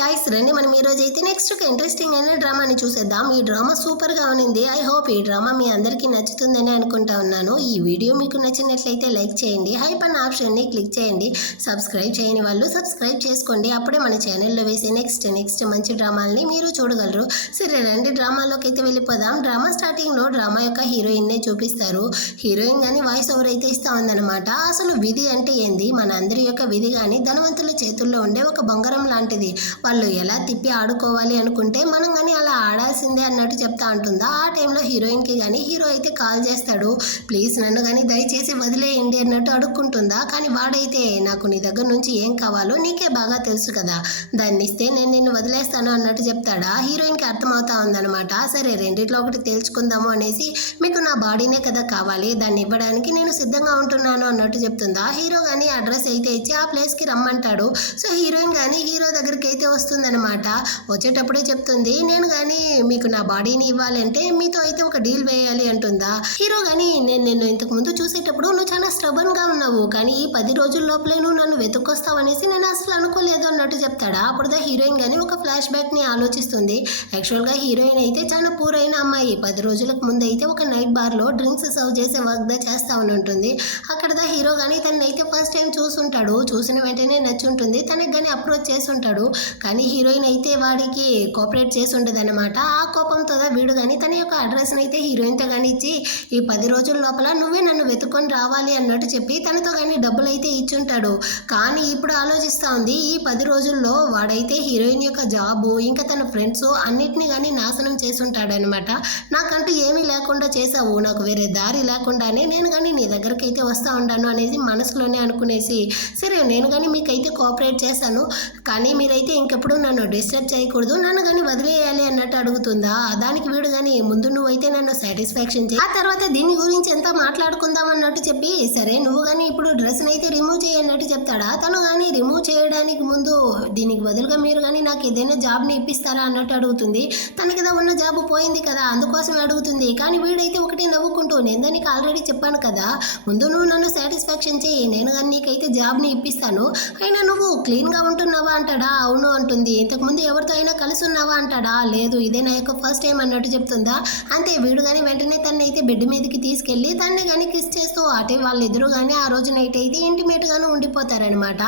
Guys రండి మనం ఈ రోజు అయితే నెక్స్ట్ ఒక ఇంట్రెస్టింగ్ అయిన డ్రామాని చూసేద్దాం. ఈ డ్రామా సూపర్ గా ఉంది. ఐ హోప్ ఈ డ్రామా మీ అందరికీ నచ్చుతుందని అనుకుంటా ఉన్నాను. ఈ వీడియో మీకు నచ్చినట్లయితే లైక్ చేయండి, హైప్ అన్న ఆప్షన్ ని క్లిక్ చేయండి, సబ్స్క్రైబ్ చేయని వాళ్ళు సబ్స్క్రైబ్ చేసుకోండి. అప్పుడే మన ఛానల్లో వేసే నెక్స్ట్ మంచి డ్రామాలని మీరు చూడగలరు. సరే రండి డ్రామాలోకి అయితే వెళ్ళిపోదాం. డ్రామా స్టార్టింగ్ లో డ్రామా యొక్క హీరోయిన్ నే చూపిస్తారు. హీరోయిన్ గానీ వాయిస్ ఓవర్ అయితే ఇస్తా ఉందన్నమాట. అసలు విధి అంటే ఏంది? మన అందరి యొక్క విధి గానీ ధనవంతుల చేతుల్లో ఉండే ఒక బొంగరం లాంటిది. వాళ్ళు ఎలా తిప్పి ఆడుకోవాలి అనుకుంటే మనం కానీ అలా ఆడాల్సిందే అన్నట్టు చెప్తా ఉంటుందా. ఆ టైంలో హీరోయిన్కి కానీ హీరో అయితే కాల్ చేస్తాడు. ప్లీజ్ నన్ను కానీ దయచేసి వదిలేయండి అన్నట్టు అడుక్కుంటుందా. కానీ వాడైతే నాకు నీ దగ్గర నుంచి ఏం కావాలో నీకే బాగా తెలుసు కదా, దాన్ని ఇస్తే నేను నిన్ను వదిలేస్తాను అన్నట్టు చెప్తాడా. హీరోయిన్కి అర్థమవుతా ఉందన్నమాట. సరే రెండిట్లో ఒకటి తేల్చుకుందాము అనేసి, మీకు నా బాడీనే కదా కావాలి, దాన్ని ఇవ్వడానికి నేను సిద్ధంగా ఉంటున్నాను అన్నట్టు చెప్తుందా. హీరో కానీ అడ్రస్ అయితే ఇచ్చి ఆ ప్లేస్కి రమ్మంటాడు. సో హీరోయిన్ కానీ హీరో దగ్గరికి అయితే వస్తుందన్నమాట. వచ్చేటప్పుడే చెప్తుంది, నేను కానీ మీకు నా బాడీని ఇవ్వాలంటే మీతో అయితే ఒక డీల్ వేయాలి అంటుందా. హీరో కానీ నేను నిన్ను ఇంతకు ముందు చూసేటప్పుడు నువ్వు చాలా స్టబన్ గా ఉన్నావు, కానీ ఈ 10 రోజుల లోపలే నువ్వు నన్ను వెతుక్కొస్తావు అనేసి నేను అసలు అనుకోలేదు అన్నట్టు చెప్తాడా. అప్పుడు హీరోయిన్ కానీ ఒక ఫ్లాష్ బ్యాక్ ని ఆలోచిస్తుంది. యాక్చువల్ గా హీరోయిన్ అయితే చాలా పూరైన అమ్మాయి. 10 రోజులకు ముందు అయితే ఒక నైట్ బార్ లో డ్రింక్స్ సర్వ్ చేసే వర్క్ చేస్తా ఉంటుంది. అక్కడ హీరో కానీ తనని అయితే ఫస్ట్ టైం చూసుంటాడు. చూసిన వెంటనే నచ్చుంటుంది. తనకి కానీ అప్రోచ్ చేసుంటాడు. కానీ హీరోయిన్ అయితే వాడికి కోఆపరేట్ చేసి ఉంటుంది అనమాట. ఆ కోపంతో వీడు కానీ తన యొక్క అడ్రస్ని అయితే హీరోయిన్తో కానీ ఇచ్చి, ఈ 10 రోజుల లోపల నువ్వే నన్ను వెతుక్కొని రావాలి అన్నట్టు చెప్పి తనతో కానీ డబ్బులు అయితే ఇచ్చుంటాడు. కానీ ఇప్పుడు ఆలోచిస్తూ ఉంది, ఈ 10 రోజుల్లో వాడైతే హీరోయిన్ యొక్క జాబు ఇంకా తన ఫ్రెండ్స్ అన్నిటినీ కానీ నాశనం చేసి ఉంటాడు అనమాట. నాకంటూ ఏమీ లేకుండా చేసావు, నాకు వేరే దారి లేకుండానే నేను కానీ నీ దగ్గరికి అయితే వస్తూ ఉంటాను అనేది మనసులోనే అనుకునేసి, సరే నేను కానీ మీకైతే కోఆపరేట్ చేస్తాను, కానీ మీరైతే ఇంకెప్పుడు నన్ను డిస్టర్బ్ చేయకూడదు, నన్ను కానీ వదిలేయాలి అన్నట్టు అడుగుతుందా. దానికి వీడు కానీ ముందు నువ్వైతే నన్ను సాటిస్ఫాక్షన్ చేయి, ఆ తర్వాత దీని గురించి ఎంత మాట్లాడుకుందాం అన్నట్టు చెప్పి, సరే నువ్వు కానీ ఇప్పుడు డ్రెస్ని అయితే రిమూవ్ చేయన్నట్టు చెప్తాడా. తను కానీ రిమూవ్ చేయడానికి ముందు దీనికి బదులుగా మీరు కానీ నాకు ఏదైనా జాబ్ని ఇప్పిస్తారా అన్నట్టు అడుగుతుంది. తనకి ఉన్న జాబ్ పోయింది కదా, అందుకోసం అడుగుతుంది. కానీ వీడైతే ఒకటి నవ్వుకుంటూ, నేను దానికి ఆల్రెడీ చెప్పాను కదా, ముందు నువ్వు నన్ను సాటిస్ఫాక్షన్ చేయి, నేను కానీ నీకైతే జాబ్ని ఇప్పిస్తాను, అయినా నువ్వు క్లీన్గా ఉంటున్నావా అంటాడా. అవును అంటుంది. ఇంతకుముందు ఎవరితో అయినా కలిసి ఉన్నావా అంటాడా. లేదు, ఇదే నా యొక్క ఫస్ట్ టైం అన్నట్టు చెప్తుందా. అంతే వీడు కానీ వెంటనే తను అయితే బెడ్ మీదకి తీసుకెళ్ళి తన్ని కానీ కిస్ చేస్తూ అంటే వాళ్ళిద్దరూ కానీ ఆ రోజు నైట్ అయితే ఇంటిమేట్ గాను ఉండిపోతారనమాట.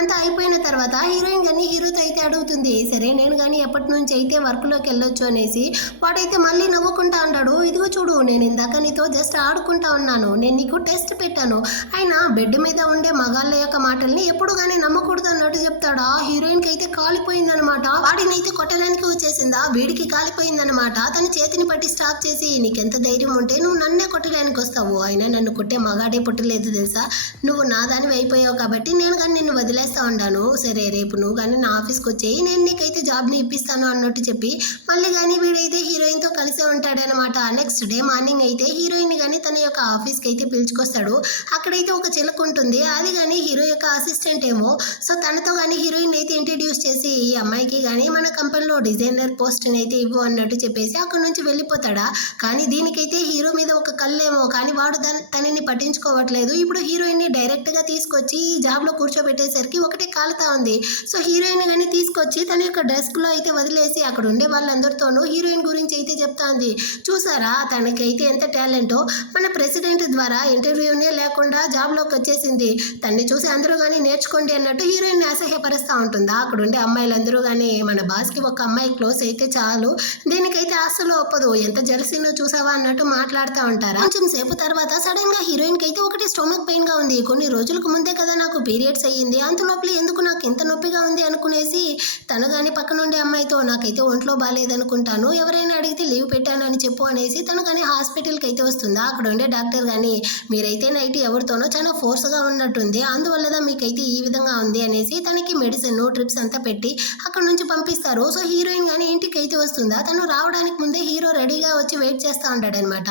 అంతా అయిపోయిన తర్వాత హీరోయిన్ కానీ హీరోతో అయితే అడుగుతుంది, సరే నేను కానీ ఎప్పటి నుంచి అయితే వర్క్లోకి వెళ్ళొచ్చు అనేసి. వాడైతే మళ్ళీ నవ్వుకుంటా అంటాడు, ఇదిగో చూడు నేను ఇందాక నీతో జస్ట్ ఆడుకుంటా ఉన్నాను, నేను నీకు టెస్ట్ పెట్టాను, అయినా బెడ్ మీద ఉండే మగాళ్ళ యొక్క మాటల్ని ఎప్పుడు కానీ నమ్మకూడదు అన్నట్టు చెప్తాడా. హీరోయిన్కి అయితే కాలిపోయిందనమాట. వాడినైతే కొట్టడానికి వచ్చేసిందా, వీడికి కాలిపోయిందనమాట. తన చేతిని పట్టి స్టాప్ చేసి, నీకెంత ధైర్యం ఉంటే నువ్వు నన్నే కొట్టడానికి వస్తావు, అయినా నన్ను కొట్టే మగాడే పుట్టలేదు తెలుసా, నువ్వు నా దానివి అయిపోయావు కాబట్టి నేను కానీ నిన్ను వదిలేస్తా ఉన్నాను, సరే రేపు నువ్వు కానీ నా ఆఫీస్కి వచ్చేయి, నేను నీకైతే జాబ్ని ఇప్పిస్తాను అన్నట్టు చెప్పి మళ్ళీ కానీ వీడైతే హీరోయిన్తో కలిసే ఉంటాడనమాట. నెక్స్ట్ డే మార్నింగ్ అయితే హీరోయిన్ కానీ తన యొక్క ఆఫీస్కి అయితే పిలుచుకొస్తాడు. అక్కడైతే ఒక చిలక ఉంటుంది, అది కానీ హీరో యొక్క అసిస్టెంట్ ఏమో. సో తనతో కానీ హీరోయిన్ అయితే ఇంట్రడ్యూస్ చేసి, ఈ అమ్మాయికి కానీ మన కంపెనీలో డిజైనర్ పోస్ట్ని అయితే ఇవ్వు అన్నట్టు చెప్పేసి అక్కడ నుంచి వెళ్ళిపోతాడా. కానీ దీనికైతే హీరో మీద ఒక కళ్ళేమో, కానీ వాడు తనని పట్టించుకోవట్లేదు. ఇప్పుడు హీరోయిన్ని డైరెక్ట్గా తీసుకొచ్చి ఈ జాబ్లో కూర్చోబెట్టేసరికి ఒకటే కాలుతా ఉంది. సో హీరోయిన్ కానీ తీసుకొచ్చి తన యొక్క డెస్క్లో అయితే వదిలేసి అక్కడ ఉండే వాళ్ళందరితోనూ హీరోయిన్ గురించి అయితే చెప్తా ఉంది. చూసారా తనకైతే ఎంత టాలెంటో, మన ప్రెసిడెంట్ ద్వారా ఇంటర్వ్యూనే లేకుండా జాబ్లోకి వచ్చేసింది, తన్ని చూసి అందరూ కానీ నేర్చుకోండి అన్నట్టు హీరోయిన్ అసహ్యపరుస్తూ ఉంటుందా. అక్కడ ఉండే అమ్మాయిలందరూ కానీ మన బాస్కి ఒక అమ్మాయి క్లోజ్ అయితే చాలు, దీనికైతే అస్సలు ఒప్పదు, ఎంత జలసీనో చూసావా అన్నట్టు మాట్లాడుతూ ఉంటారా. కొంచెం సేపు తర్వాత సడన్ గా హీరోయిన్కి అయితే ఒకటి స్టొమక్ పెయిన్ గా ఉంది. కొన్ని రోజులకు ముందే కదా నాకు పీరియడ్స్ అయ్యింది, అంతలోపల ఎందుకు నాకు ఇంత నొప్పిగా ఉంది అనుకునేసి తను కానీ పక్కన ఉండే అమ్మాయితో, నాకైతే ఒంట్లో బాగాలేదనుకుంటాను, ఎవరైనా అడిగితే లీవ్ పెట్టాను అని చెప్పు అనేసి తను కానీ హాస్పిటల్కి అయితే వస్తుందా. అక్కడ ఉండే డాక్టర్ కానీ, మీరైతే నైట్ ఎవరితోనో చాలా ఫోర్స్గా ఉన్నట్టుంది, అందువల్ల మీకైతే ఈ విధంగా ఉంది అనేసి తనకి మెడిసిన్ ట్రిప్స్ అంతా పెట్టి అక్కడ నుంచి పంపిస్తారు. సో హీరోయిన్ కానీ ఇంటికి అయితే వస్తుందా. తను రావడానికి ముందే హీరో రెడీగా వచ్చి వెయిట్ చేస్తూ ఉంటాడనమాట.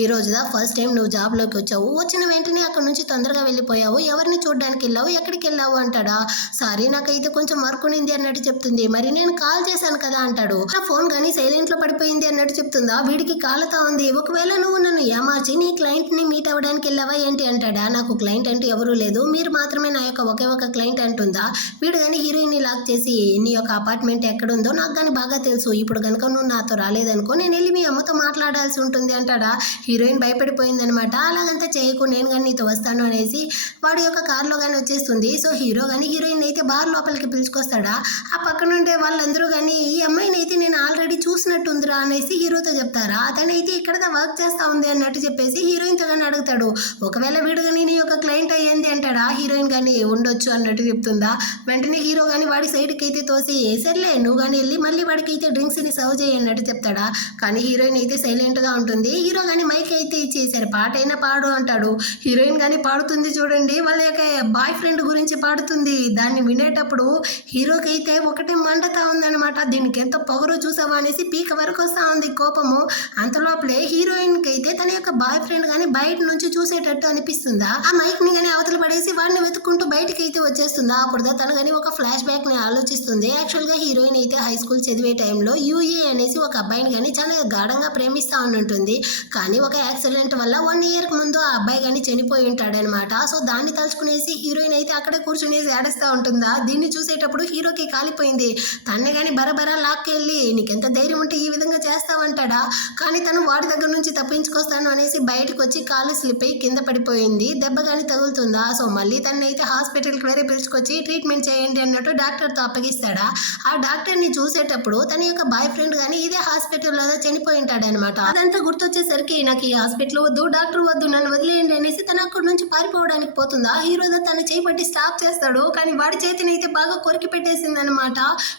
ఈ రోజుదా ఫస్ట్ టైం నువ్వు జాబ్లోకి వచ్చావు, వచ్చిన వెంటనే అక్కడ నుంచి తొందరగా వెళ్ళిపోయావు, ఎవరిని చూడడానికి వెళ్ళావు, ఎక్కడికి వెళ్ళావు అంటాడా. సారీ నాకైతే కొంచెం వర్క్ ఉంది అన్నట్టు చెప్తుంది. మరి నేను కాల్ చేశాను కదా అంటాడు. నా ఫోన్ కానీ సైలెంట్లో పడిపోయింది అన్నట్టు చెప్తుందా. వీడికి కాలుతా ఉంది, ఒకవేళ నువ్వు నన్ను ఏమార్చి నీ క్లయింట్ని మీట్ అవ్వడానికి వెళ్ళావా ఏంటి అంటాడా. నాకు క్లయింట్ అంటూ ఎవరూ లేదు, మీరు మాత్రమే నా యొక్క ఒకే ఒక క్లయింట్ అంటుందా. వీడు కానీ హీరోయిన్ ఇలా లాక్ చేసి నీ యొక్క అపార్ట్మెంట్ ఎక్కడుందో నాకు కానీ బాగా తెలుసు, ఇప్పుడు కనుక నువ్వు నాతో రాలేదనుకో నేను వెళ్ళి మీ అమ్మతో మాట్లాడాల్సి ఉంటుంది అంటాడా. హీరోయిన్ భయపడిపోయిందనమాట. అలాగంతా చేయకు, నేను కానీ నీతో వస్తాను అనేసి వాడి యొక్క కార్లో కానీ వచ్చేస్తుంది. సో హీరో కానీ హీరోయిన్ అయితే బార్ లోపలికి పిలుచుకొస్తాడా. ఆ పక్కన ఉండే వాళ్ళందరూ కానీ ఈ అమ్మాయిని అయితే నేను ఆల్రెడీ చూసినట్టుందిరా అనేసి హీరోతో చెప్తారా. అతనైతే ఇక్కడ వర్క్ చేస్తా ఉంది అన్నట్టు చెప్పేసి హీరోయిన్తో కానీ అడుగుతాడు. ఒకవేళ వీడు కానీ నీ యొక్క క్లయింట్ అయ్యింది అంటాడా. హీరోయిన్ కానీ ఉండొచ్చు అన్నట్టు చెప్తుందా. వెంటనే హీరో కానీ వాడి సైడ్కి అయితే తోసి సర్లే నువ్వు కానీ వెళ్ళి మళ్ళీ వాడికి అయితే డ్రింక్స్ని సర్వ్ చేయి అన్నట్టు చెప్తాడా. కానీ హీరోయిన్ అయితే సైలెంట్గా ఉంటుంది. హీరో కానీ మైక్ అయితే ఇచ్చేసారు, పాట అయినా పాడు అంటాడు. హీరోయిన్ కానీ పాడుతుంది చూడండి, వాళ్ళ యొక్క బాయ్ ఫ్రెండ్ గురించి పాడుతుంది. దాన్ని వినేటప్పుడు హీరోకి అయితే ఒకటే మండతా ఉందన్నమాట. దీనికి ఎంత పొగరో చూసావా అనేసి పీక వరకు వస్తూ ఉంది కోపము. అంతలోపలే హీరోయిన్కి అయితే తన యొక్క బాయ్ ఫ్రెండ్ కానీ బయట నుంచి చూసేటట్టు అనిపిస్తుందా. ఆ మైక్ని కానీ అవతల పడేసి వాడిని వెతుక్కుంటూ బయటకి అయితే వచ్చేస్తుందా. అప్పుడు తను కానీ ఒక ఫ్లాష్ బ్యాక్ని ఆలోచిస్తుంది. యాక్చువల్గా హీరోయిన్ అయితే హై స్కూల్ చదివే టైంలో యూఏ అనేసి ఒక అబ్బాయిని కానీ చాలా గాఢంగా ప్రేమిస్తూ ఉంటుంది. కానీ ఒక యాక్సిడెంట్ వల్ల 1 ఇయర్కి ముందు ఆ అబ్బాయి కానీ చనిపోయి ఉంటాడనమాట. సో దాన్ని తలుచుకునేసి హీరోయిన్ అయితే అక్కడే కూర్చునేసి ఏడుస్తూ ఉంటుందా. దీన్ని చూసేటప్పుడు హీరోకి కాలిపోయింది. తన్నే కానీ బరబరా లాక్కెళ్ళి నీకెంత ధైర్యం ఉంటే ఈ విధంగా చేస్తావంటాడా. కానీ తను వాడి దగ్గర నుంచి తప్పించుకొస్తాను అనేసి బయటకు వచ్చి కాలు స్లిప్ అయ్యి కింద పడిపోయింది. దెబ్బ కానీ తగులుతుందా. సో మళ్ళీ తనైతే హాస్పిటల్కి వేరే పిలుచుకొచ్చి ట్రీట్మెంట్ చేయండి అన్నట్టు డాక్టర్తో అప్పగిస్తాడా. ఆ డాక్టర్ని చూసేటప్పుడు తన యొక్క బాయ్ ఫ్రెండ్ కానీ ఇదే హాస్పిటల్లో చనిపోయి ఉంటాడనమాట. అదంతా గుర్తొచ్చేసరికి నాకు ఈ హాస్పిటల్ వద్దు, డాక్టర్ వద్దు, నన్ను వదిలేయండి అనేసి తన అక్కడి నుంచి పారిపోవడానికి పోతుందా. హీరో తన చేయి పట్టి స్టాప్ చేస్తాడు. కానీ వాడి చేతిని అయితే బాగా కొరికి పెట్టేసింది అనమాట.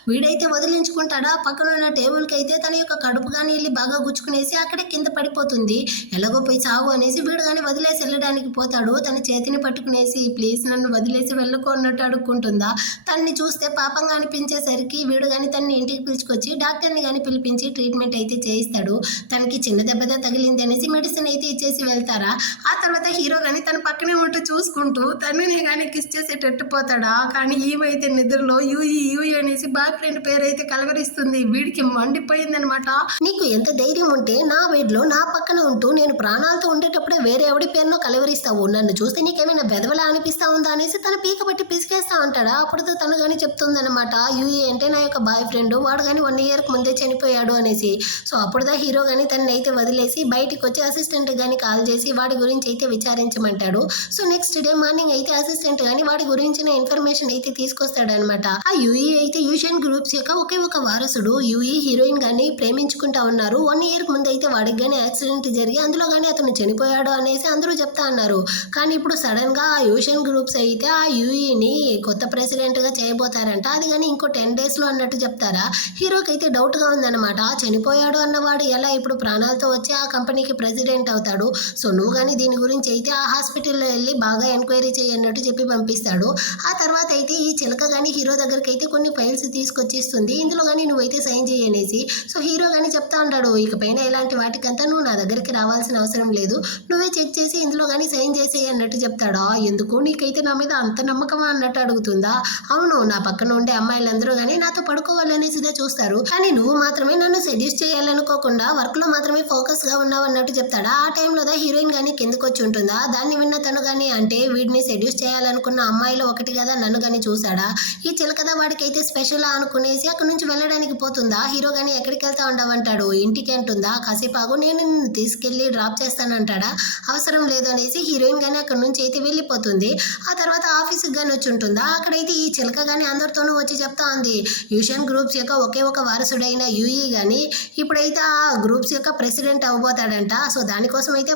వీడైతే వదిలించుకుంటాడా. పక్కన ఉన్న టేబుల్కి అయితే తన యొక్క కడుపు కానీ వెళ్ళి బాగా గుచ్చుకునేసి అక్కడే కింద పడిపోతుంది. ఎలాగో పోయి చావు అనేసి వీడు కానీ వదిలేసి వెళ్ళడానికి పోతాడు. తన చేతిని పట్టుకునేసి ప్లీజ్ నన్ను వదిలేసి వెళ్ళుకో అన్నట్టు అడుక్కుంటుందా. తన్ని చూస్తే పాపంగా అనిపించేసరికి వీడు కానీ తన్ని ఇంటికి పిలుచుకొచ్చి డాక్టర్ని కానీ పిలిపించి ట్రీట్మెంట్ అయితే చేయిస్తాడు. తనకి చిన్న దెబ్బగా తగిలింది అనేసి మెడిసిన్ అయితే ఇచ్చేసి వెళ్తారా. ఆ తర్వాత హీరో కానీ తన పక్కనే ఉంటూ చూసుకుంటూ తనని కానీ కిస్ చేసేటట్టు పోతాడా. కానీ ఈమైతే నిద్రలో యూఈ అనేసి బాయ్ ఫ్రెండ్ పేరు అయితే కలవరిస్తుంది. వీడికి మండిపోయిందనమాట. నీకు ఎంత ధైర్యం ఉంటే నా బెడ్లో నా పక్కన ఉంటూ నేను ప్రాణాలతో ఉండేటప్పుడే వేరే ఎవడి పేరునో కలవరిస్తావు, నన్ను చూస్తే నీకేమైనా బెదవలా అనిపిస్తా ఉందా అనేసి తన పీక పట్టి పిసికేస్తా ఉంటాడా. అప్పుడు తను కానీ చెప్తుందనమాట యూఏ అంటే నా యొక్క బాయ్ ఫ్రెండ్, వాడు కానీ 1 ఇయర్కి ముందే చనిపోయాడు అనేసి. సో అప్పుడుదా హీరో కానీ తనని అయితే వదిలేసి బయటికి వచ్చి అసిస్టెంట్ కానీ కాల్ చేసి వాడి గురించి అయితే విచారించమంటాడు. సో నెక్స్ట్ డే మార్నింగ్ అయితే అసిస్టెంట్ కానీ వాడి గురించిన ఇన్ఫర్మేషన్ అయితే తీసుకొస్తాడనమాట. ఆ యూఈ అయితే యూషన్ గ్రూప్స్ యొక్క ఒకే ఒక వారసుడు. యూఈ హీరోయిన్ కానీ ప్రేమించుకుంటా ఉన్నారు. 1 ఇయర్కి ముందు అయితే వాడికి కానీ యాక్సిడెంట్ జరిగి అందులో కానీ అతను చనిపోయాడు అనేసి అందరూ చెప్తా అన్నారు. కానీ ఇప్పుడు సడన్ గా ఆ యూషన్ గ్రూప్స్ అయితే ఆ యూఈని కొత్త ప్రెసిడెంట్ గా చేయబోతారంట. అది కానీ ఇంకో 10 days లో అన్నట్టు చెప్తారా. హీరోకి అయితే డౌట్ గా ఉందన్నమాట. చనిపోయాడు అన్నవాడు ఎలా ఇప్పుడు ప్రాణాలతో వచ్చి ఆ కంపెనీకి ప్రెసిడెంట్ అవుతాడు. సో నువ్వు కానీ దీని గురించి అయితే ఆ హాస్పిటల్లో వెళ్ళి బాగా ఎంక్వైరీ చేయన్నట్టు చెప్పి పంపిస్తాడు. ఆ తర్వాత అయితే ఈ చిలక కానీ హీరో దగ్గరికి అయితే కొన్ని ఫైల్స్ తీసుకొచ్చిస్తుంది. ఇందులో కానీ నువ్వైతే సైన్ చేయనేసి. సో హీరో కానీ చెప్తా ఉంటాడు, ఇకపైన ఇలాంటి వాటికంతా నువ్వు నా దగ్గరికి రావాల్సిన అవసరం లేదు, నువ్వే చెక్ చేసి ఇందులో కానీ సైన్ చేసేయి అన్నట్టు చెప్తాడా. ఎందుకు నీకైతే నా మీద అంత నమ్మకమా అన్నట్టు అడుగుతుందా. అవును, నా పక్కన ఉండే అమ్మాయిలందరూ కానీ నాతో పడుకోవాలనేసిదే చూస్తారు, కానీ నువ్వు మాత్రమే నన్ను సెడ్యూస్ చేయాలనుకోకుండా వర్క్ లో మాత్రమే ఫోకస్ గా ఉన్నావు అన్నట్టు చెప్తాడా. ఆ టైంలో హీరోయిన్ కానీ కిందకు వచ్చి ఉంటుందా. దాన్ని విన్న తను కానీ అంటే వీడిని సెడ్యూస్ చేయాలనుకున్న అమ్మాయిలో ఒకటి కదా నన్ను కానీ చూసాడా. ఈ చిలకదా వాడికైతే స్పెషల్ అనుకునేసి అక్కడి నుంచి వెళ్ళడానికి పోతుందా. హీరో కానీ ఎక్కడికి వెళ్తా ఉండవంటాడు. ఇంటికి అంటుందా. కాసేపు ఆగు నేను నిన్ను తీసుకెళ్ళి డ్రాప్ చేస్తానంటాడా. అవసరం లేదు అనేసి హీరోయిన్ కానీ అక్కడి నుంచి అయితే వెళ్ళిపోతుంది. ఆ తర్వాత ఆఫీస్కి కానీ వచ్చి ఉంటుందా. అక్కడైతే ఈ చిలక కానీ అందరితోనూ వచ్చి చెప్తా ఉంది, యూషన్ గ్రూప్స్ యొక్క ఒకే ఒక వారసుడైన యూఈ కానీ ఇప్పుడైతే ఆ గ్రూప్స్ యొక్క ప్రెసిడెంట్ అవ్వబోతాడంట. సో దానికోసం అయితే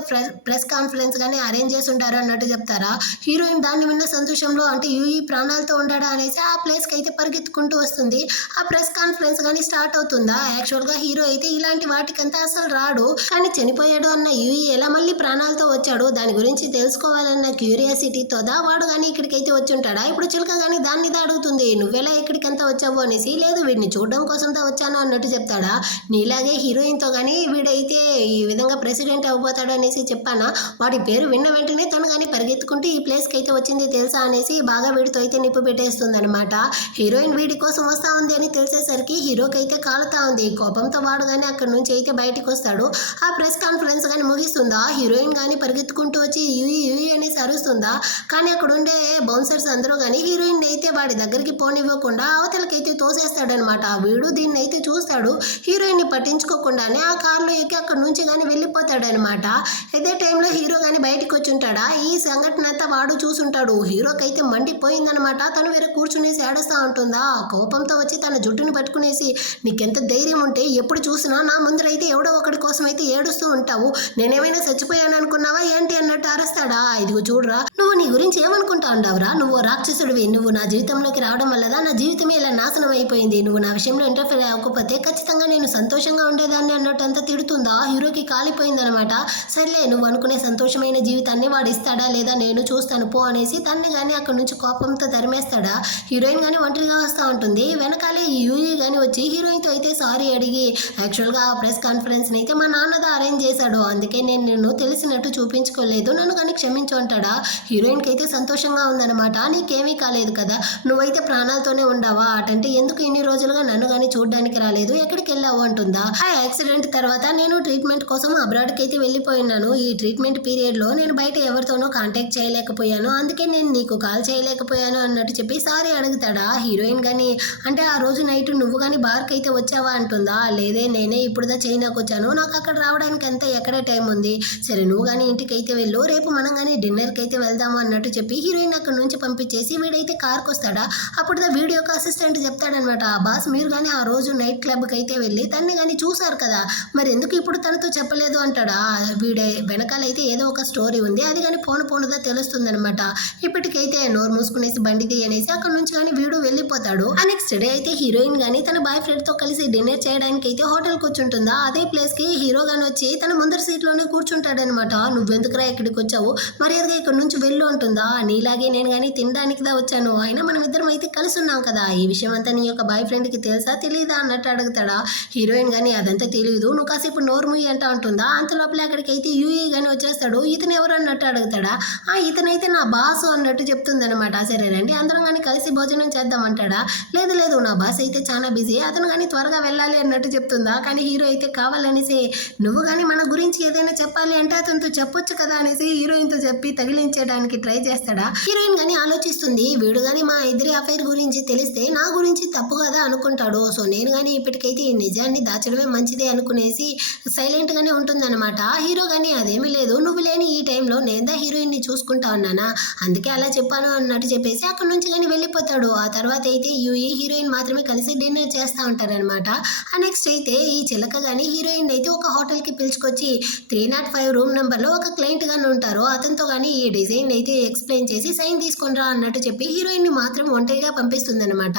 ప్రెస్ కాన్ఫరెన్స్ కానీ అరేంజ్ చేసి ఉంటారు అన్నట్టు చెప్తారా. హీరోయిన్ దాన్ని విన్న సంతోషంలో అంటే యూఈ ప్రాణాలతో ఉండడా అనేసి ఆ ప్లేస్కి అయితే పరిగెత్తుకుంటూ వస్తుంది. ఆ ప్రెస్ కాన్ఫరెన్స్ కానీ స్టార్ట్ అవుతుందా. యాక్చువల్గా హీరో అయితే ఇలాంటి వాటికంతా అసలు రాడు. కానీ చనిపోయాడు అన్న యూఈ ఎలా మళ్ళీ ప్రాణాలతో వచ్చాడు దాని గురించి తెలుసుకోవాలన్న క్యూరియాసిటీతో వాడు కానీ ఇక్కడికైతే వచ్చి ఉంటాడా. ఇప్పుడు చిలక కానీ దాన్ని అడుగుతుంది, నువ్వెలా ఇక్కడికంతా వచ్చావు అనేసి. లేదు, వీడిని చూడడం కోసంతో వచ్చాను అన్నట్టు చెప్తాడా. నీలాగే హీరోయిన్తో కానీ వీడైతే ఈ విధంగా ప్రెసిడెంట్ అవ్వబోతాడు అనేసి చెప్పానా. వాడి పేరు విన్న వెంటనే తను కానీ పరిగెత్తుకుంటూ ఈ ప్లేస్కి అయితే వచ్చింది తెలుసా అనేసి బాగా వీడితో అయితే నిప్పు పెట్టేస్తుంది అనమాట. హీరోయిన్ వీడి కోసం వస్తా ఉంది అని తెలిసేసరికి హీరోకి అయితే కాలుతా ఉంది. కోపంతో వాడు కానీ అక్కడి నుంచి అయితే బయటకు వస్తాడు. ఆ ప్రెస్ కాన్ఫరెన్స్ కానీ ముగిస్తుందా. హీరోయిన్ కానీ పరిగెత్తుకుంటూ వచ్చి యూఈ అనేసి అరుస్తుందా. కానీ అక్కడ ఉండే బౌన్సర్స్ అందరూ కానీ హీరోయిన్ అయితే వాడి దగ్గరికి పోనివ్వకుండా అవతలకైతే తోసేస్తాడనమాట. వీడు దీన్ని అయితే చూస్తాడు. హీరోయిన్ని పట్టించుకోకుండానే ఆ కార్లో ఎక్కి అక్కడ నుంచి కానీ వెళ్ళిపోతాడనమాట. ఇదే టైంలో హీరో కానీ బయటికి వచ్చి ఉంటాడా. ఈ సంఘటన అంతా వాడు చూసుంటాడు. హీరోకైతే మండిపోయిందనమాట. తను వేరే కూర్చునేసి ఏడుస్తూ ఉంటుందా. కోపంతో వచ్చి తన జుట్టుని పట్టుకునేసి, నీకెంత ధైర్యం ఉంటే ఎప్పుడు చూసినా నా ముందరైతే ఎవడో ఒకటి కోసం అయితే ఏడుస్తూ ఉంటావు, నేనేమైనా చచ్చిపోయాను అనుకున్నావా ఏంటి అన్నట్టు అరుస్తాడా. ఇదిగో చూడరా, నువ్వు నీ గురించి ఏమనుకుంటా ఉండవురా, నువ్వు రాక్షసుడివి, నువ్వు నా జీవితంలోకి రావడం వల్ల నా జీవితమే ఇలా నాశనం అయిపోయింది, నువ్వు నా విషయంలో ఇంటర్ఫియర్ అవ్వకపోతే ఖచ్చితంగా నేను సంతోషంగా ఉండేదాన్ని అన్నట్టు అంతా తిడుతుందా. హీరోకి కాలిపోయిందనమాట. సర్లే, నువ్వు అనుకునే సంతోషమైన జీవితాన్ని వాడు ఇస్తాడా లేదా నేను చూస్తాను పో అనేసి తన్ని కానీ అక్కడ నుంచి కోపంతో తరిమేస్తాడా. హీరోయిన్ కానీ ఒంటరిగా వస్తూ ఉంటుంది. వెనకాలే ఈ యూఈ కానీ వచ్చి హీరోయిన్తో అయితే సారీ అడిగి, యాక్చువల్గా ఆ ప్రెస్ కాన్ఫరెన్స్ని అయితే మా నాన్నదా అరేంజ్ చేశాడు, అందుకే నేను నిన్ను తెలిసినట్టు చూపించుకోలేదు, నన్ను కానీ క్షమించు అంటాడా. హీరోయిన్కి అయితే సంతోషంగా ఉందన్నమాట. నీకేమీ కాలేదు కదా, నువ్వైతే ప్రాణాలతోనే ఉండవా, అటంటే ఎందుకు ఇన్ని రోజులుగా నన్ను కానీ చూడడానికి రాలేదు, ఎక్కడికి వెళ్ళావు అంటుందా. ఆ యాక్సిడెంట్ తర్వాత నేను ట్రీట్మెంట్ కోసం అబ్రాడ్కి అయితే వెళ్ళిపోయినాను. ఈ ట్రీట్మెంట్ పీరియడ్లో నేను బయట ఎవరితోనో కాంటాక్ట్ చేయలేకపోయాను, అందుకే నేను నీకు కాల్ చేయలేకపోయాను అన్నట్టు చెప్పి సారీ అడుగుతాడా. హీరోయిన్ కానీ, అంటే ఆ రోజు నైట్ నువ్వు కానీ బార్కి అయితే వచ్చావా అంటుందా. లేదే, నేనే ఇప్పుడుదా చైనాకు వచ్చాను, నాకు అక్కడ రావడానికి అంతా ఎక్కడ టైం ఉంది, సరే నువ్వు కానీ ఇంటికి అయితే వెళ్ళు, రేపు మనం కానీ డిన్నర్కి అయితే వెళ్దాము అన్నట్టు చెప్పి హీరోయిన్ అక్కడ నుంచి పంపించేసి వీడైతే కార్కి వస్తాడా. అప్పుడు వీడియోకి అసిస్టెంట్ చెప్తాడనమాట, బాస్ మీరు కానీ ఆ రోజు నైట్ క్లబ్కి అయితే వెళ్ళి తన్ని కానీ చూసారు కదా, మరి ఎందుకు ఇప్పుడు తనతో చెప్పలేదు అంటాడా. వీడే వెనకాలైతే ఏదో ఒక స్టోరీ ఉంది, అది కానీ పోనుగా తెలుస్తుంది అనమాట. ఇప్పటికైతే నోరు మూసుకునేసి బండిది అనేసి అక్కడ నుంచి కానీ వీడు వెళ్ళిపోతాడు. ఆ నెక్స్ట్ డే అయితే హీరోయిన్ కానీ తన బాయ్ ఫ్రెండ్ తో కలిసి డిన్నర్ చేయడానికి అయితే హోటల్ కూర్చుంటుందా. అదే ప్లేస్ కి హీరో గాని వచ్చి తన ముందర సీట్ లోనే కూర్చుంటాడనమాట. నువ్వెందుకురా ఇక్కడికి వచ్చావు, మర్యాదగా ఇక్కడ నుంచి వెళ్ళు అంటుందా. నీలాగే నేను కానీ తినడానికి దా వచ్చాను, అయినా మనం ఇద్దరం అయితే కలిసి ఉన్నాం కదా, ఈ విషయం అంతా నీ యొక్క బాయ్ ఫ్రెండ్ కి తెలుసా తెలీదా అన్నట్టు అడుగుతాడా. హీరోయిన్ కానీ అదంతా తెలియదు, నువ్వు కాసేపు నోరు ముయ్యి అంటా ఉంటుందా. అంత లోపల అక్కడికి అయితే యూఈ గాని వచ్చేస్తాడు. ఇతను ఎవరు అన్నట్టు అడుగుతాడా. ఇతనైతే నా బాసు అన్నట్టు చెప్తుందనమాట. సరే రండి అందరం కానీ కలిసి భోజనం చేద్దాం అంటాడా. లేదు నా బాస్ అయితే చాలా బిజీ, అతను కానీ త్వరగా వెళ్ళాలి అన్నట్టు చెప్తుందా. కానీ హీరో అయితే కావాలనేసి, నువ్వు కానీ మన గురించి ఏదైనా చెప్పాలి అంటే అతనితో చెప్పొచ్చు కదా అనేసి హీరోయిన్తో చెప్పి తగిలించడానికి ట్రై చేస్తాడా. హీరోయిన్ కానీ ఆలోచిస్తుంది, వీడు కానీ మా ఇద్దరి అఫైర్ గురించి తెలిస్తే నా గురించి తప్పు కదా అనుకుంటాడు, సో నేను కానీ ఇప్పటికైతే ఈ నిజాన్ని దాచడమే మంచిదే అనుకునేసి సైలెంట్ గానే ఉంటుందన్నమాట. హీరో కానీ అదేమీ లేదు, నువ్వు లేని ఈ టైంలో నేను హీరోయిన్ ని చూసుకుంటా ఉన్నానా, అందుకే అలా చెప్పాను అన్నట్టు చెప్పేసి అక్కడ నుంచి కానీ వెళ్ళిపోతాడు. ఆ తర్వాత అయితే యూఈ హీరోయిన్ మాత్రమే కలిసి డిన్నర్ చేస్తూ ఉంటారనమాట. ఆ నెక్స్ట్ అయితే ఈ చిలక కానీ హీరోయిన్ అయితే ఒక హోటల్కి పిలుచుకొచ్చి 305 రూమ్ నెంబర్లో ఒక క్లయింట్ గాని ఉంటారు, అతనితో కానీ ఈ డిజైన్ అయితే ఎక్స్ప్లెయిన్ చేసి సైన్ తీసుకునిరా అన్నట్టు చెప్పి హీరోయిన్ ని మాత్రం ఒంటరిగా పంపిస్తుంది అనమాట.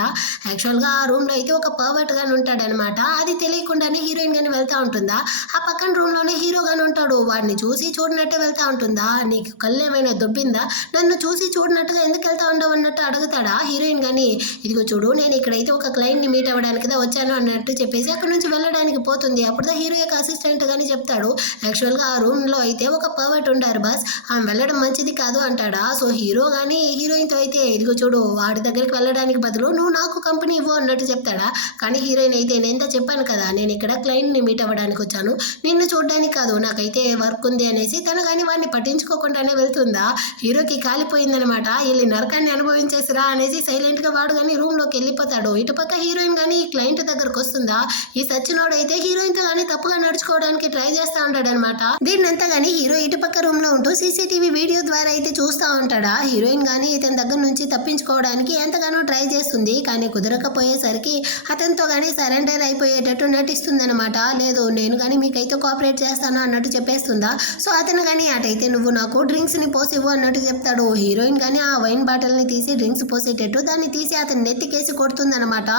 యాక్చువల్గా ఆ రూమ్ లో అయితే ఒక పర్వర్ట్ గాని ఉంటాడనమాట. అది తెలియకుండానే హీరోయిన్ గాని వెళ్తా ఉంటుందా. ఆ పక్కన రూమ్ లోనే హీరో గాని ఉంటాడు, వాడిని చూసి చూడనట్టే వెళ్తా ఉంటుందా. నీకు కళ్ళు ఏమైనా దొబ్బిందా, నన్ను చూసి చూడనట్టుగా ఎందుకు వెళ్తా ఉండవు అన్నట్టు అడుగుతాడా. హీరోయిన్ గాని, ఇదిగో చూడు నేను ఇక్కడైతే ఒక క్లయింట్ ని మీట్ అవ్వడానికి వచ్చాను అన్నట్టు చెప్పేసి అక్కడ నుంచి వెళ్ళడానికి పోతుంది. అప్పుడు హీరో యొక్క అసిస్టెంట్ గాని చెప్తాడు, యాక్చువల్గా ఆ రూమ్ లో అయితే ఒక పర్వర్ట్ ఉండారు బాస్, ఆమె వెళ్ళడం మంచిది కాదు అంటాడా. సో హీరో గాని హీరోయిన్ తో అయితే, ఇదిగో చూడు వాడి దగ్గరికి వెళ్ళడానికి బదులు నువ్వు నాకు కంపెనీ ఇవ్వు అన్నట్టు చెప్తాడా. కానీ హీరోయిన్ అయితే, నేను చెప్పాను కదా నేను ఇక్కడ క్లయింట్ ని మీట్ అవ్వడానికి వచ్చాను, నిన్ను చూడడానికి కాదు, నాకైతే వర్క్ ఉంది అనేసి తను కానీ వాడిని పట్టించుకోకుండానే వెళ్తుందా. హీరోకి కాలిపోయిందనమాట. వీళ్ళు నరకాన్ని అనుభవించేసిరా అనేసి సైలెంట్ గా వాడు కానీ రూమ్ లోకి వెళ్ళిపోతాడు. ఇటుపక్క హీరోయిన్ కానీ ఈ క్లయింట్ దగ్గరకు వస్తుందా. ఈ సచ్చినోడు అయితే హీరోయిన్ తో కానీ తప్పుగా నడుచుకోవడానికి ట్రై చేస్తా ఉంటాడు అనమాట. దీన్నంతా కానీ హీరో ఇటుపక్క రూమ్ లో ఉంటూ సీసీటీవీ వీడియో ద్వారా అయితే చూస్తా ఉంటాడా. హీరోయిన్ కానీ ఇతని దగ్గర నుంచి తప్పించుకోవడానికి ఎంతగానో ట్రై చేస్తుంది, కానీ కుదరకపోయేసరికి అతనితో కానీ సరెండర్ అయిపోయేటట్టు నటిస్తుంది అనమాట. లేదు నేను కానీ మీకైతే కోఆపరేట్ చేస్తాను అన్నట్టు చెప్పేస్తుందా. సో అతను కానీ అటైతే నువ్వు నాకు డ్రింక్స్ ని పోసివ్వు అన్నట్టు చెప్తాడు. హీరోయిన్ కానీ ఆ వైన్ బాటిల్ ని తీసి డ్రింక్స్ పోసేటట్టు దాన్ని తీసి అతని నెత్తికేసి కొడుతుందనమాట.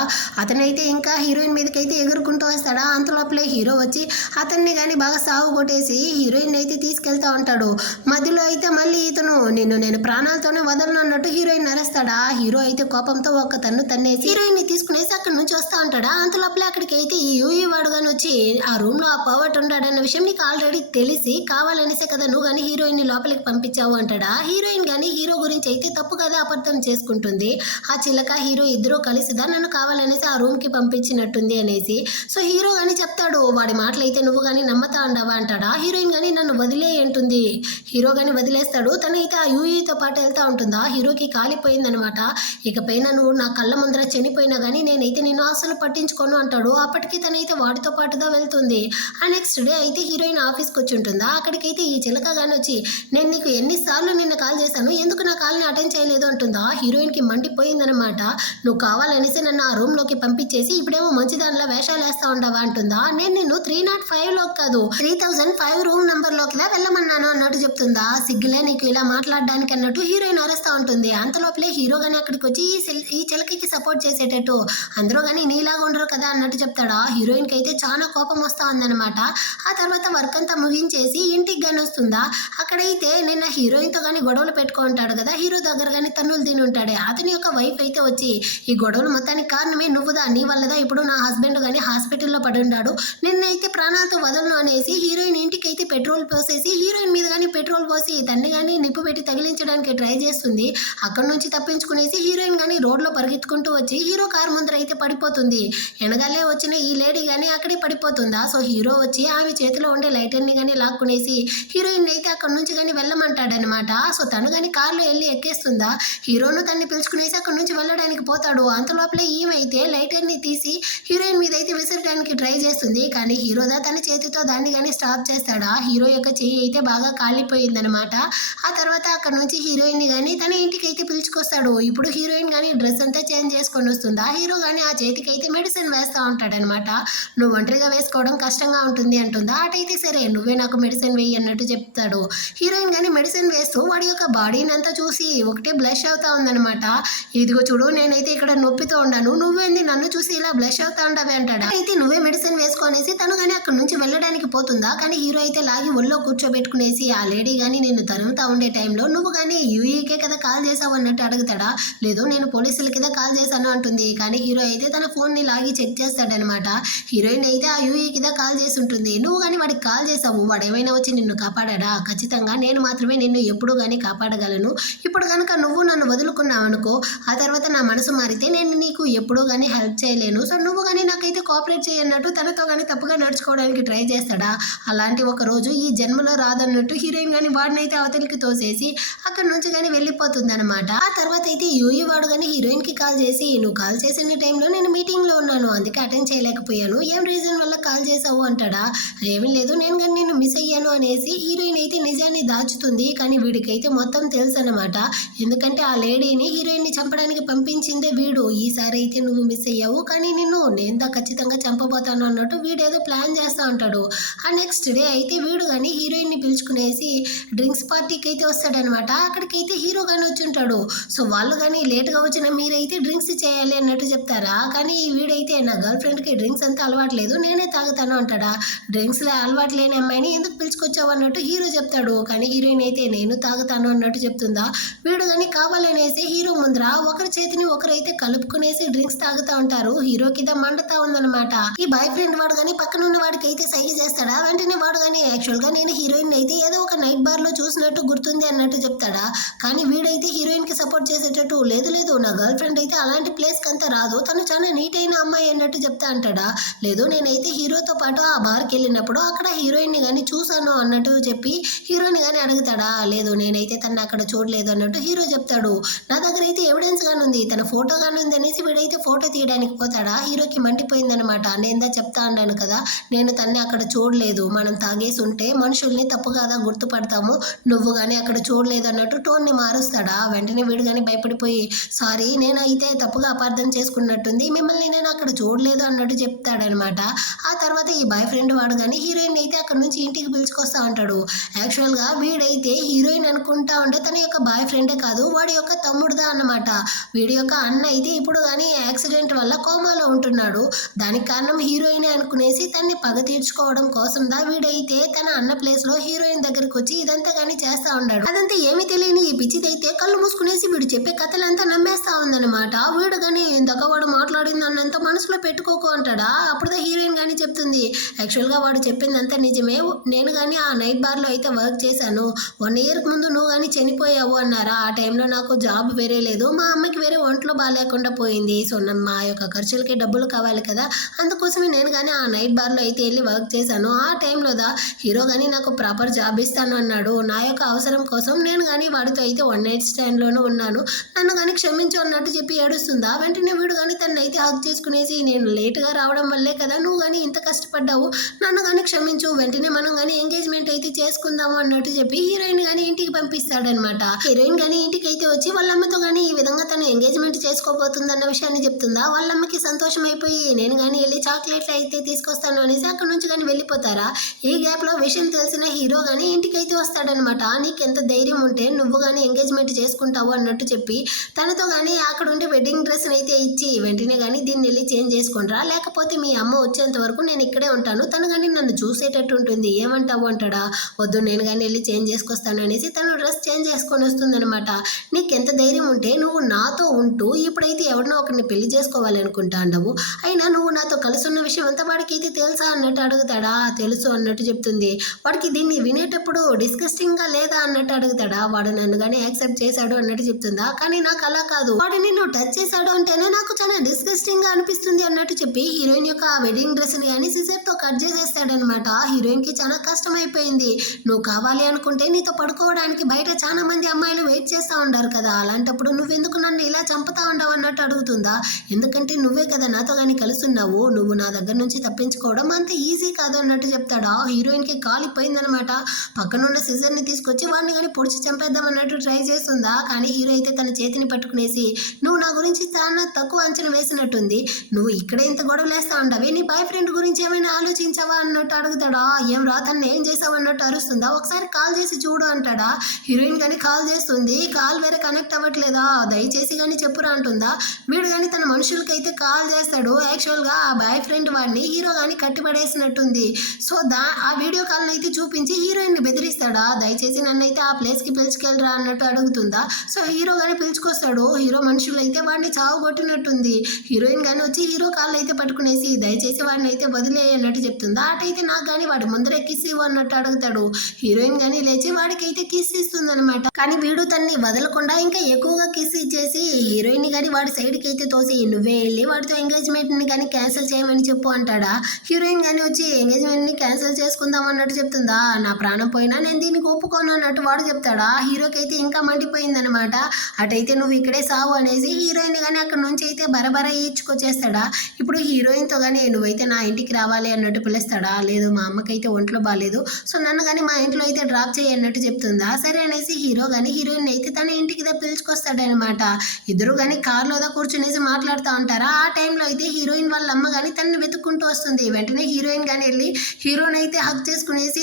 అతనైతే ఇంకా హీరోయిన్ మీదకైతే ఎగురుకుంటూ వస్తాడా. అంతలోపలే హీరో వచ్చి అతన్ని కానీ బాగా సాగు కొట్టేసి హీరోయిన్ అయితే తీసుకెళ్తా ఉంటాడు. మధ్యలో అయితే మళ్ళీ ఇతను నేను ప్రాణాలతోనే వదలను అన్నట్టు హీరోయిన్ అరేస్తాడా. హీరో అయితే కోపంతో ఒక తన్ను తన్నేసి హీరోయిన్ ని తీసుకునేసి అక్కడ నుంచి వస్తా ఉంటాడా. అంతలోపలే అక్కడికి అయితే ఈ యూఈ వాడు గాని వచ్చి, ఆ రూమ్ లో ఆ పర్వర్ట్ ఉంటాడన్న విషయం నీకు ఆల్రెడీ తెలిసి కావాలనేసే కదా నువ్వు కానీ హీరోయిన్ ని లోపలికి పంపించావు అంటాడా. హీరోయిన్ కానీ హీరో గురించి అయితే తప్పు కదా అబద్ధం చేసుకుంటుంది. ఆ చిలక హీరో ఇద్దరు కలిసిదా నన్ను కావాలనేసి ఆ రూమ్ కి పంపించినట్టుంది అనేసి. సో హీరో గాని చెప్తాడు, వాడి మాటలు అయితే నువ్వు కానీ నమ్మతా ఉండవా అంటాడా. హీరోయిన్ కానీ నన్ను వదిలే అంటుంది. హీరో గాని వదిలేస్తాడు. తనైతే ఆ యూఈతో పాటు వెళ్తా ఉంటుందా. హీరోకి కాలిపోయిందనమాట. ఇకపై రేపైనా నువ్వు నా కళ్ళ ముందర చనిపోయినా కానీ నేనైతే నిన్ను అసలు పట్టించుకోను అంటాడు. అప్పటికి తనైతే వాడితో పాటుగా వెళ్తుంది. ఆ నెక్స్ట్ డే అయితే హీరోయిన్ ఆఫీస్కి వచ్చి ఉంటుందా. అక్కడికైతే ఈ చిలక గాని వచ్చి నేను నీకు ఎన్నిసార్లు నిన్న కాల్ చేశాను, ఎందుకు నా కాల్ని అటెండ్ చేయలేదు అంటుందా. హీరోయిన్కి మండిపోయిందనమాట. నువ్వు కావాలనేసి నన్ను ఆ రూమ్లోకి పంపించేసి ఇప్పుడేమో మంచిదానిలో వేషాలు వేస్తా ఉండవా అంటుందా. నేను నిన్ను 305లో కాదు 3005 రూమ్ నెంబర్లోకి వెళ్ళమన్నాను అన్నట్టు చెప్తుందా. సిగ్గులే నీకు ఇలా మాట్లాడడానికి అన్నట్టు హీరోయిన్ అరుస్తూ ఉంటుంది. అంతలోపలే హీరో గానీ అక్కడికి వచ్చి ఈ చిలకకి సపోర్ట్ చేసేటట్టు అందరూ కానీ నీలాగా ఉండరు కదా అన్నట్టు చెప్తాడా. హీరోయిన్కి అయితే చాలా కోపం వస్తూ ఉందన్నమాట. ఆ తర్వాత వర్క్ అంతా ముగించేసి ఇంటికి కానీ వస్తుందా. అక్కడైతే నిన్న హీరోయిన్తో కానీ గొడవలు పెట్టుకుంటాడు కదా, హీరో దగ్గర కానీ తన్నులు తిని ఉంటాడే. అతని యొక్క వైఫ్ అయితే వచ్చి ఈ గొడవలు మొత్తానికి కారణమే నువ్వుదా, నీ వల్లదా ఇప్పుడు నా హస్బెండ్ కానీ హాస్పిటల్లో పడి ఉన్నాడు, నిన్నైతే ప్రాణాలతో వదలను అనేసి హీరోయిన్ ఇంటికి అయితే పెట్రోల్ పోసేసి హీరోయిన్ మీద కానీ పెట్రోల్ పోసి తన్ని కానీ నిప్పు పెట్టి తగిలించడానికి ట్రై చేస్తుంది. అక్కడ నుంచి తప్పించుకునేసి హీరోయిన్ కానీ రోడ్లో పరిగెత్తుకుంటూ వచ్చి హీరో కార్ ముందర అయితే పడిపోతుంది. వెనగాలే వచ్చిన ఈ లేడీ కానీ అక్కడే పడిపోతుందా. సో హీరో వచ్చి ఆమె చేతిలో ఉండే లైటర్ని కానీ లాక్కునేసి హీరోయిన్ అయితే అక్కడ నుంచి కానీ వెళ్ళమంటాడనమాట. సో తను కానీ కార్లో వెళ్ళి ఎక్కేస్తుందా. హీరోను తన్ని పిలుచుకునేసి అక్కడ నుంచి వెళ్ళడానికి పోతాడు. అంతలోపలే ఈమెయితే లైటర్ని తీసి హీరోయిన్ మీద అయితే విసరడానికి ట్రై చేస్తుంది. కానీ హీరోదా తన చేతితో దాన్ని కానీ స్టాప్ చేస్తాడా. హీరో యొక్క చెయ్యి అయితే బాగా కాలిపోయిందనమాట. ఆ తర్వాత అక్కడ నుంచి హీరోయిన్ని కానీ తన ఇంటికి అయితే పిలుచుకొస్తాడు. ఇప్పుడు హీరోయిన్ కానీ డ్రెస్ అంతా చేంజ్ చేసుకొని వస్తుందా. హీరో కానీ ఆ చేతికి అయితే మెడిసిన్ వేస్తూ ఉంటాడనమాట. నువ్వు ఒంటరిగా వేసుకోవడం కష్టంగా ఉంటుంది అంటుందా. అటైతే సరే నువ్వే నాకు మెడిసిన్ వేయి అన్నట్టు చెప్తాడు. హీరోయిన్ కానీ మెడిసిన్ వేస్తూ వాడి యొక్క బాడీని అంతా చూసి ఒకటే బ్లష్ అవుతా ఉందనమాట. ఇదిగో చూడు నేనైతే ఇక్కడ నొప్పితో ఉన్నాను, నువ్వేంది నన్ను చూసి ఇలా బ్లష్ అవుతా ఉండవే అంటాడా. అయితే నువ్వే మెడిసిన్ వేసుకొనేసి తను కానీ అక్కడ నుంచి వెళ్ళడానికి పోతుందా. కానీ హీరో అయితే లాగి ఒళ్ళో కూర్చోబెట్టుకునేసి ఆ లేడీ కానీ నేను తరుముతా ఉండే టైంలో నువ్వు కానీ యూఈకే కదా కాల్ చేసావు అన్నట్టు అడుగుతాడా. లేదు నేను పోలీసులకి కదా కాల్ చేశాను అంటుంది. కానీ హీరో అయితే తన ఫోన్ని లాగి చెక్ చేస్తాడనమాట. హీరోయిన్ అయితే ఆ యూఈకి దా కాల్ చేసి ఉంటుంది. నువ్వు కానీ వాడికి కాల్ చేసావు, వాడు ఏమైనా వచ్చి నిన్ను కాపాడా. ఖచ్చితంగా నేను మాత్రమే నిన్ను ఎప్పుడు కానీ కాపాడగలను. ఇప్పుడు కనుక నువ్వు నన్ను వదులుకున్నావు అనుకో, ఆ తర్వాత నా మనసు మారితే నేను నీకు ఎప్పుడూ కానీ హెల్ప్ చేయలేను. సో నువ్వు కానీ నాకైతే కోఆపరేట్ చేయన్నట్టు తనతో కానీ తప్పుగా నడుచుకోవడానికి ట్రై చేస్తాడా. అలాంటి ఒక రోజు ఈ జన్మలో రాదన్నట్టు హీరోయిన్ కానీ వాడినైతే అవతలికి తోసేసి అక్కడ నుంచి కానీ వెళ్ళిపోతుంది అనమాట. ఆ తర్వాత అయితే యూఈ వాడు కానీ హీరోయిన్కి కాల్ చేసి నువ్వు కాల్ చేసిన టైంలో నేను మీటింగ్లో ఉన్నాను, అందుకే అటెండ్ చేయలేకపోయాను, ఏం రీజన్ వల్ల కాల్ చేసావు అంటాడా. ఏమీ లేదు నేను కానీ నేను మిస్ అయ్యాను అనేసి హీరోయిన్ అయితే నిజాన్ని దాచుతుంది. కానీ వీడికైతే మొత్తం తెలుసు అనమాట. ఎందుకంటే ఆ లేడీని హీరోయిన్ని చంపడానికి పంపించిందే వీడు. ఈసారి అయితే నువ్వు మిస్ అయ్యావు, కానీ నిన్ను నేను ఖచ్చితంగా చంపబోతాను అన్నట్టు వీడేదో ప్లాన్ చేస్తూ ఉంటాడు. ఆ నెక్స్ట్ డే అయితే వీడు కానీ హీరోయిన్ని పిలుచుకునేసి డ్రింక్స్ పార్టీకి అయితే వస్తాడనమాట. అక్కడికైతే హీరో కానీ వచ్చి ఉంటాడు. సో వాళ్ళు కానీ లేట్గా వచ్చిన మీరైతే డ్రింక్స్ చేయాలి అన్నట్టు చెప్తారా. కానీ వీడైతే నా గర్ల్ ఫ్రెండ్కి డ్రింక్స్ అంతా అలవాటు లేదు, నేనే తాగుతాను అంటాడా. డ్రింక్స్లో అలవాటు లేని అమ్మాయిని ఎందుకు పిలుచుకొచ్చావు అన్నట్టు హీరో చెప్తాడు. కానీ హీరోయిన్ అయితే నేను తాగుతాను అన్నట్టు చెప్తుందా. వీడు కానీ కావాలనేసి హీరో ముందర ఒకరి చేతిని ఒకరైతే కలుపుకునేసి డ్రింక్స్ తాగుతూ ఉంటారు. హీరోకి ఇదా మండుతా ఉందన్నమాట. ఈ బాయ్ ఫ్రెండ్ వాడు కానీ పక్కన ఉన్న వాడికి అయితే సైగ చేస్తాడా. వెంటనే వాడు కానీ యాక్చువల్గా నేను హీరోయిన్ అయితే ఏదో ఒక నైట్ బార్లో చూసినట్టు గుర్తుంది అన్నట్టు చెప్తాడా. కానీ వీడైతే హీరోయిన్కి సపోర్ట్ చేసేటట్టు లేదు లేదు నా గర్ల్ ఫ్రెండ్ అయితే అలాంటి ప్లేస్కి అంతా రాదు, తను చాలా నీట్ అయిన అమ్మాయి అన్నట్టు చెప్తా అంటాడా. లేదు నేనైతే హీరోతో పాటు ఆ బార్కి వెళ్ళినప్పుడు అక్కడ హీరోయిన్ని కానీ చూసాను అన్నట్టు చెప్పి హీరోని కానీ అడుగుతాడా. లేదు నేనైతే తను అక్కడ చూడలేదు అన్నట్టు హీరో చెప్తాడు. నా దగ్గర అయితే ఎవిడెన్స్ గాని ఉంది, తన ఫోటో గాని ఉంది అనేసి వీడైతే ఫోటో తీయడానికి పోతాడా. హీరోకి మండిపోయిందనమాట. నేను చెప్తా అన్నాను కదా నేను తన్ని అక్కడ చూడలేదు, మనం తాగేసి ఉంటే మనుషుల్ని తప్పు కాదా గుర్తుపడతాము, నువ్వు కానీ అక్కడ చూడలేదు అన్నట్టు టోన్ని మారుస్తాడా. వెంటనే వీడు కానీ భయపడిపోయి సారీ నేనైతే తప్పుగా అపార్థం చేసుకున్నట్టుంది, మిమ్మల్ని నేను అక్కడ చూడలేదు అన్నట్టు చెప్తాడనమాట. ఆ తర్వాత ఈ బాయ్ ఫ్రెండ్ వాడు కానీ హీరోయిన్ అయితే అక్కడ నుంచి ఇంటికి పిలుచుకొస్తా ఉంటాడు. యాక్చువల్గా వీడైతే హీరోయిన్ అనుకుంటా ఉంటే తన యొక్క బాయ్ ఫ్రెండే కాదు వాడి యొక్క తమ్ముడుదా అన్నమాట. వీడి యొక్క అన్న అయితే ఇప్పుడు కానీ యాక్సిడెంట్ వల్ల కోమాలో ఉంటున్నాడు. దానికి కారణం హీరోయినే అనుకునేసి తన్ని పగ తీర్చుకోవడం కోసం దా వీడైతే తన అన్న ప్లేస్ లో హీరోయిన్ దగ్గరికి వచ్చి ఇదంతా కానీ చేస్తా ఉన్నాడు. అదంతా ఏమి తెలియని ఈ పిచ్చిదైతే కళ్ళు మూసుకునేసి వీడు చెప్పే కథలంతా నమ్మేస్తా ఉందన్నమాట. వీడు కానీ ఇంతక వాడు మాట్లాడిందన్న అంత మనసులో పెట్టుకోకు అంటాడా. అప్పుడుదా హీరోయిన్ కానీ చెప్తుంది, యాక్చువల్గా వాడు చెప్పిందంతా నిజమే, నేను కానీ ఆ నైట్ బార్లో అయితే వర్క్ చేశాను. 1 ఇయర్ ముందు నువ్వు కానీ చనిపోయావు అన్నారా. ఆ టైంలో నాకు జాబ్ వేరే లేదు, మా అమ్మకి వేరే ఒంట్లో బాగాలేకుండా పోయింది. సో మా యొక్క ఖర్చులకి డబ్బులు కావాలి కదా, అందుకోసమే నేను కానీ ఆ నైట్ బార్లో అయితే వెళ్ళి వర్క్ చేశాను. ఆ టైంలోదా హీరో కానీ నాకు ప్రాపర్ జాబ్ ఇస్తాను అన్నాడు. నా యొక్క అవసరం కోసం నేను కానీ వాడితో అయితే 1 నైట్ స్టాండ్లోనూ ఉన్నాను, నన్ను కానీ క్షమించు అన్నట్టు చెప్పి ఏడుస్తుందా. వెంటనే వీడు కానీ తను అయితే హక్ చేసుకునేసి, నేను లేట్గా రావడం వల్లే కదా నువ్వు కానీ ఇంత కష్టపడ్డావు, నన్ను కానీ క్షమించు, వెంటనే మనం కానీ ఎంగేజ్మెంట్ అయితే చేసుకుందాము అన్నట్టు చెప్పి హీరోయిన్ కానీ ఇంటికి పంపిస్తాడనమాట. హీరోయిన్ కానీ ఇంటికి అయితే వచ్చి వాళ్ళమ్మతో కానీ ఈ విధంగా తను ఎంగేజ్మెంట్ చేసుకోబోతుందన్న విషయాన్ని చెప్తుందా. వాళ్ళమ్మకి సంతోషం అయిపోయి, నేను కానీ వెళ్ళి చాక్లెట్లు అయితే తీసుకొస్తాను అనేసి అక్కడ నుంచి కానీ వెళ్ళిపోతారా. ఈ గ్యాప్లో విషయం తెలిసిన హీరో కానీ ఇంటికి అయితే వస్తాడనమాట. నీకెంత ధైర్యం ఉంటే నువ్వు కానీ ఎంగేజ్మెంట్ చేసుకుంటావు అన్నట్టు చెప్పి తనతో కానీ అక్కడ ఉండే వెడ్డింగ్ డ్రెస్ అయితే ఇచ్చి, వెంటనే కానీ దీన్ని వెళ్ళి చేంజ్ చేసుకుంటారా, లేకపోతే మీ అమ్మ వచ్చేంత వరకు నేను ఇక్కడే ఉంటాను, తను కానీ నన్ను చూసేటట్టు ఉంటుంది, ఏమంటావు అంటాడా. వద్దు, నేను కానీ వెళ్ళి చేంజ్ చేసుకొస్తాను అనేసి తను డ్రెస్ చేంజ్ చేసుకొని వస్తుందనమాట. నీకెంత ధైర్యం ఉంటే నువ్వు నాతో ఉంటూ ఇప్పుడైతే ఎవరినో ఒకరిని పెళ్లి చేసుకోవాలనుకుంటా అన్నావు, అయినా నువ్వు నాతో కలిసి ఉన్న విషయం అంతా వాడికి అయితే తెలుసా అన్నట్టు అడుగుతాడా. తెలుసు అన్నట్టు చెప్తుంది. వాడికి దీన్ని వినేటప్పుడు డిస్కస్టింగ్గా లేదా అన్నట్టు అడుగుతాడా. వాడు నన్ను కానీ యాక్సెప్ట్ చేశాడు అన్నట్టు చెప్తుందా. కానీ నాకు అలా కాదు, వాడు నిన్ను టచ్ చేశాడు అంటేనే నాకు చాలా డిస్కస్టింగ్గా అనిపిస్తుంది అన్నట్టు చెప్పి హీరోయిన్ యొక్క వెడ్డింగ్ డ్రెస్ని కానీ సిజర్తో కట్ చేసేస్తాడనమాట. హీరోయిన్కి చాలా కష్టం అయిపోయింది. నువ్వు కావాలి అనుకుంటే నీతో పడుకోవడానికి బయట చాలా మంది అమ్మాయిలు వెయిట్ చేస్తూ ఉంటారు కదా, అలాంటప్పుడు నువ్వెందుకు నన్ను ఇలా చంపుతా ఉండవు అన్నట్టు అడుగుతుందా. ఎందుకంటే నువ్వే కదా నాతో కానీ కలుస్తున్నావు, నువ్వు నా దగ్గర నుంచి తప్పించుకోవడం అంత ఈజీ కాదు అన్నట్టు చెప్తాడా. హీరోయిన్కి కాలిపోయిందనమాట. పక్కనున్న సిజర్ని తీసుకొచ్చి వాడిని కానీ పొడిచి చంపేద్దాం అన్నట్టు ట్రై చేస్తుందా. కానీ హీరో అయితే తన చేతిని పట్టుకునేసి, నువ్వు నా గురించి చాలా తక్కువ అంచనా వేసినట్టుంది, నువ్వు ఇక్కడే ఇంత గొడవలు వేస్తా ఉండవే, నీ బాయ్ ఫ్రెండ్ గురించి ఏమైనా ఆలోచించావా అన్నట్టు అడుగుతాడా. ఏం రా, తను ఏం చేసావు అన్నట్టు అరుస్తుందా. ఒకసారి కాల్ చేసి చూడు అంటాడా. హీరోయిన్ కానీ కాల్ చేస్తుంది, కాల్ వేరే కనెక్ట్ అవ్వట్లేదా, దయచేసి కానీ చెప్పురా అంటుందా. వీడు కానీ తన మనుషులకైతే కాల్ చేస్తాడు. యాక్చువల్గా ఆ బాయ్ ఫ్రెండ్ వాడిని హీరో కానీ కట్టిపడేసినట్టుంది. సో ఆ వీడియో కాల్ని అయితే చూపించి హీరోయిన్ని బెదిరిస్తాడా. దయచేసి నన్ను అయితే ఆ ప్లేస్కి పిలుచుకెళ్ళరా అన్నట్టు అడుగుతుందా. సో హీరో కానీ పిలుచుకొస్తాడు. హీరో మనుషులు అయితే వాడిని చావు కొట్టినట్టుంది. హీరోయిన్ కానీ వచ్చి హీరో కాళ్ళు అయితే పట్టుకునేసి, దయచేసి వాడిని అయితే వదిలేయన్నట్టు చెప్తుందా. అటైతే నాకు కానీ వాడి ముందరే కిస్ ఇవ్వు అన్నట్టు అడుగుతాడు. హీరోయిన్ కానీ లేచి వాడికి అయితే కిస్ ఇస్తుందనమాట. కానీ వీడు తన్ని వదలకుండా ఇంకా ఎక్కువగా కిస్ ఇచ్చేసి హీరోయిన్ కానీ వాడి సైడ్కి అయితే తోసి, నువ్వే వెళ్ళి వాడితో ఎంగేజ్మెంట్ని కానీ క్యాన్సిల్ చేయమని చెప్పు అంటాడా. హీరోయిన్ కానీ వచ్చి ఎంగేజ్మెంట్ని క్యాన్సిల్ చేసుకుందాం అన్నట్టు చెప్తుందా. నా ప్రాణం పోయినా నేను దీనికి ఒప్పుకోను అన్నట్టు వాడు చెప్తాడా. హీరోకి అయితే ఇంకా మండిపోయిందనమాట. అటైతే నువ్వు ఇక్కడే సావు అనేసి హీరోయిన్ కానీ అక్కడ నుంచి అయితే బరబర ఈడ్చుకొచ్చేస్తాడా. ఇప్పుడు హీరోయిన్తో కానీ నువ్వైతే నా ఇంటికి రావాలి అన్నట్టు పిలుస్తాడా. లేదు, మా అమ్మకైతే ఒంట్లో బాగాలేదు, సో నన్ను కానీ మా ఇంట్లో అయితే డ్రాప్ చేయి అన్నట్టు చెప్తుందా. సరే అనేసి హీరో కానీ హీరోయిన్ అయితే తన ఇంటికి పిలుచుకొస్తాడనమాట. ఇద్దరు కానీ కార్లో కూర్చునేసి మాట్లాడుతూ ఉంటారా. ఆ టైంలో అయితే హీరోయిన్ వాళ్ళ అమ్మ కానీ తనని వెతుక్కుంటూ వస్తుంది. వెంటనే హీరోయిన్ కానీ వెళ్ళి హీరోని అయితే హక్ చేసుకునేసి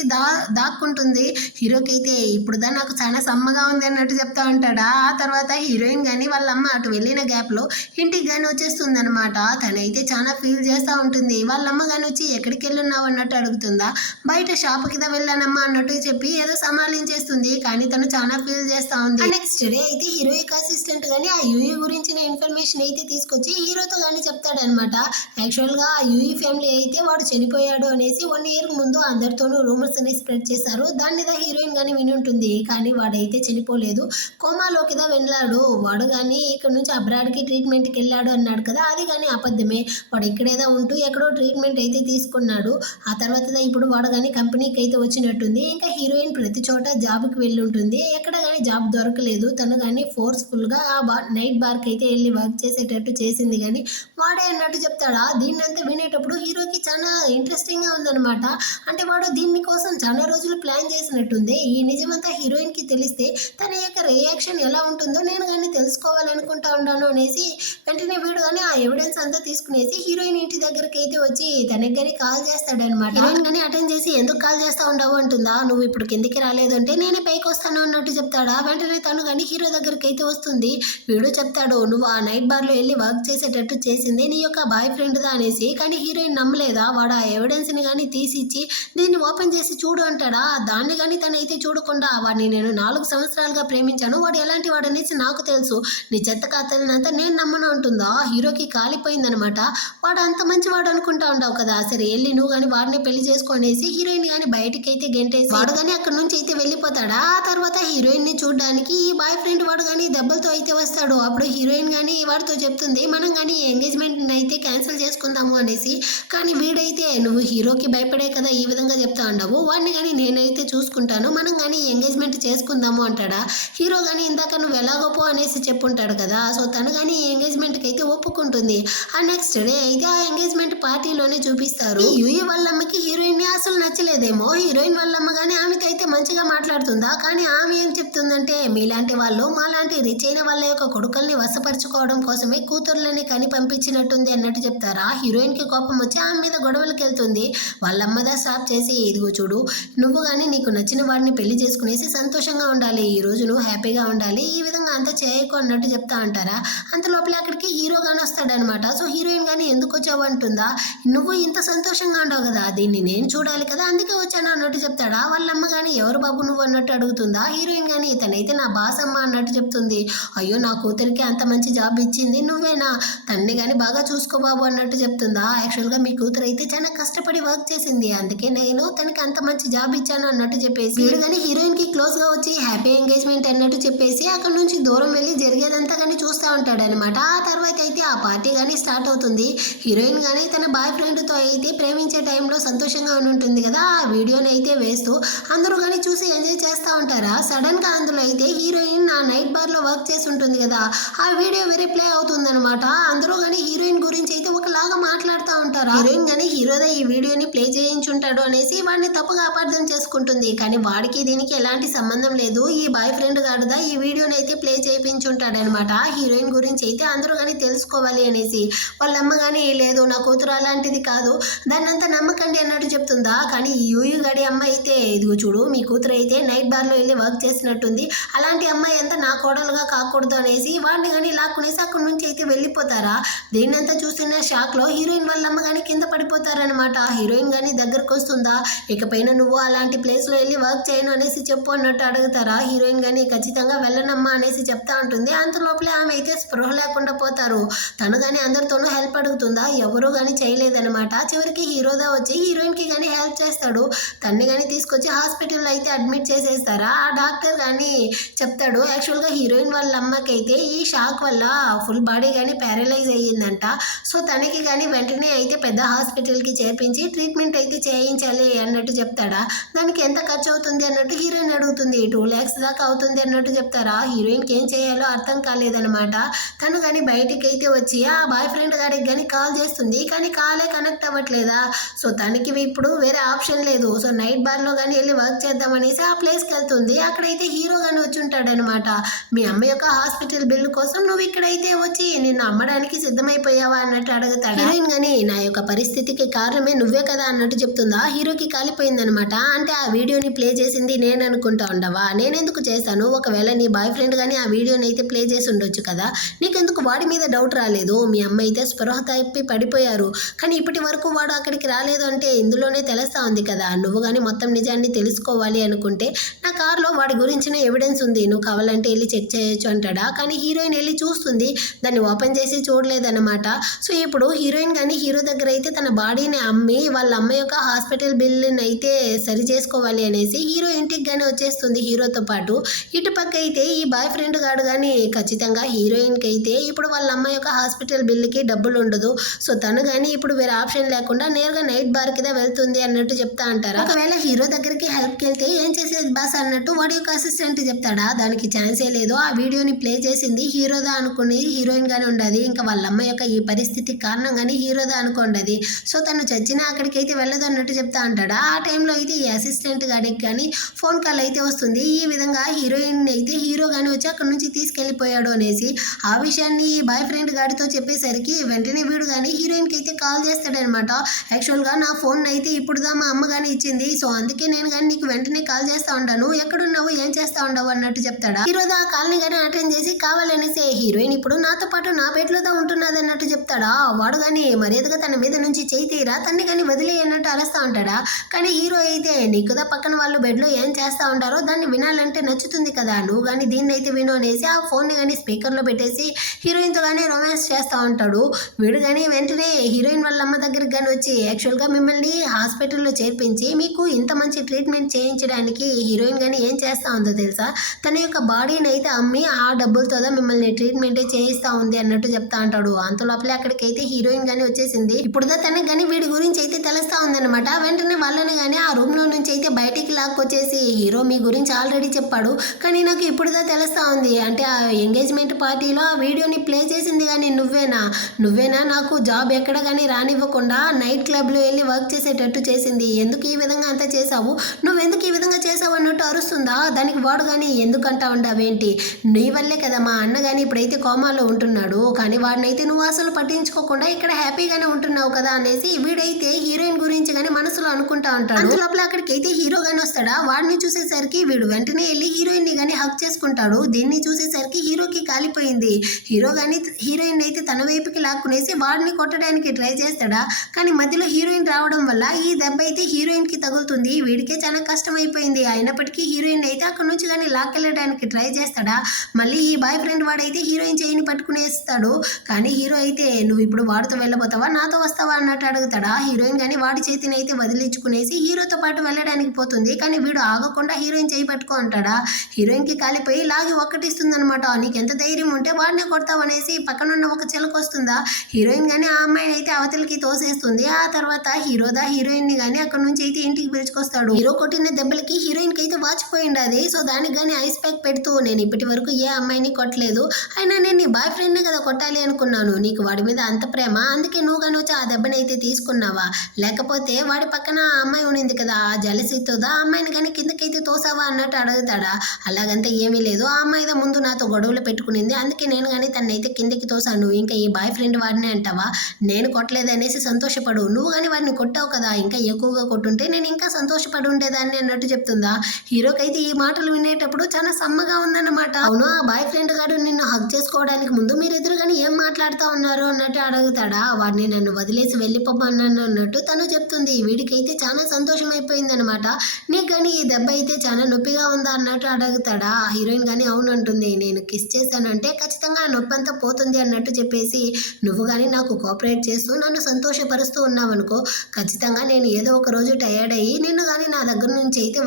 దాక్కుంటుంది. హీరోకి అయితే ఇప్పుడుదా నాకు చాలా సమ్మగా ఉంది అన్నట్టు చెప్తా ఉంటాడా. ఆ తర్వాత హీరోయిన్ కానీ వాళ్ళ అమ్మ అటు వెళ్ళిన గ్యాప్లో ఇంటికి కానీ వచ్చేస్తుంది అనమాట. తనైతే చాలా ఫీల్ చేస్తూ ఉంటుంది. వాళ్ళ అమ్మ కానీ వచ్చి ఎక్కడికి వెళ్ళున్నావు అన్నట్టు అడుగుతుందా. బయట షాప్కి వెళ్ళానమ్మా అన్నట్టు చెప్పి ఏదో సమాలించేస్తుంది. కానీ తను చాలా ఫీల్ చేస్తూ ఉంది. నెక్స్ట్ డే అయితే హీరోయిక్ అసిస్టెంట్ కానీ ఆ యూఈ గురించిన ఇన్ఫర్మేషన్ అయితే తీసుకొచ్చి హీరోతో కానీ చెప్తాడనమాట. యాక్చువల్గా ఆ యూఈ ఫ్యామిలీ అయితే వాడు చనిపోయాడు అనేసి 1 ఇయర్ ముందు అందరితోనూ రూమర్స్ అనేవి స్ప్రెడ్ చేశారు. దాన్ని హీరోయిన్ కానీ వినుంటుంది. కానీ వాడైతే చనిపోలేదు, కోమాలోకి వెళ్ళాడు. వాడు కానీ ఇక్కడ నుంచి అబ్రాడ్కి ట్రీట్మెంట్కి వెళ్ళాడు అన్నాడు కదా, అది కానీ అబద్ధమే. వాడు ఇక్కడేదో ఉంటూ ఎక్కడో ట్రీట్మెంట్ అయితే తీసుకున్నాడు. ఆ తర్వాత ఇప్పుడు వాడు కానీ కంపెనీకి అయితే వచ్చినట్టుంది. ఇంకా హీరోయిన్ ప్రతి చోట జాబ్కి వెళ్ళి ఉంటుంది. ఎక్కడ కానీ జాబ్ దొరకలేదు. తను కానీ ఫోర్స్ఫుల్గా ఆ నైట్ బార్కి అయితే వెళ్ళి వర్క్ చేసేటట్టు చేసింది. కానీ వాడే అన్నట్టు చెప్తాడా. దీన్నంతా వినేటప్పుడు హీరోకి చాలా ఇంట్రెస్టింగ్గా ఉందన్నమాట. అంటే వాడు దీని కోసం చాలా రోజులు ప్లాన్ చేసినట్టుంది. ఈ నిజమంతా హీరోయిన్కి తెలిస్తే తన యొక్క రియాక్షన్ ఎలా ఉంటుందో నేను కానీ తెలుసుకోవాలనుకుంటా ఉన్నాను అనేసి వెంటనే వీడు కానీ ఆ ఎవిడెన్స్ అంతా తీసుకునేసి హీరోయిన్ ఇంటి దగ్గరికి అయితే వచ్చి తనకి కానీ కాల్ చేస్తాడనమాట. హీరోయిన్ కానీ అటెండ్ చేసి, ఎందుకు కాల్ చేస్తా ఉండవు అంటుందా. నువ్వు ఇప్పుడు కిందికి రాలేదు అంటే నేనే పైకి వస్తాను అన్నట్టు చెప్తాడా. వెంటనే తను కానీ హీరో దగ్గరికి అయితే వస్తుంది. వీడు చెప్తాడు, నువ్వు ఆ నైట్ బార్లో వెళ్ళి వర్క్ చేసేటట్టు చేసింది నీ యొక్క బాయ్ ఫ్రెండ్దా అనేసి. కానీ హీరోయిన్ నమ్మలేదా. వాడు ఆ ఎవిడెన్స్ని కానీ తీసిచ్చి దీన్ని ఓపెన్ చేసి చూడు అంటాడా. దాన్ని కానీ తనైతే చూడకుండా, వాడిని నేను 4 సంవత్సరాలుగా ప్రేమించాను, వాడు ఎలాంటి వాడు అనేసి నాకు తెలుసు, నీ చెత్త కథలంతా నేను నమ్మను అంటుందా. హీరోకి కాలి కాలిపోయిందనమాట. వాడు అంత మంచివాడు అనుకుంటా ఉండవు కదా, సరే వెళ్ళి నువ్వు కానీ వాడిని పెళ్లి చేసుకునేసి హీరోయిన్ కానీ బయటకైతే గెంటేసి వాడు కానీ అక్కడ నుంచి అయితే వెళ్ళిపోతాడా. ఆ తర్వాత హీరోయిన్ ని చూడడానికి ఈ బాయ్ ఫ్రెండ్ వాడు కానీ దెబ్బలతో అయితే వస్తాడు. అప్పుడు హీరోయిన్ కానీ వాడితో చెప్తుంది, మనం కానీ ఎంగేజ్మెంట్ అయితే క్యాన్సిల్ చేసుకుందాము అనేసి. కానీ వీడైతే నువ్వు హీరోకి భయపడే కదా ఈ విధంగా చెప్తా ఉండవు, వాడిని కానీ నేనైతే చూసుకుంటాను, మనం కానీ ఎంగేజ్మెంట్ చేసుకుందాము అంటాడా. హీరో కానీ ఇందాక నువ్వు ఎలాగోపో అనేసి చెప్పుంటాడు కదా, సో తను కానీ ఎంగేజ్మెంట్కి అయితే ఒప్పుకుంటుంది. ఆ నెక్స్ట్ డే అయితే ఆ ఎంగేజ్మెంట్ పార్టీలోనే చూపిస్తారు. యూఈ వాళ్ళమ్మకి హీరోయిన్ ని అసలు నచ్చలేదేమో. హీరోయిన్ వాళ్ళమ్మ కానీ ఆమెతో అయితే మంచిగా మాట్లాడుతుందా, కానీ ఆమె ఏం చెప్తుందంటే, మీలాంటి వాళ్ళు మాలాంటి రిచ్ అయిన వాళ్ళ యొక్క కొడుకుల్ని వశపరుచుకోవడం కోసమే కూతుర్లని కని పంపించినట్టుంది అన్నట్టు చెప్తారా. హీరోయిన్ కి కోపం వచ్చి ఆమె మీద గొడవలకు వెళ్తుంది. వాళ్ళమ్మదా స్టాప్ చేసి, ఇదిగో చూడు, నువ్వు కానీ నీకు నచ్చిన వాడిని పెళ్లి చేసుకునేసి సంతోషంగా ఉండాలి, ఈ రోజు నువ్వు హ్యాపీగా ఉండాలి, ఈ విధంగా అంతా చేయకు అన్నట్టు చెప్తా అంటారా. అంత లోపల అక్కడికి హీరో గాని వస్తాడనమాట. సో హీరోయిన్ కానీ ఎందుకు వచ్చావు అంటుందా, నువ్వు ఇంత సంతోషంగా ఉండవు కదా, దీన్ని నేను చూడాలి కదా అందుకే వచ్చాను అన్నట్టు చెప్తాడా. వాళ్ళమ్మ కానీ ఎవరు బాబు నువ్వు అన్నట్టు అడుగుతుందా. హీరోయిన్ కానీ ఇతనైతే నా బాస్ అమ్మ అన్నట్టు చెప్తుంది. అయ్యో నా కూతురికి అంత మంచి జాబ్ ఇచ్చింది నువ్వేనా, తన్ని కానీ బాగా చూసుకో బాబు అన్నట్టు చెప్తుందా. యాక్చువల్గా మీ కూతురు అయితే చాలా కష్టపడి వర్క్ చేసింది, అందుకే నేను తనకి అంత మంచి జాబ్ ఇచ్చాను అన్నట్టు చెప్పేసి వీడు కానీ హీరోయిన్ కి క్లోజ్ గా వచ్చి హ్యాపీ ఎంగేజ్మెంట్ అన్నట్టు చెప్పేసి అక్కడ నుంచి దూరం వెళ్ళి జరిగేదంతా కానీ చూస్తూ ఉంటాడు అనమాట. ఆ తర్వాత అయితే ఆ పార్టీ కానీ స్టార్ట్ అవుతుంది. హీరోయిన్ కానీ తన బాయ్ ఫ్రెండ్ తో అయితే ప్రేమించే టైంలో సంతోషంగా ఉంటుంది కదా, ఆ వీడియోని అయితే వేస్తూ అందరూ కానీ చూసి ఎంజాయ్ చేస్తూ ఉంటారా. సడన్ గా అందులో అయితే హీరోయిన్ ఆ నైట్ బార్ లో వర్క్ చేసి ఉంటుంది కదా, ఆ వీడియో వేరే ప్లే అవుతుంది అనమాట. అందరూ కానీ హీరోయిన్ గురించి అయితే ఒకలాగా మాట్లాడుతూ ఉంటారు. హీరోయిన్ కానీ హీరోదా ఈ వీడియోని ప్లే చేయించుంటాడు అనేసి వాడిని తప్పుగా అపార్థం చేసుకుంటుంది. కానీ వాడికి దీనికి ఎలాంటి సంబంధం లేదు, ఈ బాయ్ ఫ్రెండ్ గాడుదా ఈ వీడియోని అయితే ప్లే చేయించుంటాడు అనమాట. హీరోయిన్ గురించి అయితే అందరూ కానీ తెలుసుకోవాలి అనేసి. వాళ్ళ అమ్మ కానీ లేదు నా కూతురు అలాంటిది కాదు, దాన్ని అంతా నమ్మకండి అన్నట్టు చెప్తుందా. కానీ ఈ యూయు గడి అమ్మ అయితే, ఇదిగో చూడు మీ కూతురు అయితే నైట్ బార్ లో వెళ్ళి వర్క్ చేసినట్టుంది, అలాంటి అమ్మాయి అంతా నా కోడలుగా కాకూడదు అనేసి వాడిని కానీ లాక్కునేసి అక్కడి నుంచి అయితే వెళ్ళిపోతారా. దీన్నంతా చూసిన షాక్ లో హీరోయిన్ వాళ్ళమ్మ కానీ కింద పడిపోతారనమాట. హీరోయిన్ కానీ దగ్గరకు వస్తుందా, ఇకపైన నువ్వు అలాంటి ప్లేస్ లో వెళ్ళి వర్క్ చేయను అనేసి చెప్పు అన్నట్టు అడుగుతారా. హీరోయిన్ కానీ ఖచ్చితంగా వెళ్ళనమ్మా అనేసి చెప్తా ఉంటుంది. అంత లోపలే ఆమె అయితే స్పృహ లేకుండా పోతారు. తను కానీ అందరితోనూ హెల్ప్ అడుగుతుందా, ఎవరు కానీ చేయలేదనమాట. చివరికి హీరోదా వచ్చి హీరోయిన్ కి కానీ హెల్ప్ చేస్తాడు. తన్ని కానీ తీసుకొచ్చి హాస్పిటల్లో అయితే అడ్మిట్ చేసేస్తారా. ఆ డాక్టర్ కానీ చెప్తాడు, యాక్చువల్గా హీరోయిన్ వాళ్ళ అమ్మకి అయితే ఈ షాక్ వల్ల ఫుల్ బాడీ కానీ ప్యారలైజ్ అయ్యిందంట. సో తనకి కానీ వెంటనే అయితే పెద్ద హాస్పిటల్కి చేర్పించి ట్రీట్మెంట్ అయితే చేయించాలి అన్నట్టు చెప్తాడా. దానికి ఎంత ఖర్చు అవుతుంది అన్నట్టు హీరోయిన్ అడుగుతుంది. 2 lakhs దాకా అవుతుంది అన్నట్టు చెప్తారా. హీరోయిన్కి ఏం చేయాలో అర్థం కాలేదనమాట. తను కానీ బయటికి అయితే వచ్చి ఆ బాయ్ ఫ్రెండ్ గారికి కానీ కాల్ చేస్తుంది, కానీ కాలే కనెక్ట్ అవ్వట్లేదా. సో తనకి ఇప్పుడు వేరే ఆప్షన్ లేదు. సో నైట్ బార్లో కానీ వెళ్ళి వర్క్ చేద్దామనేసి ఆ ప్లేస్కి వెళ్తుంది. అక్కడైతే హీరో కానీ వచ్చి ఉంటాడనమాట. మీ అమ్మ యొక్క హాస్పిటల్ బిల్లు కోసం నువ్వు ఇక్కడైతే వచ్చి నిన్ను అమ్మడానికి సిద్ధమైపోయావా అన్నట్టు అడుగుతాడు. హీరోయిన్ కానీ నా యొక్క పరిస్థితికి కారణమే నువ్వే కదా అన్నట్టు చెప్తుందా. హీరోకి కాలిపోయిందనమాట. అంటే ఆ వీడియోని ప్లే చేసింది నేను అనుకుంటా ఉండవా, నేనెందుకు చేస్తాను, ఒకవేళ నీ బాయ్ ఫ్రెండ్ కానీ ఆ వీడియోని అయితే ప్లే చేసి ఉండొచ్చు కదా, నీకెందుకు వాడి మీద డౌట్ రాలేదు. మీ అమ్మ అయితే స్పృహ తప్పి పడిపోయారు, కానీ ఇప్పటి వరకు వాడు అక్కడికి రాలేదు అంటే ఇందులోనే తెలుస్తా ఉంది కదా. నువ్వు కానీ మొత్తం నిజాన్ని తెలుసుకోవాలి అనుకుంటే నా కార్లో వాడి గురించిన ఎవిడెన్స్ ఉంది, నువ్వు కావాలంటే వెళ్ళి చెక్ చేయొచ్చు అంటాడా. కానీ హీరోయిన్ వెళ్ళి చూస్తుంది, దాన్ని ఓపెన్ చేసి చూడలేదన్నమాట. సో ఇప్పుడు హీరోయిన్ కానీ హీరో దగ్గర అయితే తన బాడీని అమ్మి వాళ్ళ అమ్మ యొక్క హాస్పిటల్ బిల్లుని అయితే సరి చేసుకోవాలి అనేసి హీరో ఇంటికి కానీ వచ్చేస్తుంది హీరోతో పాటు. ఇటు పక్క అయితే ఈ బాయ్ ఫ్రెండ్ గాడు కానీ ఖచ్చితంగా హీరోయిన్కి అయితే ఇప్పుడు వాళ్ళ అమ్మ యొక్క హాస్పిటల్ బిల్లుకి డబ్బులు ఉండదు. సో తను కానీ ఇప్పుడు వేరే ఆప్షన్ లేకుండా నేరుగా నైట్ బార్ కింద వెళ్తుంది అన్నట్టు చెప్తా అంటారా. ఒకవేళ హీరో దగ్గరికి హెల్ప్కి వెళ్తే ఏం చేసేది బాస్ అన్నట్టు వాడి యొక్క అసిస్టెంట్ చెప్తాడా. దానికి ఛాన్సే లేదు, ఆ వీడియోని ప్లే చేసింది హీరోదా అనుకుని హీరోయిన్ గానే ఉండదు, ఇంకా వాళ్ళ అమ్మ యొక్క ఈ పరిస్థితి కారణంగానే హీరోదా అనుకోండి. సో తను చచ్చినా అక్కడికైతే వెళ్ళదు అన్నట్టు చెప్తా అంటాడా. ఆ టైంలో అయితే ఈ అసిస్టెంట్ గాడికి కానీ ఫోన్ కాల్ అయితే వస్తుంది. ఈ విధంగా హీరోయిన్ అయితే హీరో కానీ వచ్చి అక్కడ నుంచి తీసుకెళ్లిపోయాడు అనేసి. ఆ విషయాన్ని ఈ బాయ్ ఫ్రెండ్ గాడితో చెప్పేసరికి వెంటనే వీడు కానీ హీరోయిన్కి అయితే కాల్ చేస్తాడనమాట. యాక్చువల్గా నా ఫోన్ అయితే ఇప్పుడుదా మా అమ్మ కానీ ఇచ్చింది, సో అందుకే నేను కానీ నీకు వెంటనే కాల్ చేస్తా ఉంటాను, ఎక్కడున్నావు ఏం చేస్తా ఉండవు అన్నట్టు చెప్తాడా. హీరోదా ఆ కాల్ని కానీ అటెండ్ చేసి కావాలనేసి హీరోయిన్ ఇప్పుడు నాతో పాటు నా బెడ్లోదా ఉంటున్నది అన్నట్టు చెప్తాడా. వాడు కానీ మర్యాదగా తన తన మీద నుంచి చేయి తీరా తన్ని కానీ వదిలేయన్నట్టు అరుస్తూ ఉంటాడా. కానీ హీరో అయితే నీకుదా పక్కన వాళ్ళు బెడ్లో ఏం చేస్తూ ఉంటారో దాన్ని వినాలంటే నచ్చుతుంది కదా, నువ్వు కానీ దీన్ని అయితే విను అనేసి ఆ ఫోన్ని కానీ స్పీకర్లో పెట్టేసి హీరోయిన్తో కానీ రొమాన్స్ చేస్తూ ఉంటాడు. వీడు కానీ వెంటనే హీరోయిన్ వాళ్ళ అమ్మ దగ్గరికి కానీ వచ్చి యాక్చువల్గా మిమ్మల్ని హాస్పిటల్లో చేర్పించి మీకు ఇంత మంచి ట్రీట్మెంట్ చేయించడానికి హీరోయిన్ కానీ ఏం చేస్తూ ఉందో తెలుసా, తన యొక్క బాడీని అయితే అమ్మి ఆ డబ్బులతో మిమ్మల్ని ట్రీట్మెంటే చేయిస్తూ ఉంది అన్నట్టు చెప్తా ఉంటాడు. అంత లోపలే అక్కడికైతే హీరోయిన్ కానీ వచ్చేసింది. ఇప్పుడుదా తనకు కానీ వీడి గురించి అయితే తెలుస్తా ఉందన్నమాట. వెంటనే వాళ్ళని కానీ ఆ రూమ్ లో నుంచి అయితే బయటికి లాక్కొచ్చేసి హీరో మీ గురించి ఆల్రెడీ చెప్పాడు, కానీ నాకు ఇప్పుడుదా తెలుస్తా ఉంది అంటే ఆ ఎంగేజ్మెంట్ పార్టీలో ఆ వీడియోని ప్లే చేసింది కానీ నువ్వేనా నాకు జాబ్ ఎక్కడ కానీ రానివ్వకుండా నైట్ క్లబ్లో వెళ్ళి వర్క్ చేసేటట్టు చేసింది, ఎందుకు ఈ విధంగా అంతా చేసావు, నువ్వెందుకు ఈ విధంగా చేసావు అన్నట్టు అరుస్తుందా. దానికి వాడు కానీ ఎందుకంటా ఉండవేంటి, నీ వల్లే కదా మా అన్న కానీ ఇప్పుడైతే కోమాలో ఉంటున్నాడు, కానీ వాడినైతే నువ్వు అసలు పట్టించుకోకుండా ఇక్కడ హ్యాపీగానే ఉంటున్నావు కదా అనేసి వీడైతే హీరోయిన్ గురించి కానీ మనసులో అనుకుంటా ఉంటాడు. లోపల అక్కడికైతే హీరో గాని వస్తాడా, వాడిని చూసేసరికి వీడు వెంటనే వెళ్ళి హీరోయిన్ ని కానీ హక్ చేసుకుంటాడు. దీన్ని చూసేసరికి హీరోకి కాలిపోయింది. హీరో కానీ హీరోయిన్ అయితే తన వైపుకి లాక్కునేసి వాడిని కొట్టడానికి ట్రై చేస్తాడా, కానీ మధ్యలో హీరోయిన్ రావడం వల్ల ఈ దెబ్బ అయితే హీరోయిన్ కి తగులుతుంది. వీడికే చాలా కష్టం అయిపోయింది. అయినప్పటికీ హీరోయిన్ అయితే అక్కడ నుంచి కానీ లాక్కెళ్ళడానికి ట్రై చేస్తాడా, మళ్ళీ ఈ బాయ్ ఫ్రెండ్ వాడైతే హీరోయిన్ చేయిని పట్టుకునేస్తాడు. కానీ హీరో అయితే నువ్వు ఇప్పుడు వాడితో వెళ్ళబోతావా నాతో వస్తావా అన్నట్టు అడుగుతాడా. హీరోయిన్ కానీ వాడి చేతిని అయితే వదిలించుకునేసి హీరోతో పాటు వెళ్ళడానికి పోతుంది. కానీ వీడు ఆగకుండా హీరోయిన్ చేయి పట్టుకో అంటాడా. హీరోయిన్ కి కాలిపోయి లాగి ఒక్కటిస్తుంది అనమాట. నీకు ఎంత ధైర్యం ఉంటే వాడినే కొడతావు అనేసి పక్కనున్న ఒక చిలక వస్తుందా. హీరోయిన్ కానీ ఆ అమ్మాయిని అయితే అవతలికి తోసేస్తుంది. ఆ తర్వాత హీరోయిన్ ని కానీ అక్కడ నుంచి అయితే ఇంటికి పిలుచుకొస్తాడు. హీరో కొట్టిన దెబ్బలకి హీరోయిన్ కి అయితే వాచిపోయింది అది. సో దానికి కానీ ఐస్ ప్యాక్ పెడుతూ నేను ఇప్పటి వరకు ఏ అమ్మాయిని కొట్టలేదు, అయినా నేను నీ బాయ్ ఫ్రెండ్ కదా కొట్టాలి అనుకున్నాను, నీకు వాడి మీద అంత ప్రేమ అందుకే నువ్వు కానీ వచ్చి ఆ దెబ్బని అయితే తీసుకున్నావా, లేకపోతే వాడి పక్కన ఆ అమ్మాయి ఉండింది కదా ఆ జలసితో ఆ అమ్మాయిని కానీ కిందకైతే తోసావా అన్నట్టు అడుగుతాడా. అలాగంతా ఏమీ లేదు, ఆ అమ్మాయి ముందు నాతో గొడవలు పెట్టుకునింది అందుకే నేను కానీ తనైతే కిందకి తోసాను, ఇంకా ఈ బాయ్ ఫ్రెండ్ వాడిని అంటావా, నేను కొట్టలేదు అనేసి సంతోషపడు, నువ్వు కానీ వాడిని కొట్టావు కదా ఇంకా ఎక్కువగా కొట్టుంటే నేను ఇంకా సంతోషపడి ఉండేదాన్ని అన్నట్టు చెప్తుందా. హీరోకైతే ఈ మాటలు వినేటప్పుడు చాలా సమ్మగా ఉందన్నమాట. అవును ఆ బాయ్ ఫ్రెండ్ గారు నిన్ను హక్ చేసుకోవడానికి ముందు మీరిద్దరు కానీ ఏం మాట్లాడుతూ ఉన్నారు అన్నట్టు అడుగుతాడా. వాడిని నన్ను వదిలేసి వెళ్ళిపోమన్నాను అన్నట్టు తను చెప్తుంది. వీడికైతే చాలా సంతోషం అయిపోయింది అనమాట. నీకు కానీ ఈ దెబ్బ అయితే చాలా నొప్పిగా ఉందా అన్నట్టు అడుగుతాడా. హీరోయిన్ కానీ అవును అంటుంది, నేను కిస్ చేశానంటే ఖచ్చితంగా ఆ నొప్పి అంతా పోతుంది అన్నట్టు చెప్పేసి నువ్వు కానీ నాకు కోఆపరేట్ చేస్తూ నన్ను సంతోషపరుస్తూ ఉన్నావనుకో ఖచ్చితంగా నేను ఏదో ఒక రోజు టయర్డ్ అయ్యి నిన్ను కానీ నా దగ్గర నుంచి అయితే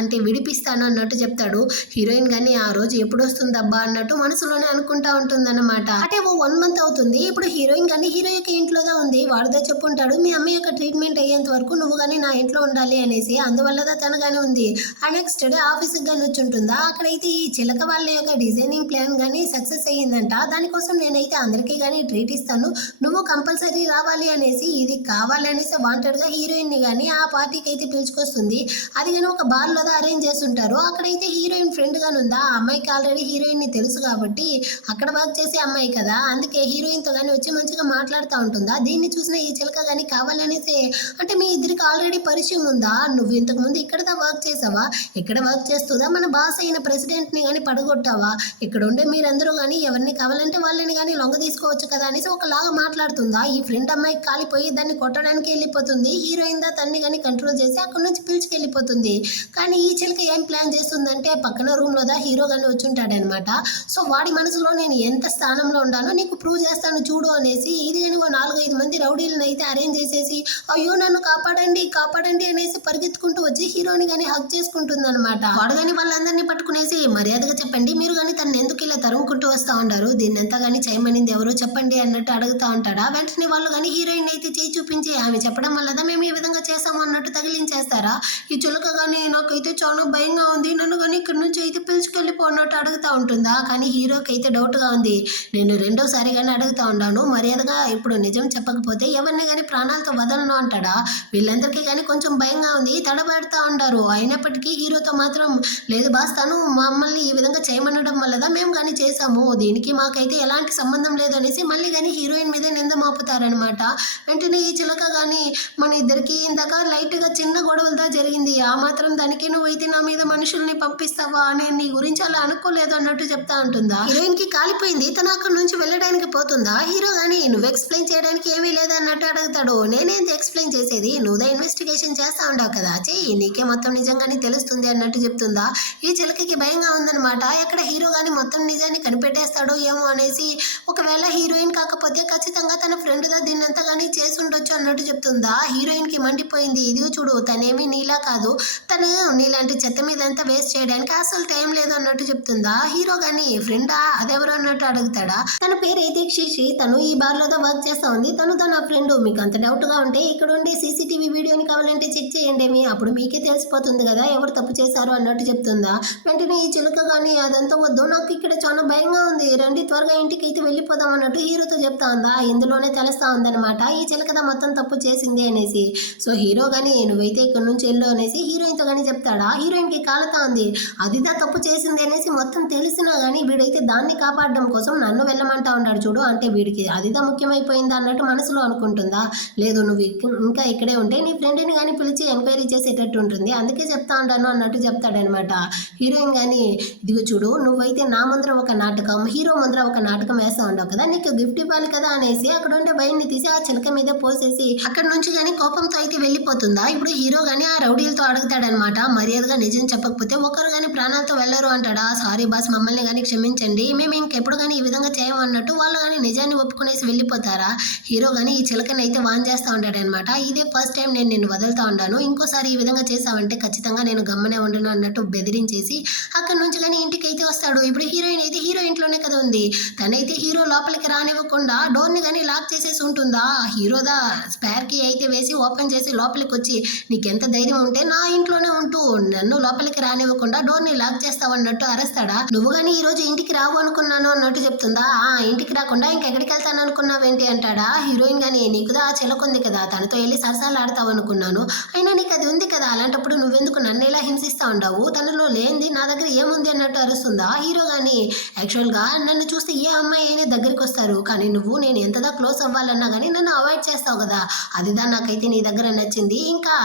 అంటే విడిపిస్తాను అన్నట్టు చెప్తాడు. హీరోయిన్ కానీ ఆ రోజు ఎప్పుడు వస్తుందబ్బా అన్నట్టు మనసులోనే అనుకుంటా ఉంటుందన్నమాట. అంటే 1 month అవుతుంది. ఇప్పుడు హీరోయిన్ కానీ హీరో యొక్క ఇంట్లోగా ఉంది. వాడితో చెప్పుంటాడు మీ అమ్మ యొక్క ట్రీట్మెంట్ అయ్యేంత వరకు నువ్వు కానీ నా ఇంట్లో ఉండాలి అనేసి, అందువల్ల తనగానే ఉంది. ఆ నెక్స్ట్ డే ఆఫీస్కి కానీ వచ్చి ఉంటుందా. అక్కడైతే ఈ చిలక వాళ్ళ యొక్క డిజైనింగ్ ప్లాన్ కానీ సక్సెస్ అయ్యిందంట. దానికోసం నేనైతే అందరికీ కానీ ట్రీట్ ఇస్తాను, నువ్వు కంపల్సరీ రావాలి అనేసి ఇది కావాలి అనేసి వాంటెడ్గా హీరోయిన్ ని కానీ ఆ పార్టీకి అయితే పిలుచుకొస్తుంది. అది కానీ ఒక బార్లో అరేంజ్ చేస్తుంటారు. అక్కడైతే హీరోయిన్ ఫ్రెండ్ గాని ఉందా, ఆ అమ్మాయికి ఆల్రెడీ హీరోయిన్ ని తెలుసు కాబట్టి అక్కడ వర్క్ చేసే అమ్మాయి కదా, అందుకే హీరోయిన్ తో కానీ వచ్చి మంచిగా మాట్లాడుతూ ఉంటుందా. దీన్ని చూసిన ఈ చిలక కానీ కావాలనేసి అంటే మీ ఇద్దరికి ఆల్రెడీ పరిచయం ఉందా, నువ్వు ఇంతకు ముందు ఇక్కడదా వర్క్ చేసావా, ఇక్కడ వర్క్ చేస్తుందా మన బాస్ అయిన ప్రెసిడెంట్ ని కానీ పడగొట్టావా, ఇక్కడ ఉండే మీరందరూ కానీ ఎవరిని కావాలంటే వాళ్ళని కానీ లొంగ తీసుకోవచ్చు కదా అనేసి ఒకలాగా మాట్లాడుతుందా. ఈ ఫ్రెండ్ అమ్మాయికి కాలిపోయి దాన్ని కొట్టడానికి వెళ్ళిపోతుంది. హీరోయిన్ దా తన్ని కానీ కంట్రోల్ చేసి అక్కడ నుంచి పిలుచుకెళ్ళిపోతుంది. కానీ ఈ చిలక ఏం ప్లాన్ చేస్తుందంటే పక్కన రూమ్ లో దా హీరో గాని వచ్చుంటాడనమాట. సో వాడి మనసులో నేను ఎంత స్థానంలో ఉండానో నీకు ప్రూవ్ చేస్తాను చూడు అనేసి ఇది కానీ 4-5 మంది రౌడీలను అయితే అరేంజ్ చేసేసి అయ్యో నన్ను కాపాడండి అనేసి పరిగెత్తుకుంటూ వచ్చి హీరోని కానీ హక్ చేసుకుంటుంది అనమాట. వాడు కానీ వాళ్ళందరినీ పట్టుకునేసి మర్యాదగా చెప్పండి మీరు కానీ తను ఎందుకు ఇలా తరుముకుంటూ వస్తా ఉంటారు, దీన్ని ఎంత కానీ చేయమనింది ఎవరో చెప్పండి అన్నట్టు అడుగుతా ఉంటాడా. వెంటనే వాళ్ళు కానీ హీరోయిన్ అయితే చేయి చూపించి ఆమె చెప్పడం వల్ల మేము ఈ విధంగా చేసాము అన్నట్టు తగిలించేస్తారా. ఈ చులక కానీ నాకైతే చాలా భయంగా ఉంది, నన్ను కానీ ఇక్కడ నుంచి అయితే పిలుచుకెళ్ళిపో అన్నట్టు అడుగుతా ఉంటుందా. కానీ హీరోకి అయితే డౌట్గా ఉంది, నేను రెండోసారి కానీ అడుగుతా ఉన్నాను మర్యాదగా ఇప్పుడు నిజం చెప్పకపోతే ఎవరిని కానీ ప్రాణాలతో వదలను అంటాడా. వీళ్ళందరికీ కానీ కొంచెం భయంగా ఉంది, తడబడుతూ ఉంటారు. అయినప్పటికీ హీరోతో మాత్రం లేదు బాస్ తను మమ్మల్ని ఈ విధంగా చేయమనడం వల్లదా మేము కానీ చేసాము, దీనికి మాకైతే ఎలాంటి సంబంధం లేదనేసి మళ్ళీ కానీ హీరోయిన్ మీదే నింద మోపుతారనమాట. వెంటనే ఈ చిలక కానీ మన ఇద్దరికి ఇందాక లైట్గా చిన్న గొడవలతో జరిగింది, ఆ మాత్రం దానికి నువ్వైతే నా మీద మనుషుల్ని పంపిస్తావా అని నీ గురించి అలా అనుకోలేదు అన్నట్టు చెప్తా ఉంటుందా. హీరోయిన్ కి కాలిపోయింది, తను అక్కడ నుంచి వెళ్ళడానికి పోతుందా. హీరో కానీ నువ్వు ఎక్స్ప్లెయిన్ చేయడానికి దానికి ఏమీ లేదన్నట్టు అడుగుతాడు. నేనేంది ఎక్స్ప్లెయిన్ చేసేది, నువ్వుదే ఇన్వెస్టిగేషన్ చేస్తా ఉండవు కదా, చెయ్యి, నీకే మొత్తం నిజంగానే తెలుస్తుంది అన్నట్టు చెప్తుందా. ఈ చిలకకి భయంగా ఉందన్నమాట. ఎక్కడ హీరో గాని మొత్తం నిజాన్ని కనిపెట్టేస్తాడో ఏమో అనేసి. ఒకవేళ హీరోయిన్ కాకపోతే ఖచ్చితంగా తన ఫ్రెండ్గా దీన్నంతా కానీ చేసి ఉండొచ్చు అన్నట్టు చెప్తుందా. హీరోయిన్ కి మండిపోయింది. ఇదిగో చూడు, తనేమి నీలా కాదు, తను నీలాంటి చెత్త మీద అంతా వేస్ట్ చేయడానికి అసలు టైం లేదు అన్నట్టు చెప్తుందా. హీరో గాని ఫ్రెండా అదెవరు అన్నట్టు అడుగుతాడా. తన పేరు అయితే శిషి, తను ఈ బార్ లో వర్క్ చేస్తా ఉంది, తను నా ఫ్రెండ్. మీకు అంత డౌట్ గా ఉంటే ఇక్కడ ఉండే సీసీటీవీ వీడియోని కావాలంటే చెక్ చేయండి, అప్పుడు మీకే తెలిసిపోతుంది కదా ఎవరు తప్పు చేశారు అన్నట్టు చెప్తుందా. వెంటనే ఈ చిలుక గాని అదంతా వద్దు, నాకు ఇక్కడ చాలా భయంగా ఉంది, రండి త్వరగా ఇంటికి అయితే వెళ్ళిపోదాం అన్నట్టు హీరోతో చెప్తా ఉందా. ఇందులోనే తెలుస్తా ఉందన్నమాట ఈ చిలకద మొత్తం తప్పు చేసింది అనేసి. సో హీరో గాని నువ్వైతే ఇక్కడ నుంచి వెళ్ళు అనేసి హీరోయిన్ తో గానీ చెప్తాడా. హీరోయిన్ కి కాలుతా ఉంది, అదిదా తప్పు చేసింది అనేసి మొత్తం తెలిసినా గానీ వీడైతే దాన్ని కాపాడడం కోసం నన్ను వెళ్ళమంటా ఉన్నాడు చూడు. అంటే వీడికి అదిదా ముఖ్యమైపోయిందా అన్నట్టు మనసులో అనుకుంటుందా. లేదు, నువ్వు ఇంకా ఇక్కడే ఉంటే నీ ఫ్రెండ్ని కానీ పిలిచి ఎంక్వైరీ చేసేటట్టు ఉంటుంది, అందుకే చెప్తా ఉంటాను అన్నట్టు చెప్తాడనమాట. హీరోయిన్ కానీ ఇదిగో చూడు, నువ్వైతే నా ముందర ఒక నాటకం, హీరో ముందర ఒక నాటకం వేస్తా ఉండవు కదా, నీకు గిఫ్ట్ ఇవ్వాలి కదా అనేసి అక్కడ ఉండే వైన్ని తీసి ఆ చిలక మీద పోసేసి అక్కడ నుంచి కానీ కోపంతో అయితే వెళ్ళిపోతుందా. ఇప్పుడు హీరో గానీ ఆ రౌడీలతో అడుగుతాడనమాట, మర్యాదగా నిజం చెప్పకపోతే ఒకరు కానీ ప్రాణాలతో వెళ్ళరు అంటాడా. సారీ బాస్, మమ్మల్ని కానీ క్షమించండి, మేము ఇంకెప్పుడు కానీ ఈ విధంగా చేయము అన్నట్టు వాళ్ళు కానీ నిజాన్ని ఒప్పుకునేసి వెళ్ళిపోతారా. హీరో గానీ ఈ చిలకని అయితే వాన్ చేస్తూ ఉంటాడనమాట. ఇదే ఫస్ట్ టైం నేను నిన్ను వదులుతా ఉన్నాను, ఇంకోసారి ఈ విధంగా చేసావంటే ఖచ్చితంగా నేను గమ్మనే ఉండను అన్నట్టు బెదిరించేసి అక్కడ నుంచి కానీ ఇంటికి అయితే వస్తాడు. ఇప్పుడు హీరోయిన్ అయితే హీరో ఇంట్లోనే కదా ఉంది, తనైతే హీరో లోపలికి రానివ్వకుండా డోర్ని కానీ లాక్ చేసేసి ఉంటుందా. హీరోదా స్పేర్ కీ అయితే వేసి ఓపెన్ చేసి లోపలికి వచ్చి, నీకెంత ధైర్యం ఉంటే నా ఇంట్లోనే ఉంటూ నన్ను లోపలికి రానివ్వకుండా డోర్ని లాక్ చేస్తావన్నట్టు అరుస్తాడా. నువ్వు కానీ ఈ రోజు ఇంటికి రావు అనుకున్నాను అన్నట్టు చెప్తుందా. ఆ ఇంటికి రాకుండా ఇంకెక్కడికి వెళ్తాను అనుకున్నావేంటి అంటాడా. హీరోయిన్ గానీ నీకుదా ఆ చిలకుంది కదా, తనతో వెళ్ళి సరసాలు ఆడతావు అనుకున్నాను, అయినా నీకు అది ఉంది కదా, అలాంటప్పుడు నువ్వెందుకు నన్ను ఇలా హింసిస్తా ఉండవు, తనలో లేనిది నా దగ్గర ఏముంది అన్నట్టు అరుస్తుందా. హీరో గానీ యాక్చువల్గా నన్ను చూస్తే ఏ అమ్మాయి అయినా దగ్గరికి వస్తారు, కానీ నువ్వు నేను ఎంతగా క్లోజ్ అవ్వాలన్నా కానీ నన్ను అవాయిడ్ చేస్తావు కదా, అదిదా నాకైతే నీ దగ్గర నచ్చింది. ఇంకా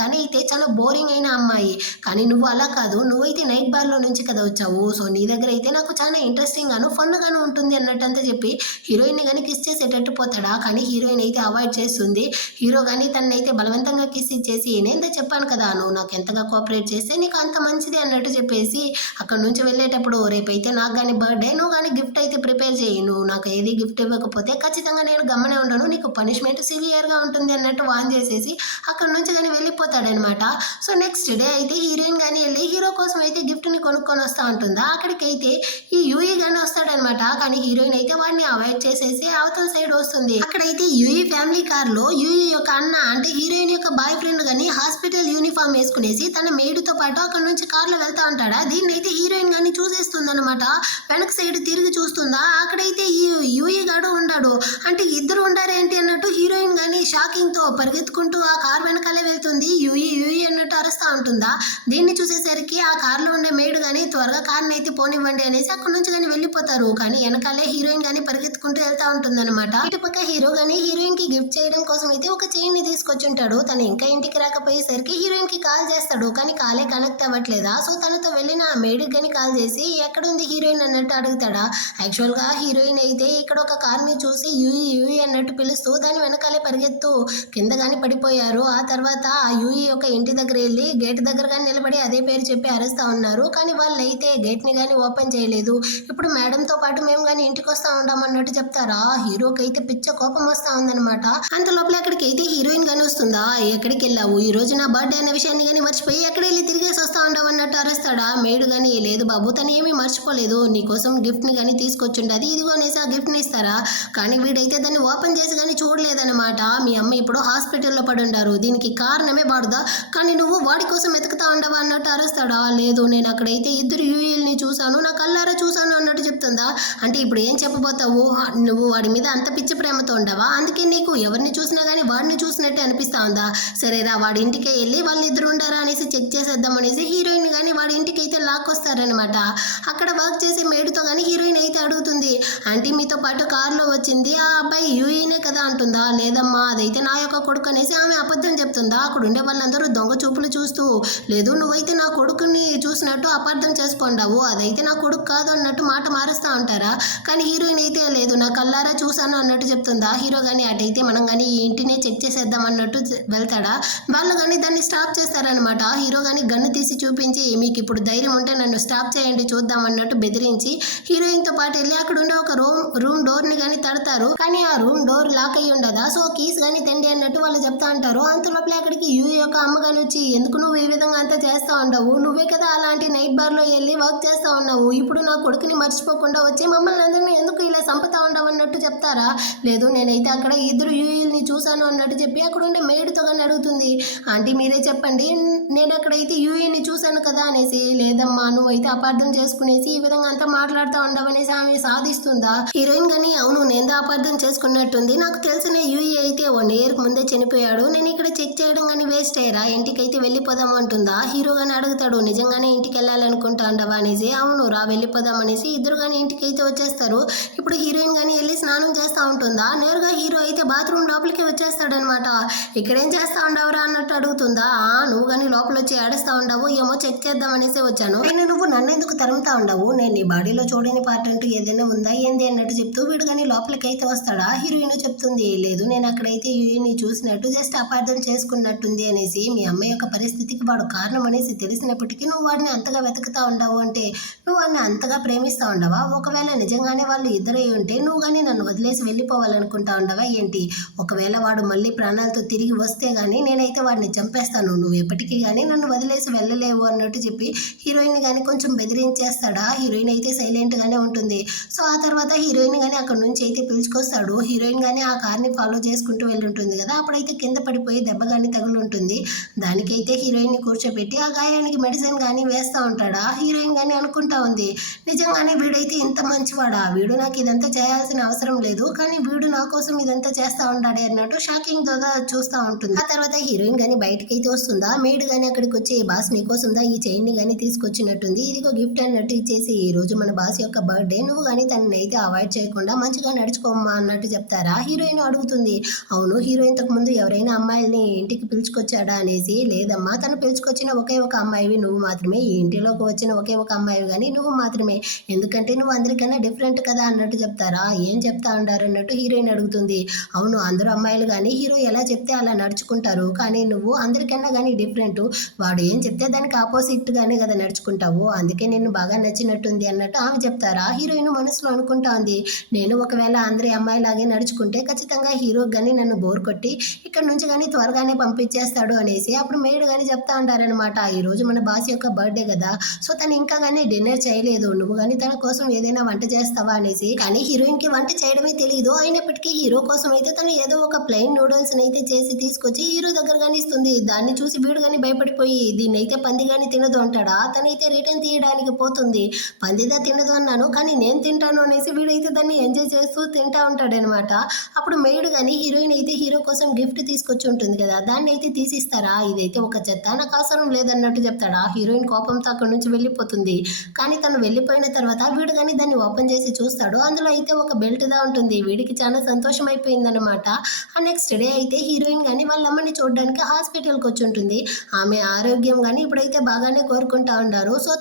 తనైతే చాలా బోరింగ్ అయిన అమ్మాయి, కానీ నువ్వు అలా కాదు, నువ్వైతే నైట్ బార్లో నుంచి కదా వచ్చావు, సో నీ దగ్గర అయితే నాకు చాలా ఇంట్రెస్టింగ్ గాను ఫన్ గాను ఉంటుంది అన్నట్టంతా చెప్పి హీరోయిన్ కానీ కిస్ చేసేటట్టు పోతాడా. కానీ హీరోయిన్ అయితే అవాయిడ్ చేస్తుంది. హీరో కానీ తనైతే బలవంతంగా కిస్ ఇచ్చేసి, నేనేందో చెప్పాను కదా, నువ్వు నాకు ఎంతగా కోఆపరేట్ చేస్తే నీకు అంత మంచిది అన్నట్టు చెప్పేసి అక్కడ నుంచి వెళ్ళేటప్పుడు, రేపైతే నాకు కానీ బర్త్డే, నువ్వు కానీ గిఫ్ట్ అయితే ప్రిపేర్ చేయి, నువ్వు నాకు ఏది గిఫ్ట్ ఇవ్వకపోతే ఖచ్చితంగా నేను గమ్మనే ఉండను, నీకు పనిష్మెంట్ సివియర్గా ఉంటుంది అన్నట్టు వాన్ చేసేసి అక్కడ నుంచి కానీ వెళ్ళిపోతాడనమాట. సో నెక్స్ట్ డే అయితే హీరోయిన్ కానీ వెళ్ళి హీరో కోసం అయితే గిఫ్ట్ని కొనుక్కొని వస్తూ ఉంటుందా. అక్కడికైతే ఈ యూఈ కానీ వస్తాడనమాట, కానీ హీరోయిన్ అయితే వాడిని అవాయిడ్ చేసేసి అవతల సైడ్ వస్తుంది. అక్కడైతే యూఈ ఫ్యామిలీ కార్ లో యూఈ యొక్క అన్న అంటే హీరోయిన్ యొక్క బాయ్ ఫ్రెండ్ కానీ హాస్పిటల్ యూనిఫామ్ వేసుకునేసి తన మేడుతో పాటు అక్కడ నుంచి కార్లో వెళ్తా ఉంటాడా. దీన్ని అయితే హీరోయిన్ కానీ చూసేస్తుంది అనమాట. వెనక సైడ్ తిరిగి చూస్తుందా, అక్కడైతే ఈ యూఈ గాడు ఉండాడు. అంటే ఇద్దరు ఉండారేంటి అన్నట్టు హీరోయిన్ కానీ షాకింగ్ తో పరిగెత్తుకుంటూ ఆ కార్ వెనకాలే వెళ్తుంది. యూఈ యూఈ అన్నట్టు అరుస్తా ఉంటుందా. దీన్ని చూసేసరికి ఆ కార్లో ఉండే మేడు కానీ త్వరగా కార్ని అయితే పోనివ్వండి అనేసి అక్కడ నుంచి కానీ వెళ్ళిపోతారు. కానీ వెనకాలే హీరోయిన్ కానీ పరిగెత్తుకుంటూ వెళ్తా ఉంటుంది అనమాట. ఇటుపక్క హీరో కానీ హీరోయిన్ కి గిఫ్ట్ చేయడం కోసం అయితే ఒక చైన్ ని తీసుకొచ్చుంటాడు. తను ఇంకా ఇంటికి రాకపోయేసరికి హీరోయిన్ కి కాల్ చేస్తాడు, కానీ కాలే కనెక్ట్ అవ్వట్లేదా. సో తనతో వెళ్ళిన ఆ మేడుకి కానీ కాల్ చేసి ఎక్కడుంది హీరోయిన్ అన్నట్టు అడుగుతాడా. యాక్చువల్ గా హీరోయిన్ అయితే ఇక్కడ ఒక కార్ ని చూసి యూఈ యూఈ అన్నట్టు పిలుస్తూ దాని వెనకాలే పరిగెత్తు కింద కానీ పడిపోయారు. ఆ తర్వాత ఆ యూఈ యొక్క ఇంటి దగ్గర వెళ్ళి గేట్ దగ్గర కానీ నిలబడి అదే పేరు చెప్పి అరుస్తా ఉన్నారు. కానీ వాళ్ళు అయితే గేట్ ని కానీ ఓపెన్ చేయలేదు. ఇప్పుడు మేడంతో పాటు మేము కానీ ఇంటికి వస్తా ఉంటాం అన్నట్టు చెప్తారా. హీరోకి అయితే పిచ్చ కోపం వస్తా ఉందన్నమాట. అంత లోపల అక్కడికి అయితే హీరోయిన్ కానీ వస్తుందా. ఎక్కడికి వెళ్ళావు, ఈ రోజు నా బర్త్డే అనే విషయాన్ని కానీ మర్చిపోయి ఎక్కడ వెళ్ళి తిరిగేసి వస్తా ఉండవు అన్నట్టు అరుస్తాడా. మేడు కానీ లేదు బాబు, తను ఏమీ మర్చిపోలేదు, నీకోసం గిఫ్ట్ ని కానీ తీసుకొచ్చుండది, ఇదిగో అనేసి ఆ గిఫ్ట్ ని ఇస్తారా. కానీ వీడైతే దాన్ని ఓపెన్ చేసి కానీ చూడలేదన్నమాట. మీ అమ్మ ఇప్పుడు హాస్పిటల్లో పడి ఉండారు, దీనికి కారణమే వాడుదా, కానీ నువ్వు వాడి కోసం వెతుకుతా ఉండవా అన్నట్టు అరుస్తాడా. లేదు, నేను అక్కడైతే ఇద్దరు యూఈల్ని చూశాను, నా కళ్ళారా చూశాను అన్నట్టు చెప్తుందా. అంటే ఇప్పుడు ఏం చెప్పబోతావు, నువ్వు వాడి మీద అంత పిచ్చి ప్రేమతో ఉండవా, అందుకే నీకు ఎవరిని చూసినా కానీ వాడిని చూసినట్టే అనిపిస్తా ఉందా. సరేరా, వాడి ఇంటికే వెళ్ళి వాళ్ళిద్దరు ఉండారా అనేసి చెక్ చేసేద్దాం అనేసి హీరోయిన్ కానీ వాడి ఇంటికి అయితే లాక్కొస్తారనమాట. అక్కడ వర్క్ చేసే మేడుతో కానీ హీరోయిన్ అయితే అడుగుతుంది, ఆంటీ మీతో పాటు కార్లో వచ్చింది ఆ అబ్బాయి యూఈనే కదా అంటుందా. లేదమ్మా, అదైతే నా యొక్క కొడుకు అనేసి ఆమె అబద్ధం చెప్తుందా. అక్కడ ఉండే వాళ్ళందరూ దొంగ చూపులు చూస్తూ, లేదు నువ్వైతే నా కొడుకుని చూసినట్టు అపార్థం చేసుకుంటావు, అదైతే నా కొడుకు కాదు అన్నట్టు మాట మారుస్తూ ఉంటారా. కానీ హీరోయిన్ అయితే లేదు నా కళ్ళారా చూశాను అన్నట్టు చెప్తుందా. హీరో కానీ అటైతే మనం కానీ ఈ ఇంటినే చెక్ చేసేద్దాం అన్నట్టు వెళ్తాడా. వాళ్ళు కానీ దాన్ని స్టాప్ చేస్తారనమాట. హీరో కానీ గన్ను తీసి చూపించి మీకు ఇప్పుడు ధైర్యం ఉంటే నన్ను స్టాప్ చేయండి చూద్దాం అన్నట్టు బెదిరించి హీరోయిన్తో పాటు వెళ్ళి అక్కడ ఉండే ఒక రూమ్ డోర్ని కానీ తడతారు. కానీ ఆ రూమ్ డోర్ లాక్ అయ్యి ఉండదా. సో కీస్ కానీ తెండి అన్నట్టు వాళ్ళు చెప్తా ఉంటారు. అంతలోపల అక్కడికి యూ యొక్క అమ్మ కానీ వచ్చి ఎందుకు నువ్వు ఈ విధంగా అంతా చేస్తూ ఉండవు, నువ్వే కదా అలాంటి నైట్ బార్లో వెళ్ళి వర్క్ చేస్తూ ఉన్నావు, ఇప్పుడు నా కొడుకుని మర్చిపోకుండా వచ్చి మమ్మల్ని అందరినీ ఎందుకు ఇలా చంపుతా ఉండవు అన్నట్టు చెప్తారా. లేదు నేనైతే అక్కడ ఇద్దరు యూఈల్ని చూశాను అన్నట్టు చెప్పి అక్కడ ఉండే మేడ్తో కానీ అడుగుతుంది. ఆంటీ మీరే చెప్పండి నేను అక్కడైతే యూఈని చూశాను కదా అనేసి. లేదమ్మా నువ్వైతే అపార్థం చేసుకునేసి ఈ విధంగా అంతా మాట్లాడుతూ ఉండవనేసి ఆమె సాధిస్తుందా. హీరోయిన్ కానీ అవును నేను అపార్థం చేసుకున్నట్టుంది, నాకు తెలిసిన యూఈ అయితే 1 year ముందే చనిపోయాడు, నేను ఇక్కడ చెక్ చేయడం కానీ వేస్ట్ అయ్యారా, ఇంటికైతే వెళ్ళిపోదాం అంటుందా. హీరో కానీ అడుగుతాడు నిజంగానే ఇంటికి వెళ్ళాలనుకుంటా ఉండవా అనేసి. అవును రా వెళ్ళిపోదాం అనేసి ఇద్దరు కానీ ఇంటికి అయితే వచ్చేస్తారు. ఇప్పుడు హీరోయిన్ కానీ వెళ్ళి స్నానం చేస్తూ ఉంటుందా. నేరుగా హీరో అయితే బాత్రూమ్ లోపలికి వచ్చేస్తాడనమాట. ఇక్కడేం చేస్తా ఉండవురా అన్నట్టు అడుగుతుందా. నువ్వు కానీ లోపల వచ్చి ఏడుస్తూ ఉండవు, ఏమో చెక్ చేద్దాం అనేసి వచ్చాను, నేను నువ్వు నన్ను ఎందుకు తరుముతా ఉండవు, నేను నీ బాడీలో చూడని పార్ట్ అంటూ ఏదైనా ఉందా ఏంది అన్నట్టు చెప్తూ వీడు కానీ లోపలికి అయితే వస్తాడా. హీరోయిన్ చెప్తుంది లేదు నేను అక్కడైతే యూఈని చూసినట్టు జస్ట్ అపార్థం చేసుకున్నట్టుంది అనేసి. మీ అమ్మాయి యొక్క పరిస్థితికి వాడు కారణం అనేసి తెలిసినప్పటికీ నువ్వు వాడిని అంతగా వెతుకుతా ఉండవు అంటే నువ్వు వాడిని అంతగా ప్రేమిస్తూ ఉండవా. ఒకవేళ నిజంగానే వాళ్ళు ఇద్దరే ఉంటే నువ్వు కానీ నన్ను వదిలేసి వెళ్ళిపోవాలనుకుంటా ఉండవా ఏంటి. ఒకవేళ వాడు మళ్ళీ ప్రాణాలతో తిరిగి వస్తే గానీ నేనైతే వాడిని చంపేస్తాను, నువ్వు ఎప్పటికీ కానీ నన్ను వదిలేసి వెళ్ళలేవు అన్నట్టు చెప్పి హీరోయిన్ కానీ కొంచెం బెదిరించేస్తాడా. హీరోయిన్ అయితే సైలెంట్గానే ఉంటుంది. సో ఆ తర్వాత హీరోయిన్ కానీ అక్కడ నుంచి అయితే పిలుచుకొస్తాడు. హీరోయిన్ కానీ ఆ కార్ని ఫాలో చేసుకుంటూ వెళ్ళుంటుంది కదా, అప్పుడైతే కింద పడిపోయి దెబ్బ కానీ తగులుంటుంది. దానికైతే హీరోయిన్ని కూర్చోబెట్టి ఆ గాయానికి మెడిసిన్ కానీ వేస్తూ ఉంటాడా. హీరోయిన్ కానీ అనుకుంటా ఉంది నిజంగానే వీడైతే ఇంత మంచివాడా, వీడు నాకు ఇదంతా చేయాల్సిన అవసరం లేదు కానీ వీడు నా కోసం ఇదంతా చేస్తూ ఉంటాడే అన్నట్టు షాకింగ్ తోగా చూస్తూ ఉంటుంది. ఆ తర్వాత హీరోయిన్ కానీ బయటకి అయితే వస్తుందా. మేడ్ కానీ అక్కడికి వచ్చి బాస్ నీకోసందా ఈ చైన్ని కానీ తీసుకొచ్చినట్టుంది, ఇదిగో గిఫ్ట్ అన్నట్టు ఇచ్చేసి ఈ రోజు మన బాస్ యొక్క బర్త్డే, నువ్వు కానీ తనని అయితే అవాయిడ్ చేయకుండా మంచిగా నడుచుకోమ్మా అన్నట్టు చెప్తారా. హీరోయిన్ అడుగుతుంది అవును హీరో ఇంతకు ముందు ఎవరైనా అమ్మాయిల్ని ఇంటికి పిలుచుకొచ్చాడా అనేసి. లేదమ్మా తను పిలుచుకొచ్చిన ఒకే ఒక అమ్మాయివి నువ్వు మాత్రమే, ఈ ఇంటిలోకి వచ్చిన ఒకే ఒక అమ్మాయి కానీ నువ్వు మాత్రమే, ఎందుకంటే నువ్వు అందరికన్నా డిఫరెంట్ కదా అన్నట్టు చెప్తారా. ఏం చెప్తా ఉంటారు అన్నట్టు హీరోయిన్ అడుగుతుంది. అవును అందరూ అమ్మాయిలు కానీ హీరో ఎలా చెప్తే అలా నడుచుకుంటారు, కానీ నువ్వు అందరికన్నా కానీ డిఫరెంట్, వాడు ఏం చెప్తే దానికి ఆపోజిట్ గానే కదా నడుచుకుంటావు, అందుకే నేను బాగా నచ్చినట్టుంది అన్నట్టు ఆమె చెప్తారా. హీరోయిన్ మనసులో అనుకుంటా ఉంది నేను ఒకవేళ అందరి అమ్మాయిలాగే నడుచుకుంటే ఖచ్చితంగా హీరో కానీ నన్ను బోర్ కొట్టి ఇక్కడ నుంచి కానీ త్వరగానే పంపించేస్తాడు అనేసి. అప్పుడు మేడ్ కానీ చెప్తా ఉంటారనమాట ఈ రోజు మన బాస్ యొక్క బర్త్డే కదా, సో తను ఇంకా కానీ డిన్నర్ చేయలేదు, నువ్వు కానీ తన కోసం ఏదైనా వంట చేస్తావా అనేసి. కానీ హీరోయిన్ కి వంట చేయడమే తెలియదు, అయినప్పటికీ హీరో కోసం అయితే తను ఏదో ఒక ప్లెయిన్ నూడిల్స్ అయితే చేసి తీసుకొచ్చి హీరో దగ్గర కానీ ఇస్తుంది. దాన్ని చూసి వీడు కానీ భయపడిపోయి దీన్ని అయితే పంది కానీ తినదు అంటాడా. తనైతే రిటర్న్ తీయడానికి పోతుంది, పందిదా తినదు అన్నాను కానీ నేను తింటాను అనేసి వీడైతే దాన్ని ఎంజాయ్ చేస్తూ తింటా ఉంటాడనమాట. అప్పుడు మేడ్ కానీ హీరోయిన్ అయితే హీరో కోసం గిఫ్ట్ తీసుకొచ్చి ఉంటుంది కదా, దాన్ని అయితే తీసిస్తారా, ఇదైతే ఒక చెత్త నాకు అవసరం లేదన్నట్టు చెప్తాడా. హీరోయిన్ కోపంతో అక్కడ నుంచి వెళ్ళిపోతుంది. కానీ తను వెళ్ళిపోయిన తర్వాత వీడు కానీ దాన్ని ఓపెన్ చేసి చూస్తాడు, అందులో అయితే ఒక బెల్ట్ దా ఉంటుంది. వీడికి చాలా సంతోషం అయిపోయిందనమాట. ఆ నెక్స్ట్ డే అయితే హీరోయిన్ కానీ వాళ్ళ అమ్మని చూడడానికి హాస్పిటల్కి వచ్చి ఉంటుంది. ఆమె ఆరోగ్యం కానీ ఇప్పుడైతే బాగానే కోరుకుంటా ఉన్నారు. సో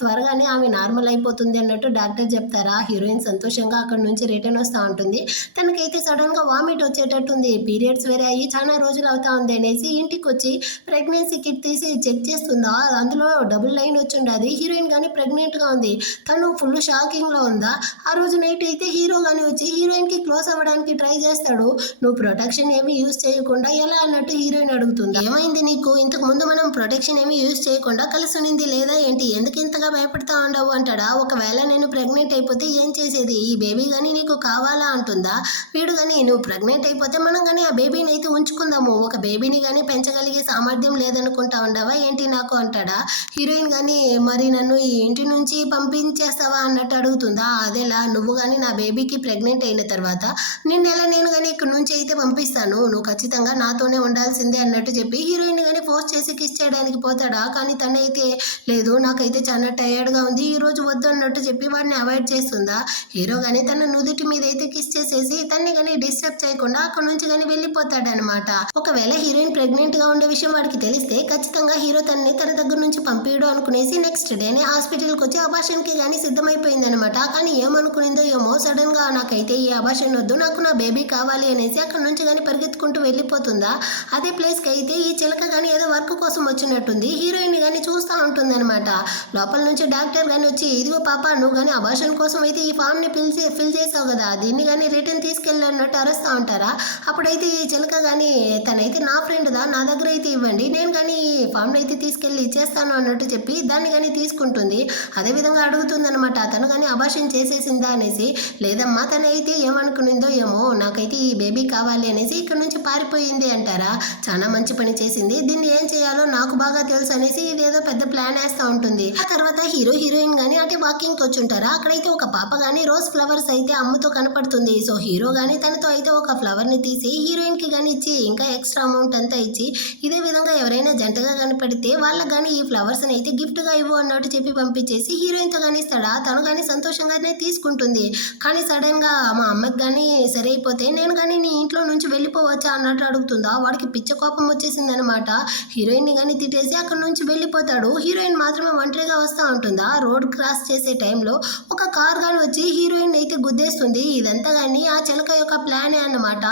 త్వరగానే ఆమె నార్మల్ అయిపోతుంది అన్నట్టు డాక్టర్ చెప్తారా. హీరోయిన్ సంతోషంగా అక్కడ నుంచి రిటర్న్ వస్తూ ఉంటుంది. తనకైతే సడన్గా వామిట్ వచ్చేటట్టుంది, పీరియడ్స్ వేరే అయ్యి చాలా రోజులు అవుతా ఉంది అనేసి ఇంటికి వచ్చి ప్రెగ్నెన్సీ కిట్ తీసి చెక్ చేస్తుందా, అందులో డబుల్ లైన్ వచ్చి ఉండదు. హీరోయిన్ కానీ ప్రెగ్నెంట్గా ఉంది, తను ఫుల్ షాకింగ్లో ఉందా. ఆ రోజు నైట్ అయితే హీరో కానీ వచ్చి హీరోయిన్కి క్లోజ్ అవ్వడానికి ట్రై చేస్తాడు. నువ్వు ప్రొటెక్షన్ ఏమి యూజ్ చేయకుండా ఎలా అన్నట్టు హీరోయిన్ అడుగుతుంది. ఏమైంది నీకు, ఇంతకు ముందు మనం ప్రొటెక్షన్ ఏమి యూజ్ చేయకుండా కలిసి ఉన్నింది లేదా ఏంటి, ఎందుకు ఇంతగా భయపడతా ఉండవు అంటాడా. ఒకవేళ నేను ప్రెగ్నెంట్ అయిపోతే ఏం చేసేది, ఈ బేబీ కానీ నీకు కావాలా అంటుందా. వీడు కానీ నువ్వు ప్రెగ్నెంట్ అయిపోతే మనం కానీ ఆ బేబీని అయితే ఉంచుకుందాము, ఒక బేబీని కానీ పెంచగలిగే సామర్థ్యం లేదనుకుంటా ఉండవా ఏంటి నాకు అంటాడా. హీరోయిన్ కానీ మరి నన్ను ఈ ఇంటి నుంచి పంపించేస్తావా అన్నట్టు అడుగుతుందా. అదేలా, నువ్వు కానీ నా బేబీకి ప్రెగ్నెంట్ అయిన తర్వాత నిన్నెలా నేను కానీ ఇక్కడ నుంచి అయితే పంపిస్తాను, నువ్వు ఖచ్చితంగా నాతోనే ఉండాల్సిందే అన్నట్టు చెప్పి హీరోయిన్ కానీ ఫోర్స్ చేసి కిస్ చేయడానికి పోతాడా. కానీ తనైతే లేదు, నాకైతే చాలా టైర్డ్గా ఉంది, ఈ రోజు వద్దు అన్నట్టు చెప్పి వాడిని అవాయిడ్ చేస్తుందా. హీరో కానీ తన నుదుటి మీద అయితే కిస్ చేసేసి తన్ని కానీ డిస్టర్బ్ చేయకుండా అక్కడ నుంచి కానీ వెళ్ళిపోతాడనమాట. ఒకవేళ హీరోయిన్ ప్రెగ్నెంట్ గా ఉండే విషయం వాడికి తెలిస్తే ఖచ్చితంగా హీరో తనని తన దగ్గర నుంచి పంపించడం అనుకునేసి నెక్స్ట్ డేనే హాస్పిటల్కి వచ్చి అబార్షన్ కి కానీ సిద్ధమైపోయింది అనమాట. కానీ ఏమనుకునిందో ఏమో సడన్ గా నాకైతే ఈ అబార్షన్ వద్దు, నాకు నా బేబీ కావాలి అనేసి అక్కడ నుంచి కానీ పరిగెత్తుకుంటూ వెళ్ళిపోతుందా. అదే ప్లేస్ కి అయితే ఈ చిలక కానీ ఏదో వర్క్ కోసం వచ్చినట్టుంది, హీరోయిన్ కానీ చూస్తూ ఉంటుంది అనమాట. లోపల నుంచి డాక్టర్ కానీ వచ్చి, ఇదిగో పాప, నువ్వు కానీ అబార్షన్ కోసం అయితే ఈ ఫామ్ ని ఫిల్ చేసావు కదా, దీన్ని కానీ రిటర్న్ తీసుకెళ్ళినట్టు అరుస్తూ ఉంటారా. అప్పుడైతే ఈ చిలక కానీ తనైతే నా ఫ్రెండ్ దా, నా దగ్గర అయితే ఇవ్వండి, నేను కానీ ఈ ఫామ్ అయితే తీసుకెళ్ళి ఇచ్చేస్తాను అన్నట్టు చెప్పి దాన్ని కానీ తీసుకుంటుంది. అదేవిధంగా అడుగుతుంది అనమాట, తను కానీ అబార్షన్ చేసేసిందా అనేసి. లేదమ్మా, తనైతే ఏమనుకునిందో ఏమో, నాకైతే ఈ బేబీ కావాలి అనేసి ఇక్కడ నుంచి పారిపోయింది అంటారా. చాలా మంచి పని చేసింది, దీన్ని ఏం చేయాలో నాకు బాగా తెలుసు అనేసి ఇదేదో పెద్ద ప్లాన్ వేస్తూ ఉంటుంది. ఆ తర్వాత హీరో హీరోయిన్ కానీ అటు వాకింగ్కి వచ్చి ఉంటారా. అక్కడైతే ఒక పాప కానీ రోజ్ ఫ్లవర్స్ అయితే అమ్ముతూ కనపడుతుంది. సో హీరో కానీ తనతో అయితే ఒక ఫ్లవర్ ని తీసి హీరోయిన్ కి కానీ ఇచ్చి ఇంకా ఎక్స్ట్రా అమౌంట్ అంతా ఇచ్చి, ఇదే విధంగా ఎవరైనా జంటగా కనపడితే వాళ్ళకి కానీ ఈ ఫ్లవర్స్ అయితే గిఫ్ట్ గా ఇవ్వు అన్నట్టు చెప్పి పంపించేసి హీరోయిన్ తో కానీ ఇస్తాడా. తను కానీ సంతోషంగానే తీసుకుంటుంది. కానీ సడన్ గా మా అమ్మకి కానీ సరైపోతే నేను కానీ నీ ఇంట్లో నుంచి వెళ్ళిపోవచ్చా అన్నట్టు అడుగుతుందా. వాడికి పిచ్చ కోపం వచ్చేసింది అనమాట. హీరోయిన్ ని కానీ తిట్టేసి అక్కడ నుంచి వెళ్ళిపోతాడు. హీరోయిన్ మాత్రమే ఒంటరిగా వస్తూ ఉంటుందా. రోడ్ క్రాస్ చేసే టైంలో ఒక కార్ కానీ వచ్చి హీరోయిన్ అయితే గుద్దేస్తుంది. ఇదంతా కానీ ఆ చిలక యొక్క ప్లానే అన్నమాట.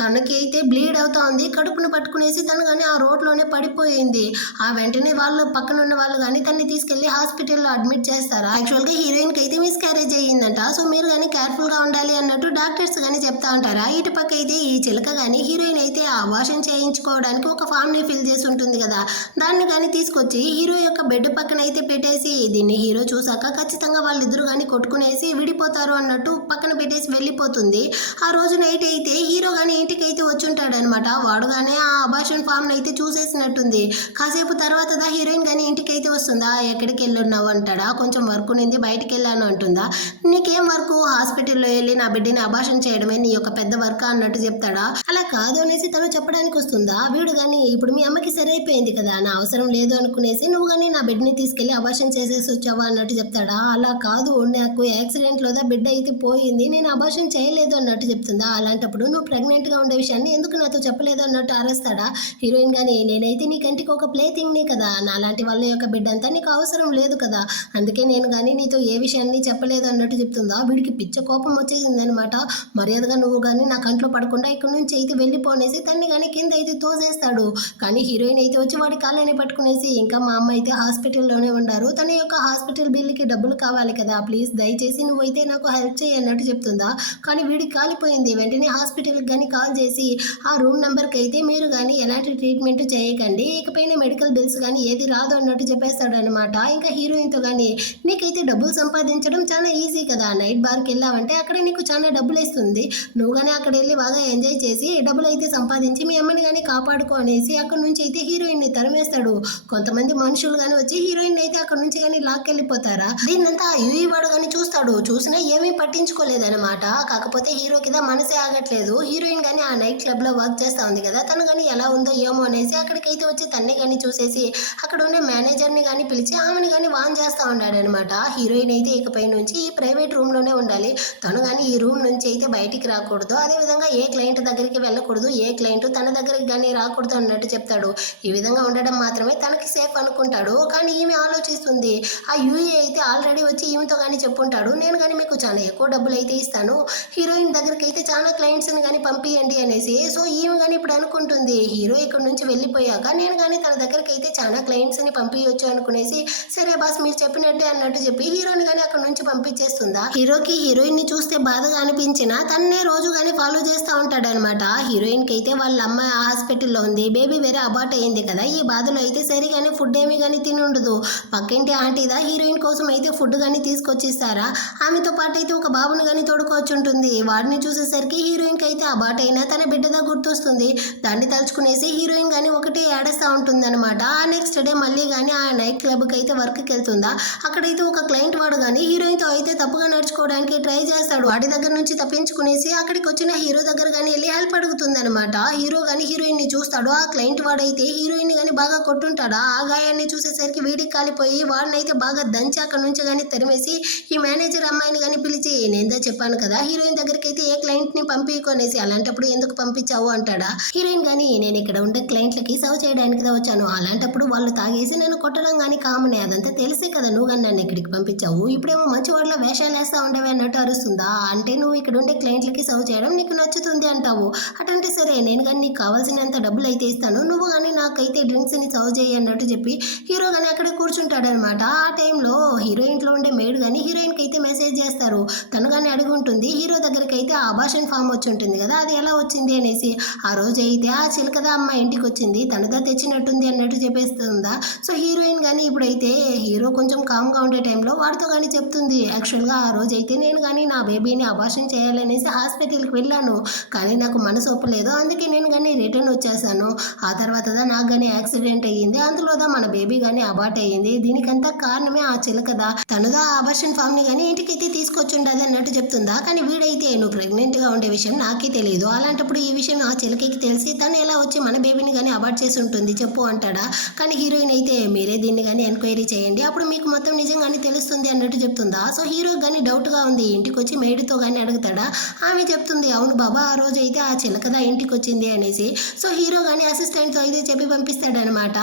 తనకి అయితే బ్లీడ్ అవుతా ఉంది, కడుపును పట్టుకునేసి తను కానీ ఆ రోడ్లోనే పడిపోయింది. ఆ వెంటనే వాళ్ళు పక్కన ఉన్న వాళ్ళు కానీ తన్ని తీసుకెళ్లి హాస్పిటల్లో అడ్మిట్ చేస్తారా. యాక్చువల్గా హీరోయిన్కి అయితే మిస్ క్యారేజ్ అయ్యిందంట. సో మీరు కానీ కేర్ఫుల్గా ఉండాలి అన్నట్టు డాక్టర్స్ కానీ చెప్తా ఉంటారా. ఇటు పక్క అయితే ఈ చిలక కానీ హీరోయిన్ అయితే ఆ అబార్షన్ చేయించుకోవడానికి ఒక ఫామ్ ని ఫిల్ చేసి ఉంటుంది కదా, దాన్ని కానీ తీసుకొచ్చి హీరో యొక్క బెడ్ పక్కన అయితే పెట్టేసి, దీన్ని హీరో చూసాక ఖచ్చితంగా వాళ్ళిద్దరు కానీ కొట్టుకునేసి విడిపోతారు అన్నట్టు పక్కన పెట్టేసి వెళ్ళిపోతుంది. ఆ రోజు నైట్ అయితే హీరో కానీ ఇంటికి అయితే వచ్చి ఉంటాడనమాట. వాడు కానీ ఆ అబార్షన్ ఫామ్ అయితే చూసేసినట్టుంది. కాసేపు తర్వాత హీరోయిన్ కానీ ఇంటికి అయితే వస్తుందా. ఎక్కడికి వెళ్ళున్నావు అంటాడా. కొంచెం వర్క్ ఉంది, బయటికి వెళ్ళాను అంటుందా. నీకేం వర్క్, హాస్పిటల్లో వెళ్ళి నా బిడ్డని అబార్షన్ చేయడమే నీ యొక్క పెద్ద వర్క్ అన్నట్టు చెప్తాడా. అలా కాదు అనేసి తను చెప్పడానికి వస్తుందా. వీడు కానీ ఇప్పుడు మీ అమ్మకి సరైపోయింది కదా, నా అవసరం లేదు అనుకునేసి నువ్వు కానీ నా బిడ్డని తీసుకెళ్లి అబార్షన్ చేసేసి వచ్చావా అన్నట్టు చెప్తాడా. అలా కాదు, నాకు యాక్సిడెంట్లో బిడ్డ అయితే పోయింది, నేను అబార్షన్ చేయలేదు అన్నట్టు చెప్తుందా. అలాంటప్పుడు నువ్వు ప్రెగ్నెంట్ గా ఉండే విషయాన్ని ఎందుకు నాతో చెప్పలేదు అన్నట్టు అరేస్తాడా. హీరోయిన్ కానీ నేనైతే నీ కంటికి ఒక ప్లే థింగ్ నే కదా, నాలాంటి వాళ్ళ యొక్క బిడ్డ అంతా నీకు అవసరం లేదు కదా, అందుకే నేను కానీ నీతో ఏ విషయాన్ని చెప్పలేదు అన్నట్టు చెప్తుందా. వీడికి పిచ్చ కోపం వచ్చేసిందనమాట. మర్యాదగా నువ్వు కానీ నా కంట్లో పడకుండా ఇక్కడ నుంచి అయితే వెళ్ళిపోనేసి తన్ని కానీ కింద అయితే తోసేస్తాడు. కానీ హీరోయిన్ అయితే వచ్చి వాడి కాళ్ళని పట్టుకునేసి, ఇంకా మా అమ్మ అయితే హాస్పిటల్లోనే ఉన్నారు, తన యొక్క హాస్పిటల్ బిల్లుకి డబ్బులు కావాలి కదా, ప్లీజ్ దయచేసి నువ్వైతే నాకు హెల్ప్ చేయి అన్నట్టు చెప్తుందా. కానీ వీడికి కాలిపోయింది. వెంటనే హాస్పిటల్కి కానీ కాల్ చేసి ఆ రూమ్ నెంబర్కి అయితే మీరు కానీ ఎలాంటి ట్రీట్మెంట్ చేయకండి, ఇకపైన మెడికల్ బిల్స్ కానీ ఏది రాదు అన్నట్టు చెప్పేస్తాడు అనమాట. ఇంకా హీరోయిన్తో కానీ నీకైతే డబ్బులు సంపాదించడం చాలా ఈజీ కదా, నైట్ బార్కి వెళ్ళావంటే అక్కడ నీకు చాలా డబ్బులు ఇస్తుంది, నువ్వు కానీ అక్కడ వెళ్ళి బాగా ఎంజాయ్ చేసి డబ్బులు అయితే సంపాదించి మీ అమ్మని కానీ కాపాడుకో అనేసి అక్కడ నుంచి అయితే హీరోయిన్ని తరిమేస్తాడు. కొంతమంది మనుషులు కానీ వచ్చి హీరోయిన్ అయితే అక్కడ నుంచి కానీ లాక్కెళ్ళిపోతారా. దీన్నంతా యూఈ వాడు కానీ చూస్తాడు. చూసినా ఏమీ పట్టించుకోలేదనమాట. కాకపోతే హీరోకి మనసే ఆగట్లేదు. హీరోయిన్ కానీ ఆ నైట్ క్లబ్ లో వర్క్ చేస్తా ఉంది కదా, తను కానీ ఎలా ఉందో ఏమో అనేసి అక్కడికైతే వచ్చి తన్ని కానీ చూసేసి అక్కడ ఉండే మేనేజర్ని కానీ పిలిచి ఆమెని కానీ వాన్ చేస్తూ ఉన్నాడనమాట. హీరోయిన్ అయితే ఇకపై నుంచి ఈ ప్రైవేట్ రూమ్లోనే ఉండాలి, తను కానీ ఈ రూమ్ నుంచి అయితే బయటికి రాకూడదు, అదేవిధంగా ఏ క్లయింట్ దగ్గరికి వెళ్ళకూడదు, ఏ క్లయింట్ తన దగ్గరికి కానీ రాకూడదు అన్నట్టు చెప్తాడు. ఈ విధంగా ఉండడం మాత్రమే తనకి సేఫ్ అనుకుంటాడు. కానీ ఈమె ఆలోచిస్తుంది, ఆ యూఏ అయితే ఆల్రెడీ వచ్చి ఈమెతో కానీ చెప్పుంటాడు, నేను కానీ మీకు చాలా ఎక్కువ డబ్బులు అయితే ఇస్తాను, హీరోయిన్ దగ్గరికి అయితే చాలా క్లయింట్స్ని కానీ పంపియండి అనేసి. సో ఈమె కానీ ఇప్పుడు అనుకుంటుంది, హీరో ఇక్కడ నుంచి వెళ్ళిపోయాక నేను కానీ తన దగ్గరికి అయితే చాలా క్లయింట్స్ని పంపించవచ్చు అనుకునేసి, సరే బాస్ మీరు చెప్పినట్టే అన్నట్టు చెప్పి హీరోని కానీ అక్కడ నుంచి పంపించేస్తుందా. హీరోకి హీరోయిన్ ని చూస్తే బాధగా అనిపించినా తన్నే రోజు కానీ ఫాలో చేస్తూ ఉంటాడనమాట. హీరోయిన్ కి అయితే వాళ్ళ అమ్మ హాస్పిటల్లో ఉంది, బేబీ వేరే అబార్ట్ అయింది కదా, ఈ బాధలో అయితే సరిగానే ఫుడ్ ఏమీ కానీ తిని ఉండదు. పక్కింటి ఆంటీదా హీరోయిన్ కోసం అయితే ఫుడ్ కానీ తీసుకొచ్చిస్తారా, ఆమెతో పాటు అయితే ఒక బాబుని కానీ తోడుకోవచ్చు ఉంటుంది. వాడిని చూసేసరికి హీరోయిన్కి అయితే అబార్ట్ అయినా తన బిడ్డదా గుర్తొస్తుంది. దాన్ని తలుచుకునేసి హీరోయిన్ కానీ ఒకటే ఏడుస్తూ ఉంటుంది అనమాట. ఆ నెక్స్ట్ డే మళ్ళీ కానీ ఆ నైట్ క్లబ్కి అయితే వర్క్కి వెళ్తుందా, అక్కడైతే ఒక క్లయింట్ వాడు కానీ హీరోయిన్తో అయితే తప్పుగా నడుచుకోవడానికి ట్రై చేస్తాడు. వాడి దగ్గర నుంచి తప్పించుకునేసి అక్కడికి వచ్చిన హీరో దగ్గర కానీ వెళ్ళి హెల్ప్ అడుగుతుంది అనమాట. హీరో కానీ హీరోయిన్ ని చూస్తాడు. ఆ క్లయింట్ వాడైతే హీరోయిన్ ని కానీ బాగా కొట్టుంటాడా, ఆ గాయాన్ని చూసేసరికి వీడికి కాలిపోయి వాడిని అయితే బాగా దంచి అక్కడ నుంచి కానీ తరిమేసి ఈ మేనేజర్ అమ్మాయిని కానీ పిలిచి, నేందా చెప్పాను కదా హీరోయిన్ దగ్గరికి అయితే ఏ క్లయింట్ ని పంపించుకొనేసి, అలాంటప్పుడు ఎందుకు పంపించావు అంటాడా. హీరోయిన్ కానీ, నేను ఇక్కడ ఉండే క్లయింట్లకి సర్వ్ చేయడానికి వచ్చాను, అలాంటప్పుడు వాళ్ళు తాగేసి నన్ను కొట్టడం కానీ కామనే, అదంతా తెలిసే కదా నువ్వు కానీ నన్ను ఇక్కడికి పంపించావు, ఇప్పుడేమో మంచి వాడిలో వేషాలు వేస్తా ఉండేవి అన్నట్టు అరుస్తుందా. అంటే నువ్వు ఇక్కడ ఉండే క్లయింట్లకి సర్వ్ చేయడం నీకు నచ్చుతుంది అంటావు. అటంటే సరే, నేను కానీ నీకు కావాల్సినంత డబ్బులు అయితే ఇస్తాను, నువ్వు కానీ నాకైతే డ్రింక్స్ ని సర్వ్ చేయి అన్నట్టు చెప్పి హీరో కానీ అక్కడ కూర్చుంటాడనమాట. ఆ టైంలో హీరోయిన్లో ఉండే మేడ్ కానీ హీరోయిన్కి అయితే మెసేజ్ చేస్తారు. తను కానీ అడిగి ఉంటుంది హీరో దగ్గరికి అయితే ఆ అబార్షన్ ఫామ్ వచ్చి ఉంటుంది కదా, అది ఎలా వచ్చింది అనేసి. ఆ రోజు అయితే ఆ చిలకదా అమ్మాయి ఇంటికి వచ్చింది, తనదా తెచ్చినట్టుంది అన్నట్టు చెప్పేస్తుందా. సో హీరోయిన్ కానీ ఇప్పుడైతే హీరో కొంచెం కామ్గా ఉండే టైంలో వాడితో కానీ చెప్తుంది, యాక్చువల్గా ఆ రోజు అయితే నేను కానీ నా బేబీని అబార్షన్ చేయాలనేసి హాస్పిటల్కి వెళ్ళాను, కానీ నాకు మనసు ఒప్పలేదు, అందుకే నేను కానీ రిటర్న్ వచ్చేసాను. ఆ తర్వాత నాకు కానీ యాక్సిడెంట్ అయ్యింది, అందులోదా మన బేబీ కానీ అబార్ట్ అయ్యింది, దీనికంతా కారణమే ఆ చిలకదా, తనుదా అబార్షన్ ఫామ్ ని కానీ ఇంటికైతే తీసుకొచ్చి ఉండదు అన్నట్టు చెప్తుందా. కానీ వీడైతే నువ్వు ప్రెగ్నెంట్ గా ఉండే విషయం నాకే తెలియదు, అలాంటప్పుడు ఈ విషయం ఆ చిలకకి తెలిసి తను ఎలా వచ్చి మన బేబీని కానీ అబార్ట్ చేసి ఉంటుంది చెప్పు అంటాడా. కానీ హీరోయిన్ అయితే మీరే దీన్ని కానీ ఎంక్వైరీ చేయండి, అప్పుడు మీకు మొత్తం నిజంగానే తెలుస్తుంది అన్నట్టు చెప్తుందా. సో హీరో కానీ డౌట్ గా ఉంది, ఇంటికి వచ్చి మేడితో కానీ అడుగుతాడా. ఆమె చెప్తుంది, అవును బాబా ఆ రోజు అయితే ఆ చిలకదా ఇంటికి వచ్చింది అనేసి. సో హీరో కానీ అసిస్టెంట్తో అయితే చెప్పి పంపిస్తాడనమాట.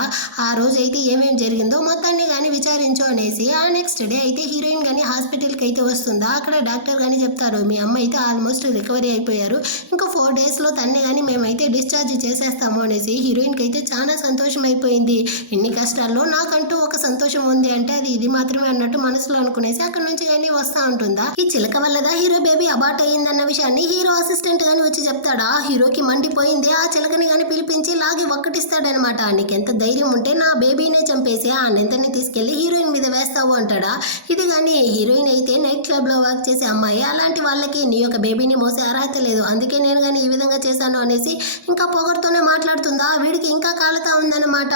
ఆ రోజు అయితే ఏమేం జరిగిందో మొత్తాన్ని కానీ విచారించు అనేసి. ఆ నెక్స్ట్ డే అయితే హీరోయిన్ కానీ హాస్పిటల్కి అయితే వస్తుందా. అక్కడ డాక్టర్ కానీ చెప్తారు, మీ అమ్మ అయితే ఆల్మోస్ట్ రికవరీ అయిపోయారు, ఇంకా 4 డేస్లో తన్ని కానీ మేమైతే డిశ్చార్జ్ చేసేస్తాము అనేసి. హీరోయిన్కి అయితే చాలా సంతోషం అయిపోయింది, ఇన్ని కష్టాల్లో నాకంటూ ఒక సంతోషం ఉంది అంటే అది ఇది మాత్రమే అన్నట్టు మనసులో అనుకునేసి అక్కడ నుంచి కానీ వస్తూ ఉంటుందా. ఈ చిలక వల్లదా హీరో బేబీ అబార్ట్ అయ్యిందన్న విషయాన్ని హీరో అసిస్టెంట్ కానీ వచ్చి చెప్తాడా. హీరోకి మండిపోయింది, ఆ చిలకని కానీ పిలిపించి లాగి ఒక్కటిస్తాడనమాట. నీకెంత ధైర్యం ఉంటే నా బేబీనే చంపేసి ఆ నెంతని తీసుకెళ్లి హీరోయిన్ మీద వేస్తావు అంటాడా. ఇది కానీ హీరోయిన్ అయితే నైట్ క్లబ్ లో వర్క్ చేసే అమ్మాయి, అలాంటి వాళ్ళకి నీ యొక్క బేబీని మోసే అర్హత లేదు, అందుకే నేను కానీ ఈ విధంగా చేశాను అనేసి ఇంకా పొగరుతోనే మాట్లాడుతుందా. వీడికి ఇంకా కాలుతా ఉందన్నమాట,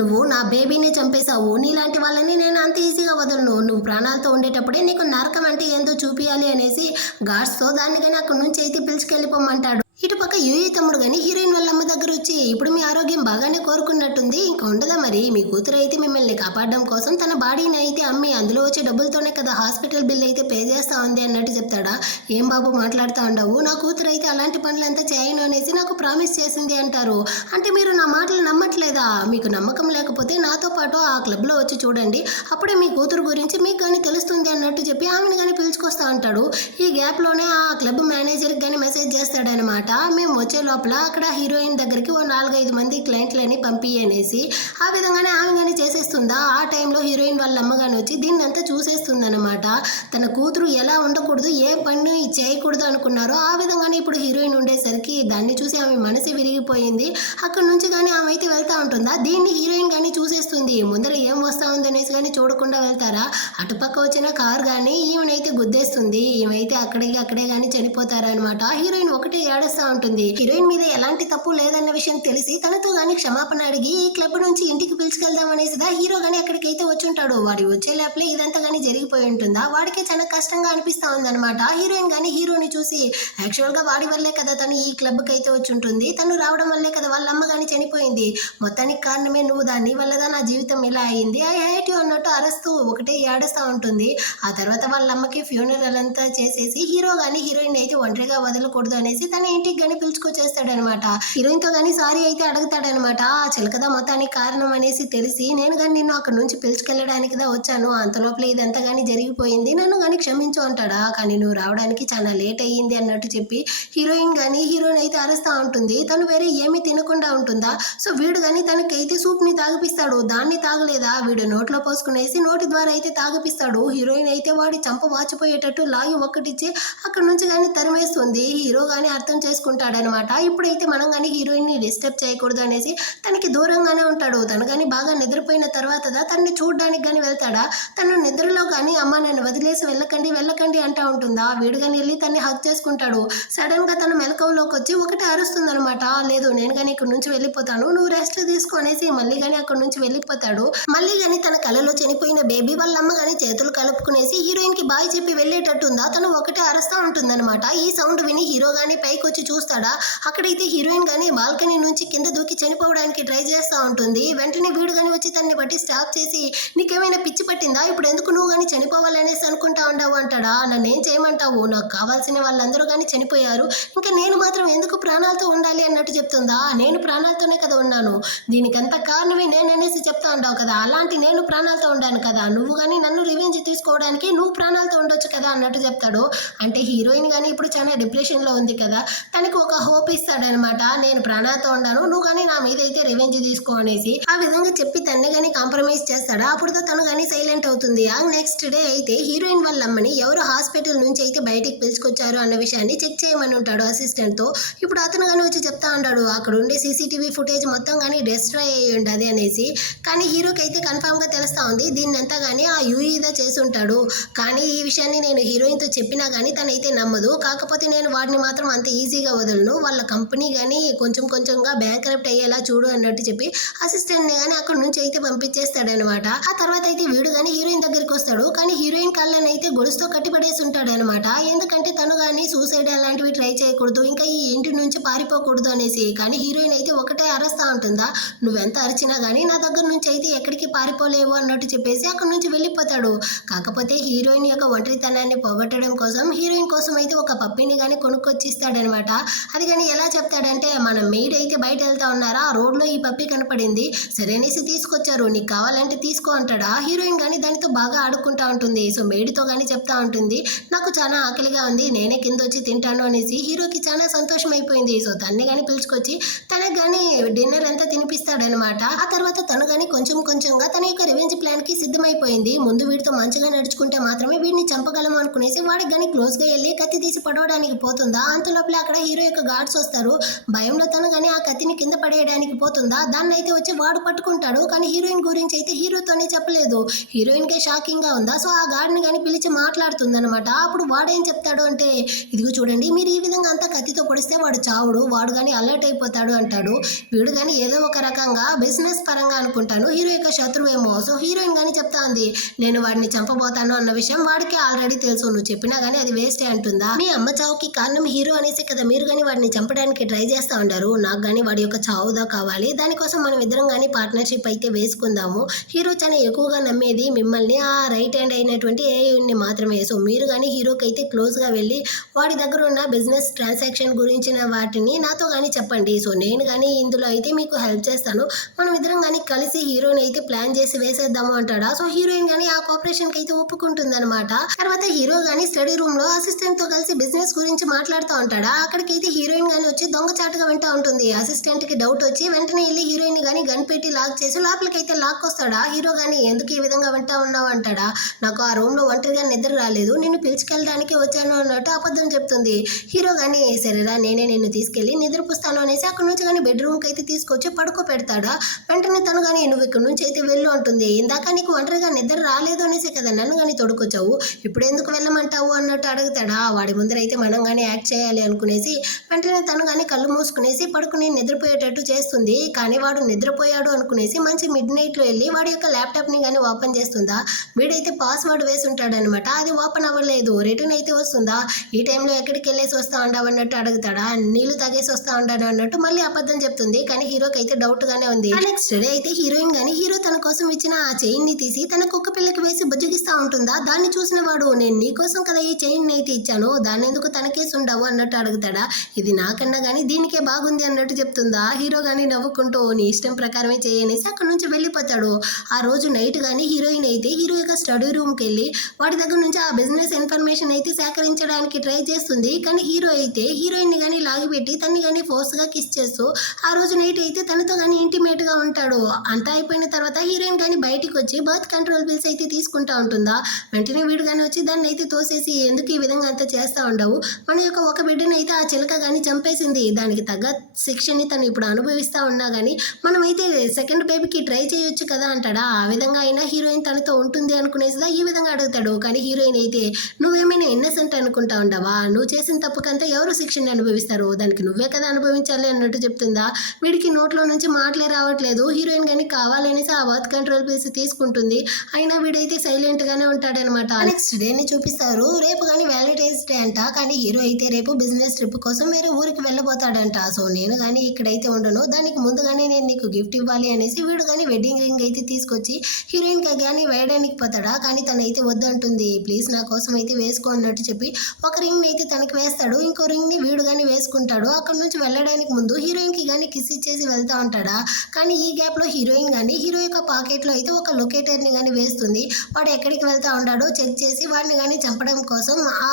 నువ్వు నా బేబీనే చంపేశావు, నీలాంటి వాళ్ళని నేను అంత ఈజీగా వదలను, నువ్వు ప్రాణాలతో ఉండేటప్పుడే నీకు నరకం అంటే ఏందో చూపియాలి అనేసి గాడ్స్తో దాన్ని కానీ అక్కడి నుంచి అయితే పిలుచుకెళ్ళిపోమంటాడు. ఇటుపక్క యూఈ తమ్ముడు కానీ హీరోయిన్ వాళ్ళ అమ్మ దగ్గర వచ్చి, ఇప్పుడు మీ ఆరోగ్యం బాగానే కోరుకున్నట్టుంది, ఇంకా ఉండదా మరి, మీ కూతురు అయితే మిమ్మల్ని కాపాడడం కోసం తన బాడీని అయితే అమ్మి అందులో వచ్చే డబ్బులతోనే కదా హాస్పిటల్ బిల్ అయితే పే చేస్తా ఉంది అన్నట్టు చెప్తాడా. ఏం బాబు మాట్లాడుతూ ఉండవు, నా కూతురు అయితే అలాంటి పనులంతా చేయను అనేసి నాకు ప్రామిస్ చేసింది అంటారు. అంటే మీరు నా మాటలు నమ్మట్లేదా, మీకు నమ్మకం లేకపోతే నాతో పాటు ఆ క్లబ్లో వచ్చి చూడండి, అప్పుడే మీ కూతురు గురించి మీకు కానీ తెలుస్తుంది అన్నట్టు చెప్పి ఆమెను కానీ పిలుచుకొస్తా అంటాడు. ఈ గ్యాప్లోనే ఆ క్లబ్ మేనేజర్కి కానీ మెసేజ్ చేస్తాడనమాట, మేము వచ్చే లోపల అక్కడ హీరోయిన్ దగ్గరికి ఓ 4-5 మంది క్లయింట్లని పంపియనేసి. ఆ విధంగానే ఆమె కానీ చేసేస్తుందా. ఆ టైంలో హీరోయిన్ వాళ్ళ అమ్మగాని వచ్చి దీన్ని అంతా చూసేస్తుందన్నమాట. తన కూతురు ఎలా ఉండకూడదు, ఏ పని చేయకూడదు అనుకున్నారో ఆ విధంగానే ఇప్పుడు హీరోయిన్ ఉండేసరికి దాన్ని చూసి ఆమె మనసు విరిగిపోయింది. అక్కడ నుంచి కానీ ఆమె అయితే వెళ్తా ఉంటుందా. దీన్ని హీరోయిన్ కానీ చూసేస్తుంది, ముందర ఏం వస్తా ఉంది అనేసి కానీ చూడకుండా వెళ్తారా. అటుపక్క వచ్చిన కార్ కానీ ఈమెనైతే గుద్దేస్తుంది, ఈమెయితే అక్కడే కానీ చనిపోతారనమాట. హీరోయిన్ ఒకటే ఏడుస్తా ఉంటుంది. హీరోయిన్ మీద ఎలాంటి తప్పు లేదన్న విషయం తెలిసి తనతో గానీ క్షమాపణ అడిగి ఈ క్లబ్ నుంచి ఇంటికి పిలుచుకెళ్దాం అనేసిదా హీరో గానీ అక్కడికైతే వచ్చుంటాడు. వాడి వచ్చే లోపలే ఇదంతా గానీ జరిగిపోయి ఉంటుందా. వాడికి చాలా కష్టంగా అనిపిస్తా ఉందన్నమాట. హీరోయిన్ గానీ హీరోని చూసి, యాక్చువల్ గా వాడి వల్లే కదా తను ఈ క్లబ్ కి అయితే వచ్చి ఉంటుంది, తను రావడం వల్లే కదా వాళ్ళ అమ్మ గానీ చనిపోయింది, మొత్తానికి కారణమే నువ్వు, దాని వల్లదా నా జీవితం ఇలా అయింది, ఐ హేట్ యు అన్నట్టు అరుస్తూ ఒకటే ఏడుస్తా ఉంటుంది. ఆ తర్వాత వాళ్ళ అమ్మకి ఫ్యూనరల్ అంతా చేసేసి హీరో గానీ హీరోయిన్ అయితే ఒంటరిగా వదలకూడదు అనేసి తన ఇంటికి గానీ పిలుచుకొచ్చేస్తాడనమాట. హీరోయిన్ తో గానీ సారీ అయితే అడుగుతాడనమాట. ఆ చిలకదా మొత్తానికి కారణం అనేసి తెలిసి, నేను కానీ నిన్ను అక్కడ నుంచి పిలుచుకెళ్ళడానికి వచ్చాను, అంతలోపల ఇదంతా గానీ జరిగిపోయింది, నన్ను గానీ క్షమించు అంటాడా. కానీ నువ్వు రావడానికి చాలా లేట్ అయ్యింది అన్నట్టు చెప్పి హీరోయిన్ గానీ హీరోయిన్ అయితే అరుస్తా ఉంటుంది. తను వేరే ఏమీ తినకుండా ఉంటుందా. సో వీడు గానీ తనకైతే సూప్ ని తాగిపిస్తాడు, దాన్ని తాగలేదా వీడు నోట్లో పోసుకునేసి నోటి ద్వారా అయితే తాగిపిస్తాడు. హీరోయిన్ అయితే వాడి చంప వాచిపోయేటట్టు లాగి ఒక్కటిచ్చి అక్కడ నుంచి కానీ తరిమేస్తుంది. హీరో గానీ అర్థం చేసుకుంటాడనమాట. ఇప్పుడైతే మనం కానీ హీరోయిన్ని డిస్టర్బ్ చేయకూడదు అనేసి తనకి దూరంగానే ఉంటాడు. తను కానీ బాగా నిద్రపోయిన తర్వాత తనని చూడడానికి కానీ వెళ్తాడా, తను నిద్రలో కానీ అమ్మ నన్ను వదిలేసి వెళ్ళకండి వెళ్ళకండి అంటా ఉంటుందా. వీడు కానీ వెళ్ళి తన్ని హక్ చేసుకుంటాడు. సడన్ గా తను మెలకువలోకి వచ్చి ఒకటి అరుస్తుందనమాట. లేదు నేను కానీ ఇక్కడ నుంచి వెళ్ళిపోతాను, నువ్వు రెస్ట్ తీసుకో అనేసి మళ్ళీ కానీ అక్కడ నుంచి వెళ్ళిపోతాడు. మళ్ళీ కానీ తన కలలో చనిపోయిన బేబీ వాళ్ళ అమ్మ కానీ చేతులు కలుపుకునేసి హీరోయిన్ కి బాయ్ చెప్పి వెళ్ళేటట్టుందా, తను ఒకటే అరుస్తా ఉంటుందన్నమాట. ఈ సౌండ్ విని హీరో గానీ పైకి వచ్చి చూస్తాడా, అక్కడైతే హీరోయిన్ గానీ బాల్కనీ నుంచి కింద దూకి చనిపోవడానికి ట్రై చేస్తూ ఉంటుంది. వెంటనే వీడు గానీ వచ్చి తన్ని బట్టి స్టాప్ చేసి, నీకేమైనా పిచ్చి పట్టిందా, ఇప్పుడు ఎందుకు నువ్వు కానీ చనిపోవాలనేసి అనుకుంటా ఉండవు అంటాడా. నన్ను ఏం చేయమంటావు, నాకు కావాల్సిన వాళ్ళందరూ కానీ చనిపోయారు, ఇంకా నేను మాత్రం ఎందుకు ప్రాణాలతో ఉండాలి అన్నట్టు చెప్తుందా. నేను ప్రాణాలతోనే కదా ఉన్నాను, దీనికంతా కారణమే నేను అనేసి చెప్తా ఉంటావు కదా, అలాంటి నేను ప్రాణాలతో ఉండాను కదా, నువ్వు కానీ నన్ను రివెంజ్ తీసుకోవడానికి నువ్వు ప్రాణాలతో ఉండొచ్చు కదా అన్నట్టు చెప్తాడు. అంటే హీరోయిన్ కానీ ఇప్పుడు చాలా డిప్రెషన్లో ఉంది కదా, తనకు ఒక హోప్ ఇస్తాడనమాట. నేను ప్రాణాలతో ఉండాను, నువ్వు కానీ నా మీద అయితే రివెంజ్ తీసుకో అనేసి ఆ విధంగా చెప్పి తన్ని కానీ కాంప్రమైజ్ చేస్తాడా. అప్పుడుతో తను కానీ సైలెంట్ అవుతుంది. ఆ నెక్స్ట్ డే అయితే హీరోయిన్ వాళ్ళ అమ్మని ఎవరు హాస్పిటల్ నుంచి అయితే బయటికి పిలుచుకొచ్చారు అన్న విషయాన్ని చెక్ చేయమని ఉంటాడు అసిస్టెంట్ తో. ఇప్పుడు అతను కానీ వచ్చి చెప్తా ఉంటాడు, అక్కడ ఉండే సీసీటీవీ ఫుటేజ్ మొత్తం కానీ డిస్ట్రాయ్ అయ్యి ఉండదు అనేసి. కానీ హీరోకి అయితే కన్ఫామ్ గా తెలుస్తా ఉంది, దీన్ని అంతా కానీ ఆ యూఈదా చేసి ఉంటాడు. కానీ ఈ విషయాన్ని నేను హీరోయిన్ తో చెప్పినా కానీ తనైతే నమ్మదు. కాకపోతే నేను వాడిని మాత్రం అంత ఈజీగా వదలను, వాళ్ళ కంపెనీ కానీ కొంచెం కొంచెంగా బ్యాంక్రప్ట్ అయ్యేలా చూడు అన్నట్టు చెప్పి అసిస్టెంట్ ని కానీ అక్కడ నుంచి అయితే పంపించేస్తాడనమాట. ఆ తర్వాత అయితే వీడు కానీ హీరోయిన్ దగ్గరికి వస్తాడు. కానీ హీరోయిన్ కళ్ళని అయితే గొలుసుతో కట్టిపడేసి ఉంటాడనమాట. ఎందుకంటే తను కానీ సూసైడ్ అలాంటివి ట్రై చేయకూడదు, ఇంకా ఈ ఇంటి నుంచి పారిపోకూడదు అనేసి. కానీ హీరోయిన్ అయితే ఒకటే అరస్తా ఉంటుందా, నువ్వెంత అరిచినా కానీ నా దగ్గర నుంచి అయితే ఎక్కడికి పారిపోలేవు అన్నట్టు చెప్పేసి అక్కడ నుంచి వెళ్ళిపోతాడు. కాకపోతే హీరోయిన్ యొక్క ఒంటరితనాన్ని పోగొట్టడం కోసం హీరోయిన్ కోసం అయితే ఒక పప్పిని కానీ కొనుక్కొచ్చిస్తాడనమాట. అది కానీ ఎలా చెప్తాడంటే, మన మెయిడ్ అయితే బయట వెళ్తా ఉన్నారా, ఆ రోడ్లో ఈ పప్పి కనపడింది, సరేనేసి తీసుకొచ్చారు, నీకు కావాలంటే తీసుకో అంటాడా. హీరోయిన్ కానీ దానితో బాగా ఆడుకుంటా ఉంటుంది. సో మెయిడ్తో కానీ చెప్తా ఉంటుంది, నాకు చాలా ఆకలిగా ఉంది, నేనే కింద వచ్చి తింటాను అనేసి. హీరోకి చాలా సంతోషం అయిపోయింది. సో తన్ని కానీ పిలుచుకొచ్చి తనకు కానీ డిన్నర్ అంతా తినిపిస్తాడనమాట. ఆ తర్వాత తను కానీ కొంచెం కొంచెంగా తన యొక్క రివెంజ్ ప్లాన్ కి సిద్ధమైపోయింది. ముందు వీడితో మంచిగా నడుచుకుంటే మాత్రమే వీడిని చంపగలము అనుకునేసి వాడికి కానీ క్లోజ్ గా వెళ్ళి కత్తి తీసి పడవడానికి పోతుందా, అంత లోపల అక్కడ హీరో యొక్క గార్డ్స్ వస్తారు. భయంలో తను కానీ ఆ కత్తిని కింద పడేయడానికి పోతుందా, దాన్ని అయితే వచ్చి వాడు పట్టుకుంటాడు. కానీ హీరోయిన్ గురించి అయితే హీరోతోనే చెప్పలేదు. హీరోయిన్ కే షాకింగ్ గా ఉందా. సో ఆ గార్డ్ ని కానీ పిలిచి మాట్లాడుతుందనమాట. అప్పుడు వాడేం చెప్తాడు అంటే, ఇదిగో చూడండి, మీరు ఈ విధంగా అంతా కత్తితో పొడిస్తే వాడు చావుడు, వాడు కానీ అలర్ట్ అయిపోతాడు అంటాడు. వీడు కానీ ఏదో ఒక రకంగా బిజినెస్ పరంగా అనుకుంటాను హీరో యొక్క శత్రువేమో. సో హీరోయిన్ కానీ చెప్తా ఉంది, నేను వాడిని చంపబోతాను అన్న విషయం వాడికి ఆల్రెడీ తెలుసు, నువ్వు చెప్పినా కానీ అది వేస్టే అంటుందా. మీ అమ్మ చావుకి కారణం హీరో అనేసి కదా మీరు కానీ వాడిని చంపడానికి ట్రై చేస్తా ఉంటారు, నాకు కానీ వాడి యొక్క చావుదా కావాలి, దానికోసం మనం ఇద్దరం కానీ పార్ట్నర్షిప్ అయితే వేసుకుందాము. హీరో చాలా ఎక్కువగా నమ్మేది మిమ్మల్ని, ఆ రైట్ హ్యాండ్ అయినటువంటి ఏయుని మాత్రమే. సో మీరు కానీ హీరోకి అయితే క్లోజ్ గా వెళ్ళి వాడి దగ్గర ఉన్న బిజినెస్ ట్రాన్సాక్షన్ గురించిన వాటిని నాతో కానీ చెప్పండి. సో నేను కానీ ఇందులో అయితే మీకు హెల్ప్ చేస్తాను, మనం ఇద్దరం కానీ కలిసి హీరోని అయితే ప్లాన్ చేసి వేసేద్దాము అంటాడా. సో హీరోయిన్ కానీ ఆ కోఆపరేషన్ కి అయితే ఒప్పుకుంటుంది అనమాట. తర్వాత హీరో కానీ స్టడీ రూమ్ లో అసిస్టెంట్ తో కలిసి బిజినెస్ గురించి మాట్లాడుతూ ఉంటాడా. అక్కడికైతే హీరోయిన్ కానీ వచ్చి దొంగచాటుగా వింటా ఉంటుంది. అసిస్టెంట్ కి డౌట్ వచ్చి వెంటనే వెళ్ళి హీరోయిన్ గానీ గన్ పెట్టి లాక్ చేసి లోపలికి అయితే లాక్కొస్తాడా. హీరో గానీ ఎందుకు ఈ విధంగా వింటా ఉన్నావు అంటాడా. నాకు ఆ రూమ్ లో ఒంటరిగా నిద్ర రాలేదు, నిన్ను పిలుచుకెళ్ళడానికి వచ్చాను అన్నట్టు అబద్ధం చెప్తుంది. హీరో గానీ సరేరా నేనే నిన్ను తీసుకెళ్లి నిద్రపుస్తాను అనేసి అక్కడ నుంచి కానీ బెడ్రూమ్ కి అయితే తీసుకొచ్చి పడుకో పెడతాడా. వెంటనే తను కానీ నువ్వు ఇక్కడ నుంచి అయితే వెళ్ళు అంటుంది. ఇందాక నీకు ఒంటరిగా నిద్ర రాలేదు అనేసి కదా నన్ను కానీ తొడుకొచ్చావు, ఇప్పుడు ఎందుకు వెళ్ళమంటావు అన్నట్టు అడుగుతాడా. వాడి ముందర అయితే మనం కానీ యాక్ట్ చేయాలి అనుకునేసి వెంటనే తను కానీ కళ్ళు మూసుకునేసి పడుకుని నిద్రపోయేటట్టు చేస్తుంది. కానీ వాడు నిద్రపోయాడు అనుకునేసి మంచి మిడ్ నైట్ లో వెళ్ళి వాడి యొక్క ల్యాప్టాప్ ని కానీ ఓపెన్ చేస్తుందా. వీడైతే పాస్వర్డ్ వేసి ఉంటాడనమాట, అది ఓపెన్ అవ్వలేదు, రిటర్న్ అయితే వస్తుందా. ఈ టైంలో ఎక్కడికి వెళ్ళేసి వస్తా ఉండవు అన్నట్టు అడుగుతాడా. నీళ్లు తాగేసి వస్తా ఉండాడు అన్నట్టు మళ్ళీ అబద్ధం చెప్తుంది. కానీ హీరోకి అయితే డౌట్ గానే ఉంది. నెక్స్ట్ డే అయితే హీరోయిన్ గానీ హీరో తన కోసం ఇచ్చిన ఆ చైన్ ని తీసి తన కుక్క పిల్లకి వేసి బుజ్జగిస్తా ఉంటుందా. దాన్ని చూసిన వాడు, నేను నీకోసం కదా ఈ చైన్ అయితే ఇచ్చాను, దాన్ని ఎందుకు తనకేసి ఉండవు అన్నట్టు అడుగుతాడా. ఇది నాకన్నా గానీ దీనికే బాగుంది అన్నట్టు చెప్తుందా. హీరో గానీ నవ్వుకుంటూ నీ ఇష్టం ప్రకారమే చేయనేసి అక్కడ నుంచి వెళ్ళిపోతాడు. ఆ రోజు నైట్ గానీ హీరోయిన్ అయితే హీరో యొక్క స్టడీ రూమ్ కి వెళ్ళి వాడి దగ్గర నుంచి ఆ బిజినెస్ ఇన్ఫర్మేషన్ అయితే సేకరించడానికి ట్రై చేస్తుంది. కానీ హీరో అయితే హీరోయిన్ ని గానీ లాగిపెట్టి తన్ని గానీ ఫోర్స్ గా కిస్ చేస్తూ ఆ రోజు నైట్ అయితే తనతో గానీ ఇంటిమేట్ గా ఉంటాడు. అంతా అయిపోయిన తర్వాత హీరోయిన్ గానీ బయటికి వచ్చి బర్త్ కంట్రోల్ పిల్స్ అయితే తీసుకుంటా ఉంటుందా. వెంటనే వీడు గానీ వచ్చి దాన్ని అయితే తోసేసి ఎందుకు ఈ విధంగా అంతా చేస్తా ఉండవు, మన యొక్క ఒక బిడ్డను అయితే ఆ చిలక కానీ చంపేసింది, దానికి తగ్గ శిక్షని తను ఇప్పుడు అనుభవిస్తా ఉన్నా కానీ మనమైతే సెకండ్ బేబీకి ట్రై చేయొచ్చు కదా అంటాడా. ఆ విధంగా అయినా హీరోయిన్ తనతో ఉంటుంది అనుకునేసిదా ఈ విధంగా అడుగుతాడు. కానీ హీరోయిన్ అయితే నువ్వేమైనా ఇన్నసెంట్ అనుకుంటా ఉండవా, నువ్వు చేసిన తప్పుకంతా ఎవరు శిక్షని అనుభవిస్తారు, దానికి నువ్వే కదా అనుభవించాలి అన్నట్టు చెప్తుందా. వీడికి నోట్లో నుంచి మాటలే రావట్లేదు. హీరోయిన్ కానీ కావాలనేసి ఆ బర్త్ కంట్రోల్ పీస్ తీసుకుంటుంది, అయినా వీడైతే సైలెంట్ గానే ఉంటాడనమాట. నెక్స్ట్ డేని చూపిస్తారు. రేపు కానీ వ్యాలంటైన్స్ డే అంట, కానీ హీరో అయితే రేపు బిజినెస్ ట్రిప్ కోసం వేరే ఊరికి వెళ్ళబోతాడంట. సో నేను కానీ ఇక్కడైతే ఉండను, దానికి ముందుగానే నేను నీకు గిఫ్ట్ ఇవ్వాలి అనేసి వీడు కానీ వెడ్డింగ్ రింగ్ అయితే తీసుకొచ్చి హీరోయిన్ కి కానీ వేయడానికి పోతాడా. కానీ తనైతే వద్దంటుంది. ప్లీజ్ నా కోసం అయితే వేసుకో అన్నట్టు చెప్పి ఒక రింగ్ అయితే తనకి వేస్తాడు, ఇంకో రింగ్ ని వీడు కానీ వేసుకుంటాడు. అక్కడ నుంచి వెళ్ళడానికి ముందు హీరోయిన్ కి కానీ కిస్ ఇచ్చేసి వెళ్తా ఉంటాడా. కానీ ఈ గ్యాప్ లో హీరోయిన్ కానీ హీరో యొక్క పాకెట్ లో అయితే ఒక లొకేటర్ ని కానీ వేస్తుంది. వాడు ఎక్కడికి వెళ్తా ఉంటాడో చెక్ చేసి వాడిని కానీ చంపడం కోసం ఆ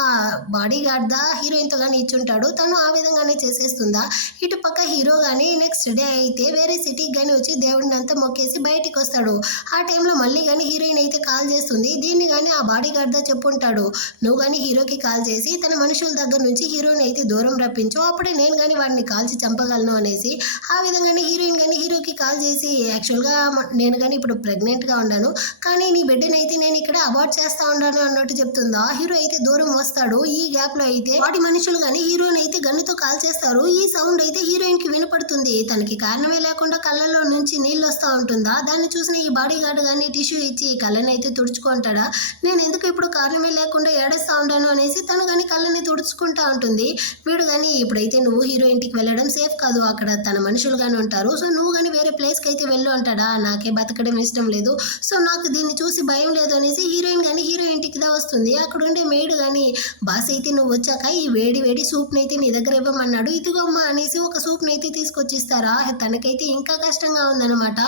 బాడీ గార్డ్ దా హీరోయిన్ తో కానీ ఇచ్చుంటాడు. తను ఆ విధంగానే చేసేస్తుందా. ఇటు పక్క హీరో కానీ నెక్స్ట్ డే అయితే వేరే సిటీకి కానీ వచ్చి దేవుడిని అంతా మొక్కేసి బయటికి వస్తాడు. ఆ టైంలో మళ్ళీ కానీ హీరోయిన్ అయితే కాల్ చేస్తుంది. దీన్ని కానీ ఆ బాడీ గార్డ్ దా చెప్పుంటాడు, నువ్వు కానీ హీరోకి కాల్ చేసి తన మనుషుల దగ్గర నుంచి హీరోని అయితే దూరం రప్పించు, అప్పుడే నేను కానీ వాడిని కాల్చి చంపగలను అనేసి. ఆ విధంగానే హీరోయిన్ కానీ హీరోకి కాల్ చేసి యాక్చువల్గా నేను కానీ ఇప్పుడు ప్రెగ్నెంట్గా ఉన్నాను, కానీ నీ బిడ్డని అయితే నేను ఇక్కడ అబార్ట్ చేస్తా ఉన్నాను అన్నట్టు చెప్తుందా. హీరో అయితే దూరం వస్తాడు. ఈ గ్యాప్ లో అయితే వాడి మనుషులు కానీ హీరోని అయితే గన్నుతో కాల్ చేస్తారు. ఈ సౌండ్ అయితే హీరోయిన్ కి వినపడుతుంది. తనకి కారణమే లేకుండా కళ్ళలో నుంచి నీళ్ళు వస్తూ ఉంటుందా. దాన్ని చూసిన ఈ బాడీ గార్డ్ కానీ టిష్యూ ఇచ్చి కళ్ళని అయితే తుడుచుకుంటాడా. నేను ఎందుకు ఇప్పుడు కారణమే లేకుండా ఏడుస్తా ఉంటాను అనేసి తను కానీ కళ్ళని తుడుచుకుంటా ఉంటుంది. వీడు కానీ ఇప్పుడైతే నువ్వు హీరో ఇంటికి వెళ్ళడం సేఫ్ కాదు, అక్కడ తన మనుషులు కానీ ఉంటారు, సో నువ్వు కానీ వేరే ప్లేస్కి అయితే వెళ్ళు అంటాడా. నాకే బతకడం ఇష్టం లేదు, సో నాకు దీన్ని చూసి భయం లేదు అనేసి హీరోయిన్ కానీ హీరో ఇంటికి దా వస్తుంది. అక్కడ ఉండే మేడ్ కానీ బాస్ అయితే నువ్వు వచ్చాక ఈ వేడి వేడి సూప్ని అయితే నీ దగ్గర ఇవ్వమన్నాడు, ఇదిగోమ్మ అనేసి ఒక సూప్ని అయితే తీసుకొచ్చిస్తారా. తనకైతే ఇంకా కష్టంగా ఉందన్నమాట.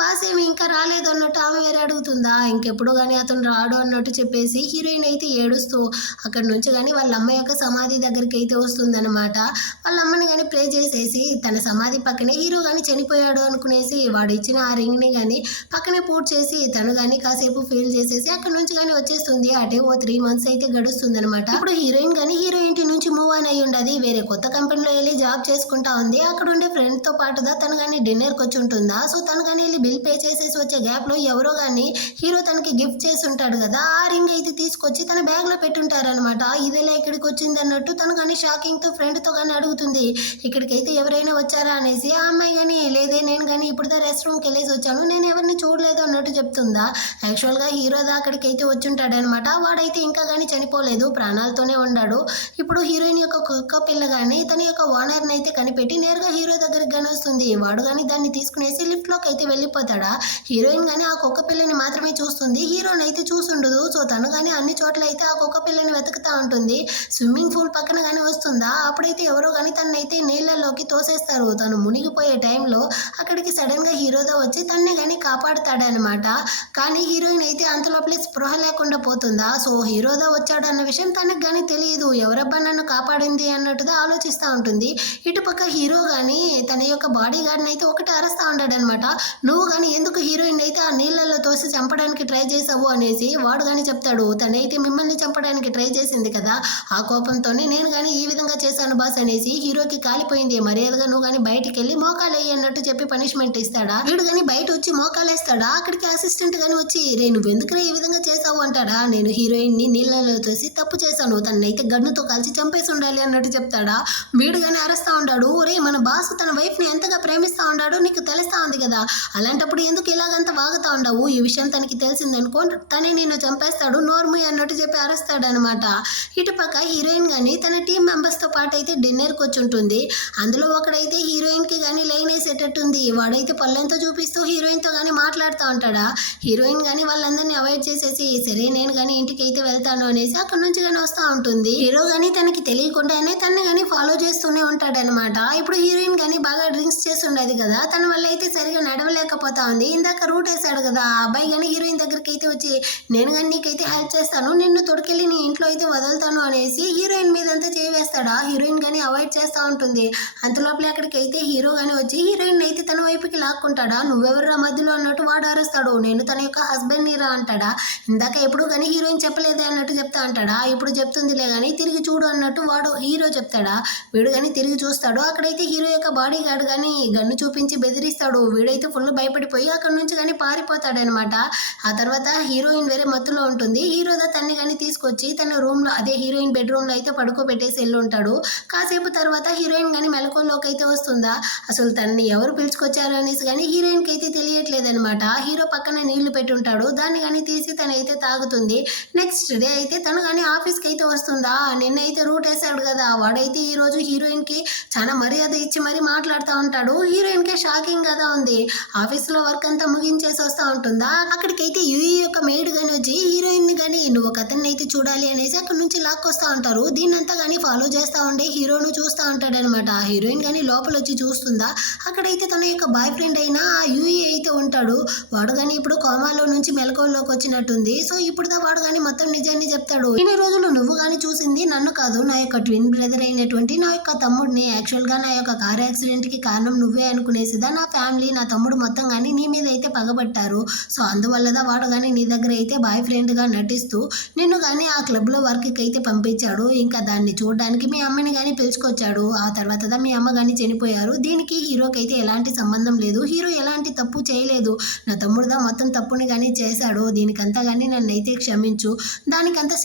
బాస్ ఏమి ఇంకా రాలేదు అన్నట్టు ఆమె వేరే అడుగుతుందా. ఇంకెప్పుడు కానీ అతను రాడు అన్నట్టు చెప్పేసి హీరోయిన్ అయితే ఏడుస్తూ అక్కడ నుంచి కానీ వాళ్ళ అమ్మ యొక్క సమాధి దగ్గరికి అయితే వస్తుందన్నమాట. వాళ్ళ అమ్మని కానీ ప్రే చేసేసి తన సమాధి పక్కనే హీరో కానీ చనిపోయాడు అనుకునేసి వాడు ఇచ్చిన ఆ రింగ్ని కానీ పక్కనే పూర్తి చేసి తను కానీ కాసేపు ఫీల్ చేసేసి అక్కడ నుంచి కానీ వచ్చేస్తుంది. అటే ఓ 3 months అయితే గడుస్తుంది అనమాట. ఇప్పుడు హీరోయిన్ కానీ హీరో ఇంటి నుంచి మూవ్ ఆన్ అయ్యి ఉండదు, వేరే కొత్త కంపెనీలో వెళ్ళి జాబ్ చేసుకుంటా ఉంది. అక్కడ ఉండే ఫ్రెండ్ తో పాటుగా తను కానీ డిన్నర్కి వచ్చి ఉంటుందా. సో తను కానీ వెళ్ళి బిల్ పే చేసేసి వచ్చే గ్యాప్ లో ఎవరో కానీ హీరో తనకి గిఫ్ట్ చేసి ఉంటాడు కదా, ఆ రింగ్ అయితే తీసుకొచ్చి తన బ్యాగ్ లో పెట్టుంటారనమాట. ఇదేలా ఇక్కడికి వచ్చింది అన్నట్టు తను కానీ షాకింగ్ తో ఫ్రెండ్ తో కానీ అడుగుతుంది, ఇక్కడికైతే ఎవరైనా వచ్చారా అనేసి. ఆ అమ్మాయి కానీ లేదే, నేను కానీ ఇప్పుడు రెస్ట్ రూమ్కి వెళ్ళేసి వచ్చాను, నేను ఎవరిని చూడలేదు అన్నట్టు చెప్తుందా. యాక్చువల్ గా హీరో దా అక్కడికి అయితే వచ్చి ఉంటాడనమాట. వాడైతే ఇంకా కానీ చనిపోలేదు, ప్రాణాలతోనే ఉన్నాడు. ఇప్పుడు హీరోయిన్ యొక్క కుక్క పిల్ల కానీ తన యొక్క ఓనర్ని అయితే కనిపెట్టి నేరుగా హీరో దగ్గరికి కానీ వస్తుంది. వాడు కానీ దాన్ని తీసుకునేసి లిఫ్ట్ లోకి అయితే వెళ్ళిపోతాడా. హీరోయిన్ కానీ ఆ కుక్క పిల్లని మాత్రమే చూస్తుంది, హీరోని అయితే చూసుండదు. సో తను కానీ అన్ని చోట్ల అయితే ఆ కుక్క పిల్లని వెతుకుతా ఉంటుంది. స్విమ్మింగ్ పూల్ పక్కన కానీ వస్తుందా. అప్పుడైతే ఎవరో కానీ తనైతే నీళ్ళలోకి తోసేస్తారు. తను మునిగిపోయే టైంలో అక్కడికి సడన్ గా హీరోతో వచ్చి తన్నే కానీ కాపాడుతాడనమాట. కానీ హీరోయిన్ అయితే అంతలోపలే స్పృహ లేకుండా పోతుందా. సో హీరోతో వచ్చాడు అన్న విషయం తనకు కానీ తెలియదు, ఎవరబ్బా నన్ను కాపాడింది అన్నట్టుగా ఆలోచిస్తూ ఉంటుంది. ఇటుపక్క హీరో కానీ తన యొక్క బాడీ గార్డ్ని అయితే ఒకటి అరుస్తూ ఉంటాడనమాట. నువ్వు కానీ ఎందుకు హీరోయిన్ అయితే ఆ నీళ్ళల్లో తోసి చంపడానికి ట్రై చేసావు అనేసి. వాడు కానీ చెప్తాడు, తనైతే మిమ్మల్ని చంపడానికి ట్రై చేసింది కదా, ఆ కోపంతోనే నేను కానీ ఈ విధంగా చేశాను బాస్ అనేసి. హీరోకి కాలిపోయింది, మర్యాదగా నువ్వు కానీ బయటికి వెళ్ళి మోకాలేయి అన్నట్టు చెప్పి పనిష్మెంట్ ఇస్తాడా. వీడు కానీ బయట వచ్చి మోకాలేస్తాడా. అక్కడికి అసిస్టెంట్ కానీ వచ్చి రే నువ్వు ఎందుకురా ఈ విధంగా చేసావు అంటాడా. నేను హీరోయిన్ ని నీళ్ళలో తోసి తప్పు చేశాను, తనైతే గన్నుతో కాల్చి చంపేసి ఉండాలి అన్నట్టు చెప్తాడా. వీడు కానీ అరుస్తా ఉంటాడు, రే మన బాస్ తన వైఫ్ ని ఎంతగా ప్రేమిస్తా ఉన్నాడో నీకు తెలుస్తా ఉంది కదా, అలాంటప్పుడు ఎందుకు ఇలాగంత వాగుతా ఉండవు, ఈ విషయం తనకి తెలిసిందనుకో తనే నిన్ను చంపేస్తాడు, నోర్ముయ్ అన్నట్టు చెప్పి అరుస్తాడు అనమాట. ఇటుపక్క హీరోయిన్ కానీ తన టీం మెంబర్స్ తో పాటు అయితే డిన్నర్కి వచ్చి ఉంటుంది. అందులో ఒకడైతే హీరోయిన్ కి కానీ లైన్ వేసేటట్టుంది. వాడైతే పళ్ళంతో చూపిస్తూ హీరోయిన్ తో కానీ మాట్లాడుతూ ఉంటాడా. హీరోయిన్ కానీ వాళ్ళందరినీ అవాయిడ్ చేసేసి సరే నేను కానీ ఇంటికి అయితే వెళ్తాను అనేసి అక్కడ నుంచి కానీ వస్తూ ఉంటుంది. హీరో కానీ తనకి తెలియకుండానే తనని కానీ ఫాలో చేస్తూనే ఉంటాడనమాట. ఇప్పుడు హీరోయిన్ కానీ బాగా డ్రింక్స్ చేసి ఉండదు కదా, తన వల్ల అయితే సరిగా నడవలేకపోతా ఉంది. ఇందాక రూట్ వేసాడు కదా ఆ అబ్బాయి కానీ హీరోయిన్ దగ్గరికి అయితే వచ్చి నేను కానీ నీకైతే హెల్ప్ చేస్తాను, నిన్ను తొడికెళ్ళి నీ ఇంట్లో అయితే వదులుతాను అనేసి హీరోయిన్ మీద అంతా చేవేస్తాడా. హీరోయిన్ కానీ అవాయిడ్ చేస్తూ ఉంటుంది. అంతలోపలే అక్కడికి అయితే హీరో కానీ వచ్చి హీరోయిన్ అయితే తన వైపు వైపుకి లాక్కుంటాడా. నువ్వెవర్రా మధ్యలో అన్నట్టు వాడు అరుస్తాడు. నేను తన యొక్క హస్బెండ్ నీరా అంటాడా. ఇందాక ఎప్పుడు కానీ హీరోయిన్ చెప్పలేదే అన్నట్టు చెప్తా అంటాడా. ఇప్పుడు చెప్తుందిలే కానీ తిరిగి చూడు అన్నట్టు వాడు హీరో చెప్తాడా. వీడు కానీ తిరిగి చూస్తాడు. అక్కడైతే హీరో యొక్క బాడీ గార్డ్ కానీ గన్ను చూపించి బెదిరిస్తాడు. వీడైతే ఫుల్ భయపడిపోయి అక్కడ నుంచి కానీ పారిపోతాడనమాట. ఆ తర్వాత హీరోయిన్ వేరే మత్తులో ఉంటుంది. హీరో తన్ని కానీ తీసుకొచ్చి తన రూమ్లో అదే హీరోయిన్ బెడ్రూమ్లో అయితే పడుకోబెట్టేసి వెళ్ళి ఉంటాడు. కాసేపు తర్వాత హీరోయిన్ కానీ మెలకువలోకి అయితే వస్తుందా. అసలు తనని ఎవరు పిలుచుకొచ్చారు అనేసి కానీ హీరోయిన్కి అయితే తెలియట్లేదనమాట. హీరో పక్కన నీళ్లు పెట్టి ఉంటాడు. దాన్ని కానీ తీసి తనైతే తాగుతుంది. నెక్స్ట్ డే అయితే తను కానీ ఆఫీస్కి అయితే వస్తుందా. నిన్నైతే రూట్ వేసాడు కదా వాడైతే ఈరోజు హీరోయిన్కి చాలా మర్యాద ఇచ్చి మరీ మాట్లాడుతూ ఉంటాడు. హీరోయిన్కే షాకింగ్ కదా ఉంది. ఆఫీస్లో వర్క్ అంతా ముగించేసి వస్తూ ఉంటుందా. అక్కడికైతే యూఈ యొక్క మెయిడ్ కానీ వచ్చి హీరోయిన్ కానీ నువ్వు ఒక అతన్ని అయితే చూడాలి అనేసి అక్కడ నుంచి లాక్కొస్తా ఉంటారు. దీన్నంతా కానీ ఫాలో చేస్తూ ఉండే హీరోను చూస్తూ ఉంటాడనమాట. హీరోయిన్ కానీ లోపల వచ్చి చూస్తుందా. అక్కడైతే తన యొక్క బాయ్ ఫ్రెండ్ అయిన ఆ యూఈ అయితే ఉంటాడు. వాడు కానీ ఇప్పుడు కోమాలో నుంచి మెలకువలోకి వచ్చినట్టుంది. సో ఇప్పుడు వాడు కానీ మొత్తం నిజాన్ని చెప్తాడు. ఇన్ని రోజులు నువ్వు కానీ చూసింది నన్ను కాదు, నా యొక్క ట్విన్ బ్రదర్ అయినటువంటి నా యొక్క తమ్ముడిని. యాక్చువల్గా నా యొక్క కార్ యాక్సిడెంట్కి కారణం నువ్వే అనుకునేసిదా. నా ఫ్యామిలీ నా తమ్ముడు మొత్తం కానీ నీ మీద అయితే పగబట్టారు. సో అందువల్లదా వాడు కానీ నీ దగ్గర అయితే బాయ్ ఫ్రెండ్గా నటిస్తూ నిన్ను కానీ ఆ క్లబ్లో వర్క్కి అయితే పంపించాడు. ఇంకా దాన్ని చూడడానికి మీ అమ్మని కానీ పిలుచుకొచ్చాడు. ఆ తర్వాత మీ అమ్మ కానీ చనిపోయారు. దీనికి హీరోకి అయితే ఎలాంటి సంబంధం లేదు. హీరో ఎలాంటి తప్పు చేయలేదు. నా తమ్ముడుదా మొత్తం తప్పుని కానీ చేశాడు. దీనికంతా కానీ నన్ను అయితే క్షమించు. దానికంతా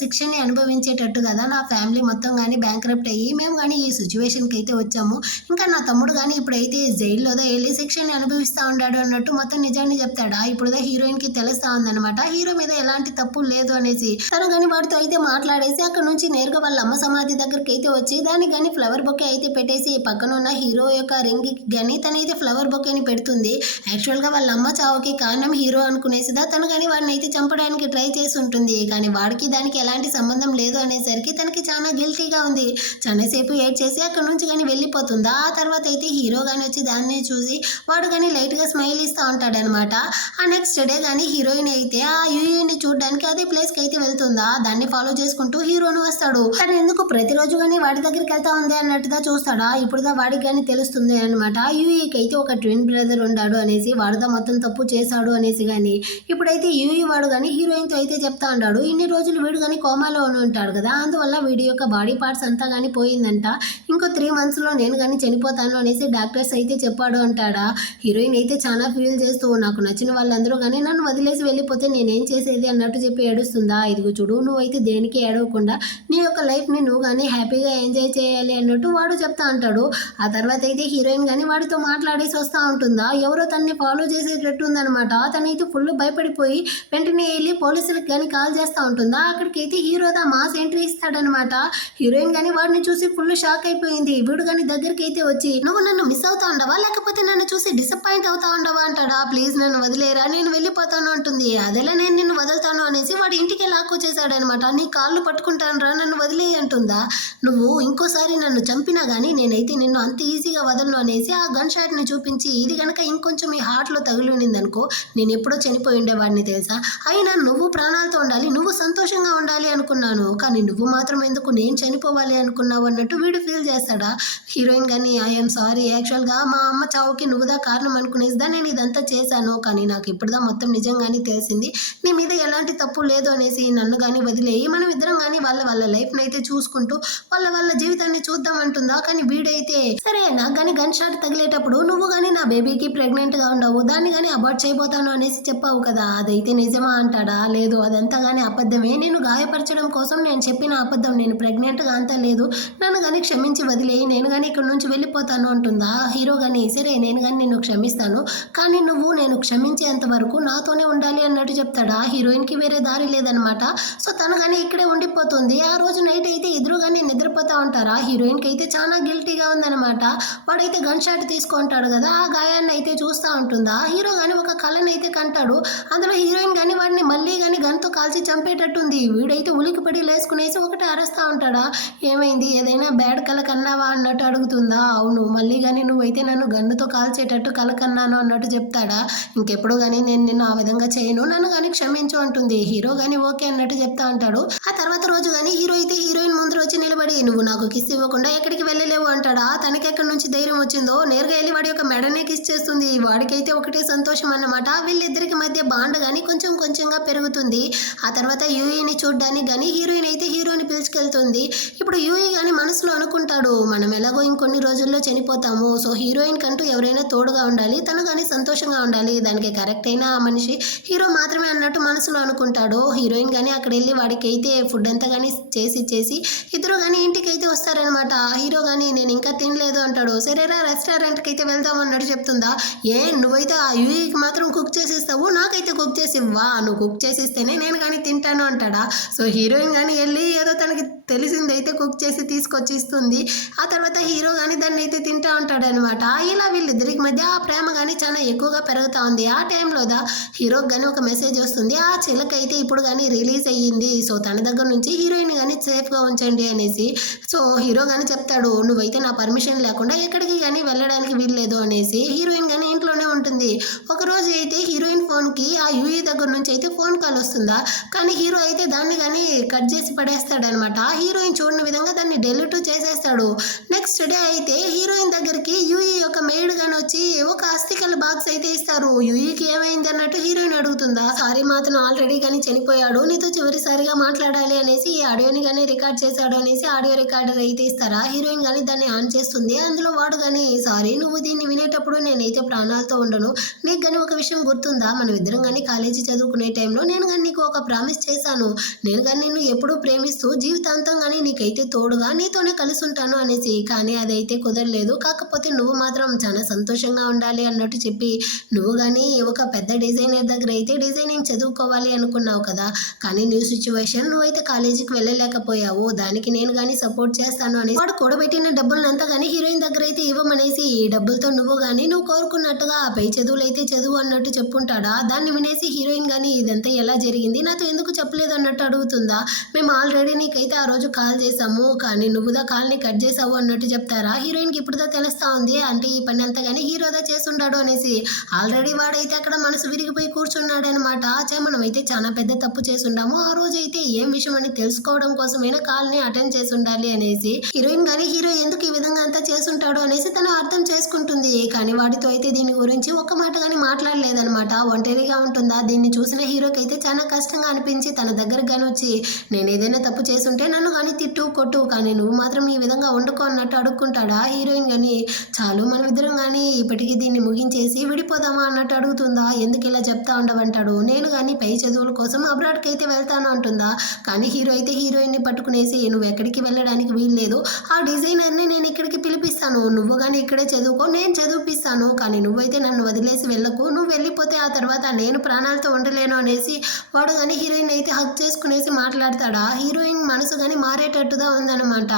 శిక్షని అనుభవించేటట్టు కదా నా ఫ్యామిలీ మొత్తం కానీ బ్యాంక్రప్ట్ అయ్యి మేము కానీ ఈ సిచ్యువేషన్కి అయితే వచ్చాము. ఇంకా నా తమ్ముడు కానీ ఇప్పుడైతే జైల్లోదా వెళ్ళి శిక్షని అనుభవిస్తూ ఉన్నాడు అన్నట్టు మొత్తం నిజాన్ని చెప్తాడా. ఇప్పుడుదా హీరోయిన్కి తెలుస్తా ఉందన్నమాట హీరో మీద ఎలాంటి తప్పు లేదు అనేసి. తను కానీ వాడితో అయితే మాట్లాడేసి అక్కడ నుంచి నేరుగా వాళ్ళ అమ్మ సమాధి దగ్గరికి అయితే వచ్చి దానికి కానీ ఫ్లవర్ బొకే అయితే పెట్టేసి పక్కన ఉన్న హీరో యొక్క రింగ్కి కానీ తనైతే ఫ్లవర్ బొకేని పెడుతుంది. యాక్చువల్గా వాళ్ళ అమ్మ చావుకి కారణం హీరో అనుకునేసిదా. తను కానీ వాడిని అయితే చంపడానికి ట్రై చేసి ఉంటుంది. కానీ వాడికి దానికి ఎలాంటి సంబంధం లేదు అనేసరికి తనకి చాలా గిల్టీగా ఉంది. చాలాసేపు ఏడ్ చేసి అక్కడ నుంచి కానీ వెళ్ళిపోతుందా. ఆ తర్వాత అయితే హీరో కానీ వచ్చి దాన్ని చూసి వాడు కానీ లైట్గా స్మైల్ ఇస్తూ ఉంటాడనమాట. ఆ నెక్స్ట్ డే కానీ హీరోయిన్ అయితే ఆ యూఏని చూడడానికి అదే ప్లేస్కి అయితే వెళ్తుందా. దాన్ని ఫాలో చేసుకుంటూ హీరోను వస్తాడు. కానీ ఎందుకు ప్రతిరోజు కానీ వాడి దగ్గరికి వెళ్తా ఉంది అన్నట్టుగా చూస్తాడా. ఇప్పుడుదా వాడికి కానీ తెలుస్తుంది అనమాట యూఈకి అయితే ఒక ట్విన్ బ్రదర్ ఉన్నాడు అనేసి, వాడుదా మొత్తం తప్పు చేశాడు అనేసి. కానీ ఇప్పుడైతే యూఈ వాడు కానీ హీరోయిన్తో అయితే చెప్తా ఉన్నాడు ఇన్ని రోజులు వీడు కానీ కోమాలో ఉంటాడు కదా, అందువల్ల వీడి యొక్క బాడీ పార్ట్స్ అంతా కానీ పోయిందంట. ఇంకో 3 monthsలో నేను కానీ చనిపోతాను అనేసి డాక్టర్స్ అయితే చెప్పాడు అంటాడా. హీరోయిన్ అయితే చాలా ఫీల్ చేస్తూ నాకు నచ్చిన వాళ్ళందరూ కానీ నన్ను వదిలేసి వెళ్ళిపోతే నేనేం చేసేది అన్నట్టు చెప్పి ఏడుస్తుందా. ఇదిగో చూడు నువ్వైతే దేనికి ఏడవకుండా నీ యొక్క లైఫ్ని నువ్వు కానీ హ్యాపీగా ఎంజాయ్ చేయాలి అన్నట్టు వాడు చెప్తా అంటాడు. ఆ తర్వాత అయితే హీరోయిన్ కానీ వాడితో మాట్లాడేసి వస్తూ ఉంటుందా. ఎవరో తనని ఫాలో చేసేటట్టు ఉందనమాట. తనైతే ఫుల్ భయపడిపోయి వెంటనే వెళ్ళి పోలీసులకు కానీ కాల్ చేస్తూ ఉంటుందా. అక్కడికైతే హీరోదా మాస్ ఎంట్రీ ఇస్తాడనమాట. హీరోయిన్ కానీ వాడిని చూసి ఫుల్ షాక్ అయిపోయింది. వీడు కానీ దగ్గరికి అయితే వచ్చి నువ్వు నన్ను మిస్ అవుతా ఉండవా లేకపోతే నన్ను చూసి డిసప్పాయింట్ అవుతా ఉండవా అంటాడా. ప్లీజ్ నన్ను వదిలేరా నేను వెళ్ళిపోతాను అంటుంది. అదేలా నేను నిన్ను వదులుతాను అనేసి వాడి ఇంటికి లాక్కొచ్చేసాడనమాట. నీ కాళ్ళు పట్టుకుంటాను రా నన్ను వదిలే అంటుందా. నువ్వు ఇంకోసారి నన్ను చంపినా కానీ నేనైతే నిన్ను అంత ఈజీగా వదలను అనేసి ఆ గన్ షాట్ని చూపించి ఇది కనుక ఇంకొంచెం ఈ హార్ట్లో తగిలింది అనుకో నేను ఎప్పుడో చనిపోయి ఉండేవాడిని తెలుసా. అయినా నువ్వు ప్రాణాలతో ఉండాలి నువ్వు సంతోషంగా ఉండాలి అనుకున్నాను కానీ నువ్వు మాత్రం ఎందుకు నేను చనిపోవాలి అనుకున్నావు అన్నట్టు వీడు ఫీల్ చేస్తాడా. హీరోయిన్ కానీ ఐఎమ్ సారీ యాక్చువల్గా మా అమ్మ చావుకి నువ్వుదా కారణం అనుకునేసిదా నేను ఇదంతా చేశాను కానీ నాకు ఇప్పుడుదా మొత్తం నిజంగానే తెలిసింది నీ మీద ఎలాంటి తప్పు లేదు అనేసి నన్ను కానీ వదిలేయి మనం ఇద్దరం కానీ వాళ్ళ లైఫ్ని అయితే చూసుకుంటూ వాళ్ళ జీవితాన్ని చూద్దాం అంటుందా. కానీ వీడైతే సరే నాకు కానీ గన్ షాట్ తగిలేటప్పుడు నువ్వు కానీ నా బేబీకి ప్రెగ్నెంట్గా ఉండవు దాన్ని కానీ అబార్ట్ చేయబోతాను అనేసి చెప్పావు కదా అదైతే నిజమా అంటాడా. లేదు అదంతా కానీ అబద్ధమే నేను గాయపరచడం కోసం నేను చెప్పిన అబద్ధం నేను ప్రెగ్నెంట్గా అంతా లేదు నన్ను కానీ క్షమించి వదిలేయి నేను కానీ ఇక్కడ నుంచి వెళ్ళిపోతాను అంటుందా. హీరో కానీ సరే నేను కానీ నిన్ను క్షమిస్తాను కానీ నువ్వు నేను క్షమించేంత వరకు నాతోనే ఉండాలి అన్నట్టు చెప్తాడా. హీరోయిన్కి వేరే దారి లేదనమాట. సో తను కానీ ఇక్కడే ఉండిపోతుంది. ఆ రోజు నైట్ అయితే ఇద్దరు కానీ నిద్రపోతూ ఉంటారా. హీరోయిన్కి అయితే చాలా గిల్టీగా ఉందనమాట. వాడైతే గన్ షాట్ తీసుకుంటాడు కదా ఆ గాయాన్ని అయితే చూస్తూ ఉంటుందా. హీరో కానీ ఒక కళను అయితే కంటాడు. అందులో హీరోయిన్ కానీ వాడిని మళ్ళీ కానీ గన్తో కాల్చి చంపేటట్టుంది. వీడైతే ఉలికిపడి లేసుకునేసి ఒకటి అరుస్తూ ఉంటాడా. ఏమైంది ఏదైనా బ్యాడ్ కళ కన్నావా అన్నట్టు అడుగుతుందా. అవును మళ్ళీ కానీ నువ్వైతే నన్ను గన్నుతో కాల్చేటట్టు కళ కన్నాను అన్నట్టు చెప్తాడా. ఇంకెప్పుడు కానీ నేను నిన్ను ఆ విధంగా చేయను నన్ను కానీ క్షమించు అంటుంది. హీరో కానీ ఓకే అన్నట్టు చెప్తా ఉంటాడు. ఆ తర్వాత రోజు కానీ హీరో అయితే హీరోయిన్ ముందు వచ్చి నిలబడి నువ్వు నాకు కిస్ ఇవ్వకుండా ఎక్కడికి వెళ్ళలేవు అంటాడా. తనకి ఎక్కడి నుంచి ధైర్యం వచ్చిందో నేరుగా వెళ్ళి వాడి వాడి యొక్క మెడనే కిస్ చేస్తుంది. వాడికైతే ఒకటే సంతోషం అన్నమాట. వీళ్ళిద్దరికి మధ్య బాండ్ కానీ కొంచెం కొంచెంగా పెరుగుతుంది. ఆ తర్వాత యూఈని చూడ్డానికి కానీ హీరోయిన్ అయితే హీరోని పిలుచుకెళ్తుంది. ఇప్పుడు యూఈ కానీ మనసులో అనుకుంటాడు, మనం ఎలాగో ఇంకొన్ని రోజుల్లో చనిపోతాము. సో హీరోయిన్ కంటూ ఎవరైనా తోడుగా ఉండాలి, తను కానీ సంతోషంగా ఉండాలి. దానికి కరెక్ట్ అయిన మనిషి హీరో మాత్రమే అన్నట్టు మనసులో అనుకుంటాడు. హీరోయిన్ కానీ అక్కడ వెళ్ళి వాడికి అయితే ఫుడ్ అంతా కానీ చేసి ఇద్దరు కానీ ఇంటికి అయితే వస్తారనమాట. హీరో కానీ నేను ఇంకా తినలేదు అంటాడు. సరేరా రెస్టారెంట్కి అయితే వెళ్దాం అన్నట్టు చెప్తుందా. నువ్వైతే ఆ యూఈకి మాత్రం కుక్ చేసిస్తావు, నాకైతే కుక్ చేసి ఇవ్వా, నువ్వు కుక్ చేసిస్తేనే నేను కానీ తింటాను అంటాడా. సో హీరోయిన్ కానీ వెళ్ళి ఏదో తనకి తెలిసిందైతే కుక్ చేసి తీసుకొచ్చి ఇస్తుంది. ఆ తర్వాత హీరో కానీ దాన్ని అయితే తింటా ఉంటాడనమాట. ఇలా వీళ్ళిద్దరికి మధ్య ఆ ప్రేమ కానీ చాలా ఎక్కువగా పెరుగుతూ ఉంది. ఆ టైంలో హీరోకి కానీ ఒక మెసేజ్ వస్తుంది, ఆ చిలక అయితే ఇప్పుడు కానీ రిలీజ్ అయ్యింది. సో తన దగ్గర నుంచి హీరోయిన్ కానీ సేఫ్గా ఉంచండి అనేసి. సో హీరో కానీ చెప్తాడు, నువ్వైతే నా పర్మిషన్ లేకుండా ఎక్కడికి కానీ వెళ్ళడానికి వీల్లేదు అనేసి. హీరోయిన్ కానీ ఇంట్లోనే ఉంటుంది. ఒకరోజు అయితే హీరోయిన్ ఫోన్కి ఆ యూఈ దగ్గర నుంచి అయితే ఫోన్ కాల్ వస్తుందా, కానీ హీరో అయితే దాన్ని కానీ కట్ చేసి పడేస్తాడనమాట. హీరోయిన్ చూడని విధంగా దాన్ని డెలీట్ చేసేస్తాడు. నెక్స్ట్ డే అయితే హీరోయిన్ దగ్గరికి యూఈ యొక్క మెయిడ్ గాని వచ్చి ఒక అస్థికల బాక్స్ అయితే ఇస్తారు. యూఈకి ఏమైంది అన్నట్టు హీరోయిన్ అడుగుతుందా. సారీ మాత్రం ఆల్రెడీ కానీ చనిపోయాడు, నీతో చివరిసారిగా మాట్లాడాలి అనేసి ఈ ఆడియోని కానీ రికార్డ్ చేశాడు అనేసి ఆడియో రికార్డర్ అయితే ఇస్తారా. హీరోయిన్ కానీ దాన్ని ఆన్ చేస్తుంది. అందులో వాడు కానీ, సారీ నువ్వు దీన్ని వినేటప్పుడు నేనైతే ప్రాణాలతో ఉండను, నీకు కానీ ఒక విషయం గుర్తుందా, మనం ఇద్దరం కానీ కాలేజీ చదువుకునే టైంలో నేను కానీ నీకు ఒక ప్రామిస్ చేశాను, నేను కానీ నిన్ను ఎప్పుడూ ప్రేమిస్తూ జీవితాంతం కానీ నీకైతే తోడుగా నీతోనే కలిసి ఉంటాను అనేసి. కానీ అదైతే కుదరలేదు, కాకపోతే నువ్వు మాత్రం చాలా సంతోషంగా ఉండాలి అన్నట్టు చెప్పి నువ్వు కానీ ఒక పెద్ద డిజైనర్ దగ్గర అయితే డిజైనింగ్ చదువుకోవాలి అనుకున్నావు కదా, కానీ నీ సిచ్యువేషన్ నువ్వైతే కాలేజీకి వెళ్ళలేకపోయావు, దానికి నేను కానీ సపోర్ట్ చేస్తాను అని వాడు కూడబెట్టిన డబ్బులంతా కానీ హీరోయిన్ దగ్గర అయితే ఇవ్వమనేసి, ఈ డబ్బులతో నువ్వు కోరుకున్నట్టుగా పై చదువులు అయితే చదువు అన్నట్టు చెప్పుంటాడా. దాన్ని వినేసి హీరోయిన్ కానీ ఇదంతా ఎలా జరిగింది, నాతో ఎందుకు చెప్పలేదు అన్నట్టు అడుగుతుందా. మేము ఆల్రెడీ నీకైతే ఆ రోజు కాల్ చేసాము, కానీ నువ్వుదా కాల్ని కట్ చేసావు అన్నట్టు చెప్తారా. హీరోయిన్కి ఇప్పుడుదా తెలుస్తా ఉంది, అంటే ఈ పని అంతా కానీ హీరోదా చేసుంటాడు అనేసి. ఆల్రెడీ వాడైతే అక్కడ మనసు విరిగిపోయి కూర్చున్నాడు అనమాట. మనం అయితే చాలా పెద్ద తప్పు చేసుండాము, ఆ రోజు అయితే ఏం విషయం అని తెలుసుకోవడం కోసమైనా కాల్ని అటెండ్ చేసి ఉండాలి అనేసి. హీరోయిన్ కానీ హీరో ఎందుకు ఈ విధంగా అంతా చేసుంటాడు అనేసి తను అర్థం చేసుకుంటుంది. కానీ వాడితో అయితే దీని గురించి ఒక్క మాట కానీ మాట్లాడలేదనమాట. ఒంటరిగా ఉంటుందా. దీన్ని చూసిన హీరోకి అయితే చాలా కష్టంగా అనిపించి తన దగ్గరకు కానీ వచ్చి, నేను ఏదైనా తప్పు చేసుంటే నన్ను కానీ తిట్టు కొట్టు, కానీ నువ్వు మాత్రం ఈ విధంగా వండుకో అన్నట్టు అడుక్కుంటాడా. హీరోయిన్ కానీ చాలు మనం ఇద్దరం కానీ ఇప్పటికీ దీన్ని ముగించేసి విడిపోదామా అన్నట్టు అడుగుతుందా. ఎందుకు ఇలా చెప్తా ఉండవంటాడు. నేను కానీ పై చదువుల కోసం అబ్రాడ్కి అయితే వెళ్తాను అంటుందా. కానీ హీరో అయితే హీరోయిన్ని పట్టుకునేసి, నువ్వు ఎక్కడికి వెళ్ళడానికి వీల్లేదు, ఆ డిజైనర్ని నేను ఇక్కడికి పిలిపిస్తాను, నువ్వు కానీ ఇక్కడే చదువుకో, నేను చదివిపిస్తాను, కానీ నువ్వైతే నన్ను వదిలేసి వెళ్ళకు, నువ్వు వెళ్ళిపోతే ఆ తర్వాత నేను ప్రాణాలతో ఉండలేను అనేసి వాడు కానీ హీరోయిన్ అయితే హక్ చేసుకునేసి మాట్లాడతాడా. హీరోయిన్ మనసు కానీ మారేటట్టుగా ఉందన్నమాట.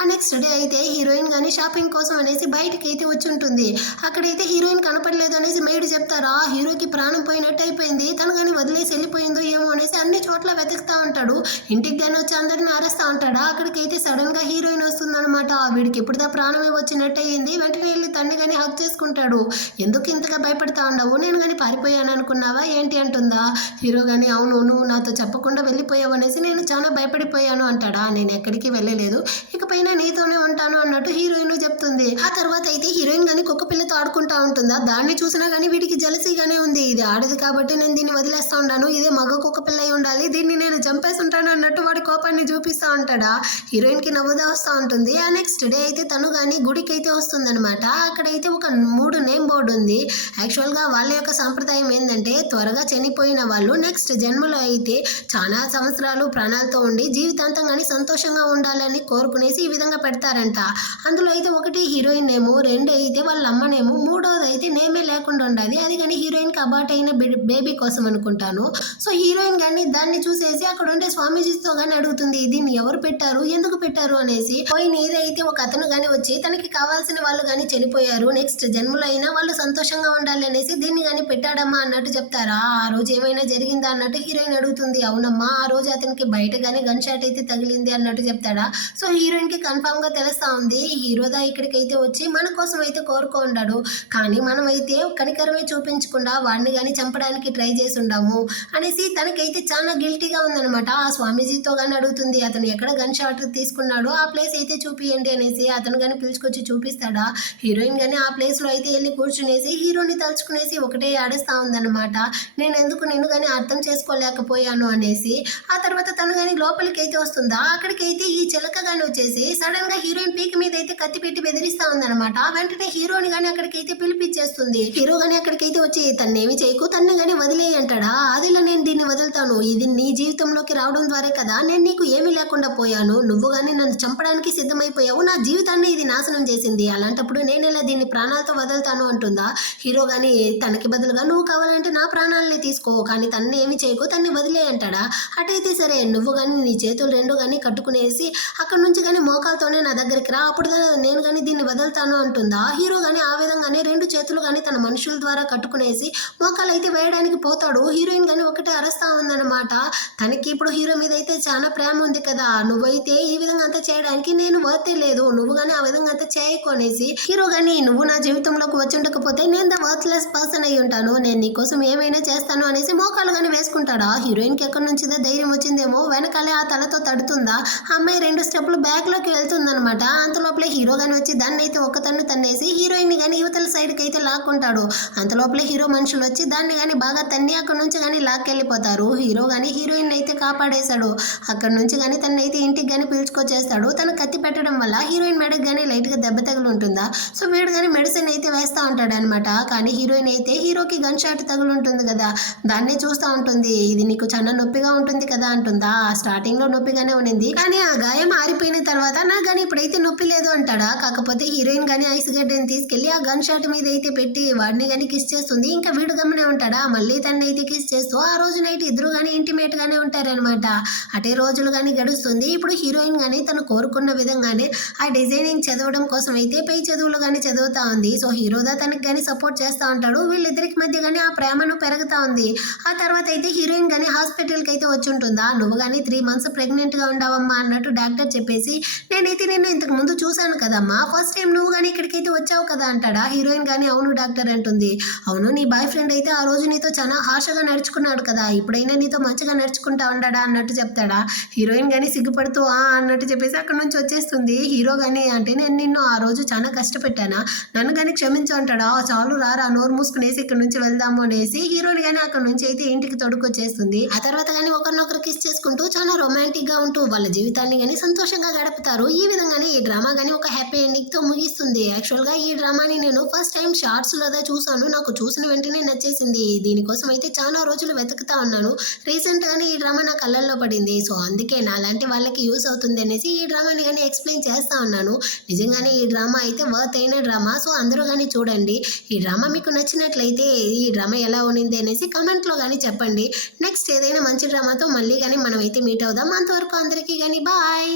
ఆ నెక్స్ట్ డే అయితే హీరోయిన్ కానీ షాపింగ్ కోసం అనేసి బయటకి అయితే వచ్చి ఉంటుంది. అక్కడైతే హీరోయిన్ కనపడలేదు అనేసి మేడ్ చెప్తారా. హీరోకి ప్రాణం పోయినట్టు అయిపోయింది, తను కానీ వదిలేసి వెళ్ళిపోయిందో ఏమో అనేసి అన్ని చోట్ల వెతుకుతా ఉంటాడు. ఇంటికి కానీ వచ్చి అందరిని అరేస్తా ఉంటాడా. అక్కడికైతే సడన్ గా హీరోయిన్ వస్తుందన్నమాట. వీడికి ఎప్పుడుదా ప్రాణమే వచ్చినట్టు అయ్యింది. వెంటనే వెళ్ళి తన్ని కానీ హక్ చేసుకుంటాడు. ఎందుకు ఇంతగా భయపడతా ఉండవు, నేను కానీ పారిపోయాను అనుకున్నావా ఏంటి అంటుందా. హీరో కానీ అవును నువ్వు నాతో చెప్పకుండా వెళ్ళిపోయావు అనేసి నేను చాలా భయపడిపోయాను అంటాడా. నేను ఎక్కడికి వెళ్ళలేదు, ఇకపైన నీతోనే ఉంటాను అన్నట్టు హీరోయిన్ చెప్తుంది. ఆ తర్వాత అయితే హీరోయిన్ కానీ కుక్క పిల్లతో ఆడుకుంటా ఉంటుందా. దాన్ని చూసినా కానీ వీడికి జలసీగానే ఉంది. ఇది ఆడదు కాబట్టి నేను దీన్ని వదిలేస్తా ఉన్నాను, ఇదే మగ కుక్క పిల్ల అయి ఉండాలి, దీన్ని నేను చంపేసి ఉంటాను అన్నట్టు వాడి కోపాన్ని చూపిస్తా ఉంటాడా. హీరోయిన్కి నవ్వుదా వస్తూ ఉంటుంది. ఆ నెక్స్ట్ డే అయితే తను కానీ గుడికి అయితే వస్తుందన్నమాట. అక్కడైతే ఒక 3 నేమ్ బోర్డు ఉంది. యాక్చువల్గా వాళ్ళ యొక్క సాంప్రదాయం ఏంటంటే త్వరగా చనిపోయిన వాళ్ళు నెక్స్ట్ జన్మలో అయితే చాలా సంవత్సరాలు ప్రాణాలతో ఉండి జీవితాంతం కానీ సంతోషంగా ఉండాలని కోరుకునేసి ఈ విధంగా పెడతారంట. అందులో అయితే ఒకటి హీరోయిన్ నేము, 2 అయితే వాళ్ళ అమ్మ నేము, 3వది అయితే నేమే లేకుండా ఉండాలి, అది కానీ హీరోయిన్కి అబార్ట్ అయిన బేబీ కోసం అనుకుంటాను. సో హీరోయిన్ కానీ దాన్ని చూసేసి అక్కడ ఉండే స్వామీజీతో కానీ అడుగుతుంది, దీన్ని ఎవరు పెట్టారు, ఎందుకు పెట్టారు అనేసి. పోయిన ఏదైతే ఒక అతను కానీ వచ్చి తనకి కావాల్సిన వాళ్ళు కానీ చనిపోయారు, నెక్స్ట్ జన్మలో అయినా వాళ్ళు సంతోషంగా ఉండాలి అనేసి దీన్ని కానీ పెట్టాడమ్మా అన్నట్టు చెప్తారా. ఆ రోజు ఏమైనా జరిగిందా అన్నట్టు హీరోయిన్ అడుగుతుంది. అవునమ్మా ఆ రోజు అతనికి బయట గానీ గన్ షాట్ అయితే తగిలింది అన్నట్టు చెప్తాడా. సో హీరోయిన్ కి కన్ఫామ్ గా తెలుస్తా ఉంది హీరోదా ఇక్కడికైతే వచ్చి మన కోసం అయితే కోరుకో ఉన్నాడు. కానీ మనం అయితే కనికరమే చూపించకుండా వాడిని కానీ చంపడానికి ట్రై చేసి ఉండాము అనేసి తనకైతే చాలా గిల్టీగా ఉందనమాట. ఆ స్వామీజీతో కానీ అడుగుతుంది అతను ఎక్కడ గన్ షాట్ తీసుకున్నాడో ఆ ప్లేస్ అయితే చూపియండి అనేసి. అతను కానీ పిలుచుకొచ్చి చూపిస్తాడా. హీరోయిన్ కానీ ఆ ప్లేస్ లో అయితే వెళ్ళి కూర్చునేసి హీరోని తలుచుకునేసి ఒకటే ఆడేస్తా ఉందన్నమాట. నేను ఎందుకు నిన్ను కానీ అర్థం చేసుకోలేకపోయాను అనేసి. ఆ తర్వాత తను కానీ లోపలికి అయితే వస్తుందా. అక్కడికైతే ఈ చిలక కానీ వచ్చేసి సడన్ గా హీరోయిన్ పీక్ మీద అయితే కత్తి పెట్టి బెదిరిస్తా ఉందన్నమాట. వెంటనే హీరోని కానీ అక్కడికైతే పిలిపించేస్తుంది. హీరో కానీ అక్కడికైతే వచ్చి తన్నేమి చేయకు తన్ను కానీ వదిలేయి అంటాడా. అదిలా నేను దీన్ని వదులుతాను, ఇది నీ జీవితంలోకి రావడం ద్వారా కదా నేను నీకు ఏమీ లేకుండా పోయాను, నువ్వు కానీ నన్ను చంపడానికి సిద్ధమైపోయావు, నా జీవితాన్ని ఇది నాశనం చేసింది, అలాంటప్పుడు నేను ఇలా దీన్ని ప్రాణాలతో వదులుతాను అంటుందా. హీరో కానీ తనకి బదులుగా నువ్వు కావాలంటే నా ప్రాణాలని తీసుకో కానీ తన్ని ఏమి చేయకు తన్ని వదిలే అంటాడా. అటైతే సరే నువ్వు కానీ నీ చేతులు రెండు కానీ కట్టుకునేసి అక్కడ నుంచి కానీ మోకాలతోనే నా దగ్గరికి రా, అప్పుడు నేను కానీ దీన్ని వదులుతాను అంటుందా. హీరో కానీ ఆ విధంగానే రెండు చేతులు కానీ తన మనుషుల ద్వారా కట్టుకునేసి మోకాలు అయితే వేయడానికి పోతాడు. హీరోయిన్ కానీ ఒకటే అరస్తా ఉందన్నమాట. తనకి ఇప్పుడు హీరో మీద అయితే చాలా ప్రేమ ఉంది కదా, నువ్వైతే ఈ విధంగా అంతా చేయడానికి నేను వర్తే లేదు, నువ్వు కానీ ఆ విధంగా అంతా చేయకు అనేసి. హీరో కానీ నువ్వు నా జీవితంలోకి వచ్చి ఉండకపోతే నేను ద వర్త్లెస్ పర్సన్ అయి ఉంటాను, నేను నీ కోసం ఏమైనా చేస్తాను అనేసి మోకాలు కానీ వేసుకుంటాడా. హీరోయిన్ కి ఎక్కడి నుంచి ధైర్యం వచ్చిందేమో వెనకాలే ఆ తలతో తడుతుందా. అమ్మాయి 2 స్టెప్లు బ్యాక్ లోకి వెళ్తుందనమాట. అంతలోపలే హీరో గాని వచ్చి దాన్ని అయితే ఒక్క తన్ను తన్నేసి హీరోయిన్ ని కానీ యువతల సైడ్ కి అయితే లాక్కుంటాడు. అంతలోపలే హీరో మనుషులు వచ్చి దాన్ని కానీ బాగా తన్ని అక్కడ నుంచి కానీ లాక్కెళ్ళిపోతారు. హీరో కానీ హీరోయిన్ అయితే కాపాడేశాడు. అక్కడ నుంచి కానీ తను అయితే ఇంటికి కానీ పిలుచుకొచ్చేస్తాడు. తను కత్తి పెట్టడం వల్ల హీరోయిన్ మెడకి కానీ లైట్ గా దెబ్బ తగులు ఉంటుందా. సో వీడు కానీ మెడిసిన్ అయితే వేస్తా ఉంటాడు అనమాట. కానీ హీరోయిన్ అయితే హీరోకి గన్ షాట్ తగులు ఉంటుంది కదా, దాన్ని చూస్తూ ఉంటుంది. ఇది నీకు చాలా నొప్పిగా ఉంటుంది కదా అంటుందా. స్టార్టింగ్ లో నొప్పిగానే ఉండింది కానీ ఆ గాయం ఆరిపోయిన తర్వాత నాకు కానీ ఇప్పుడైతే నొప్పి లేదు అంటాడా. కాకపోతే హీరోయిన్ కానీ ఐస్ గడ్డని తీసుకెళ్లి ఆ గన్ షాట్ మీద అయితే పెట్టి వాడిని కానీ కిస్ చేస్తుంది. ఇంకా వీడు గమనే ఉంటాడా. మళ్ళీ తన్ని అయితే కిస్ చేస్తూ ఆ రోజు నైట్ ఇద్దరు కానీ ఇంటిమేట్ గానే ఉంటారనమాట. అటే రోజులు కానీ గడుస్తుంది. ఇప్పుడు హీరోయిన్ కానీ తను కోరుకున్న విధంగానే ఆ డిజైనింగ్ చదవడం కోసం అయితే పై చదువులు కానీ చదువుతా ఉంది. సో హీరోదా తనకి కానీ సపోర్ట్ చేస్తూ ఉంటాడు. వీళ్ళిద్దరికి మధ్య కానీ ఆ ప్రేమను పెరుగుతా ఉంది. ఆ తర్వాత అయితే హీరోయిన్ కానీ హాస్పిటల్కి అయితే వచ్చి ఉంటుందా. నువ్వు కానీ 3 months ప్రెగ్నెంట్ గా ఉండవమ్మా అన్నట్టు డాక్టర్ చెప్పేసి నేనైతే నిన్ను ఇంతకు ముందు చూశాను కదమ్మా, ఫస్ట్ టైం నువ్వు కానీ ఇక్కడికైతే వచ్చావు కదా అంటాడా. హీరోయిన్ కానీ అవును డాక్టర్ అంటుంది. అవును నీ బాయ్ ఫ్రెండ్ అయితే ఆ రోజు నీతో చాలా హార్ష్గా నడుచుకున్నాడు కదా, ఇప్పుడైనా నీతో మంచిగా నడుచుకుంటా ఉండడా అన్నట్టు చెప్తాడా. హీరోయిన్ కానీ సిగ్గుపడుతూ అన్నట్టు చెప్పేసి అక్కడ నుంచి వచ్చేస్తుంది. హీరో కానీ అంటే నేను నిన్ను ఆ రోజు చాలా కష్టపెట్టానా, నన్ను కానీ క్షమించు అంటాడా. చాలు రారా నోరు మూసుకునేసి ఇక్కడ నుంచి వెళ్దాము అనేసి హీరోని కానీ అక్కడ నుంచి అయితే ఇంటికి తొడుకొచ్చేస్తుంది. ఆ తర్వాత కానీ ఒకరినొకరు కిస్ చేసుకుంటూ చాలా రొమాంటిక్ గా ఉంటూ వాళ్ళ జీవితాన్ని కానీ సంతోషంగా గడుపుతారు. ఈ విధంగానే ఈ డ్రామా కానీ ఒక హ్యాపీ ఎండింగ్ తో ముగిస్తుంది. యాక్చువల్ గా ఈ డ్రామాని నేను ఫస్ట్ టైం షార్ట్స్ లోదే చూసాను, నాకు చూసిన వెంటనే నచ్చేసింది. దీనికోసం అయితే చాలా రోజులు వెతుకుతా ఉన్నాను. రీసెంట్ గానే ఈ డ్రామా నా కళ్ళల్లో పడింది. సో అందుకే నాలాంటి వాళ్ళకి యూస్ అవుతుంది అనేసి ఈ డ్రామాని కానీ ఎక్స్ప్లెయిన్ చేస్తా ఉన్నాను. నిజంగానే ఈ డ్రామా అయితే వర్త్ అయిన డ్రామా. సో అందరూ కానీ చూడండి. ఈ డ్రామా మీకు నచ్చినట్లయితే ఈ డ్రామా ఎలా ఉన్నింది అనేసి కమెంట్ లో కానీ చెప్పండి. నెక్స్ట్ ఏదైనా మంచి డ్రామాతో మళ్ళీ కానీ మనం అయితే మీట్ అవుదాం. అంతవరకు అందరికీ కానీ బాయ్.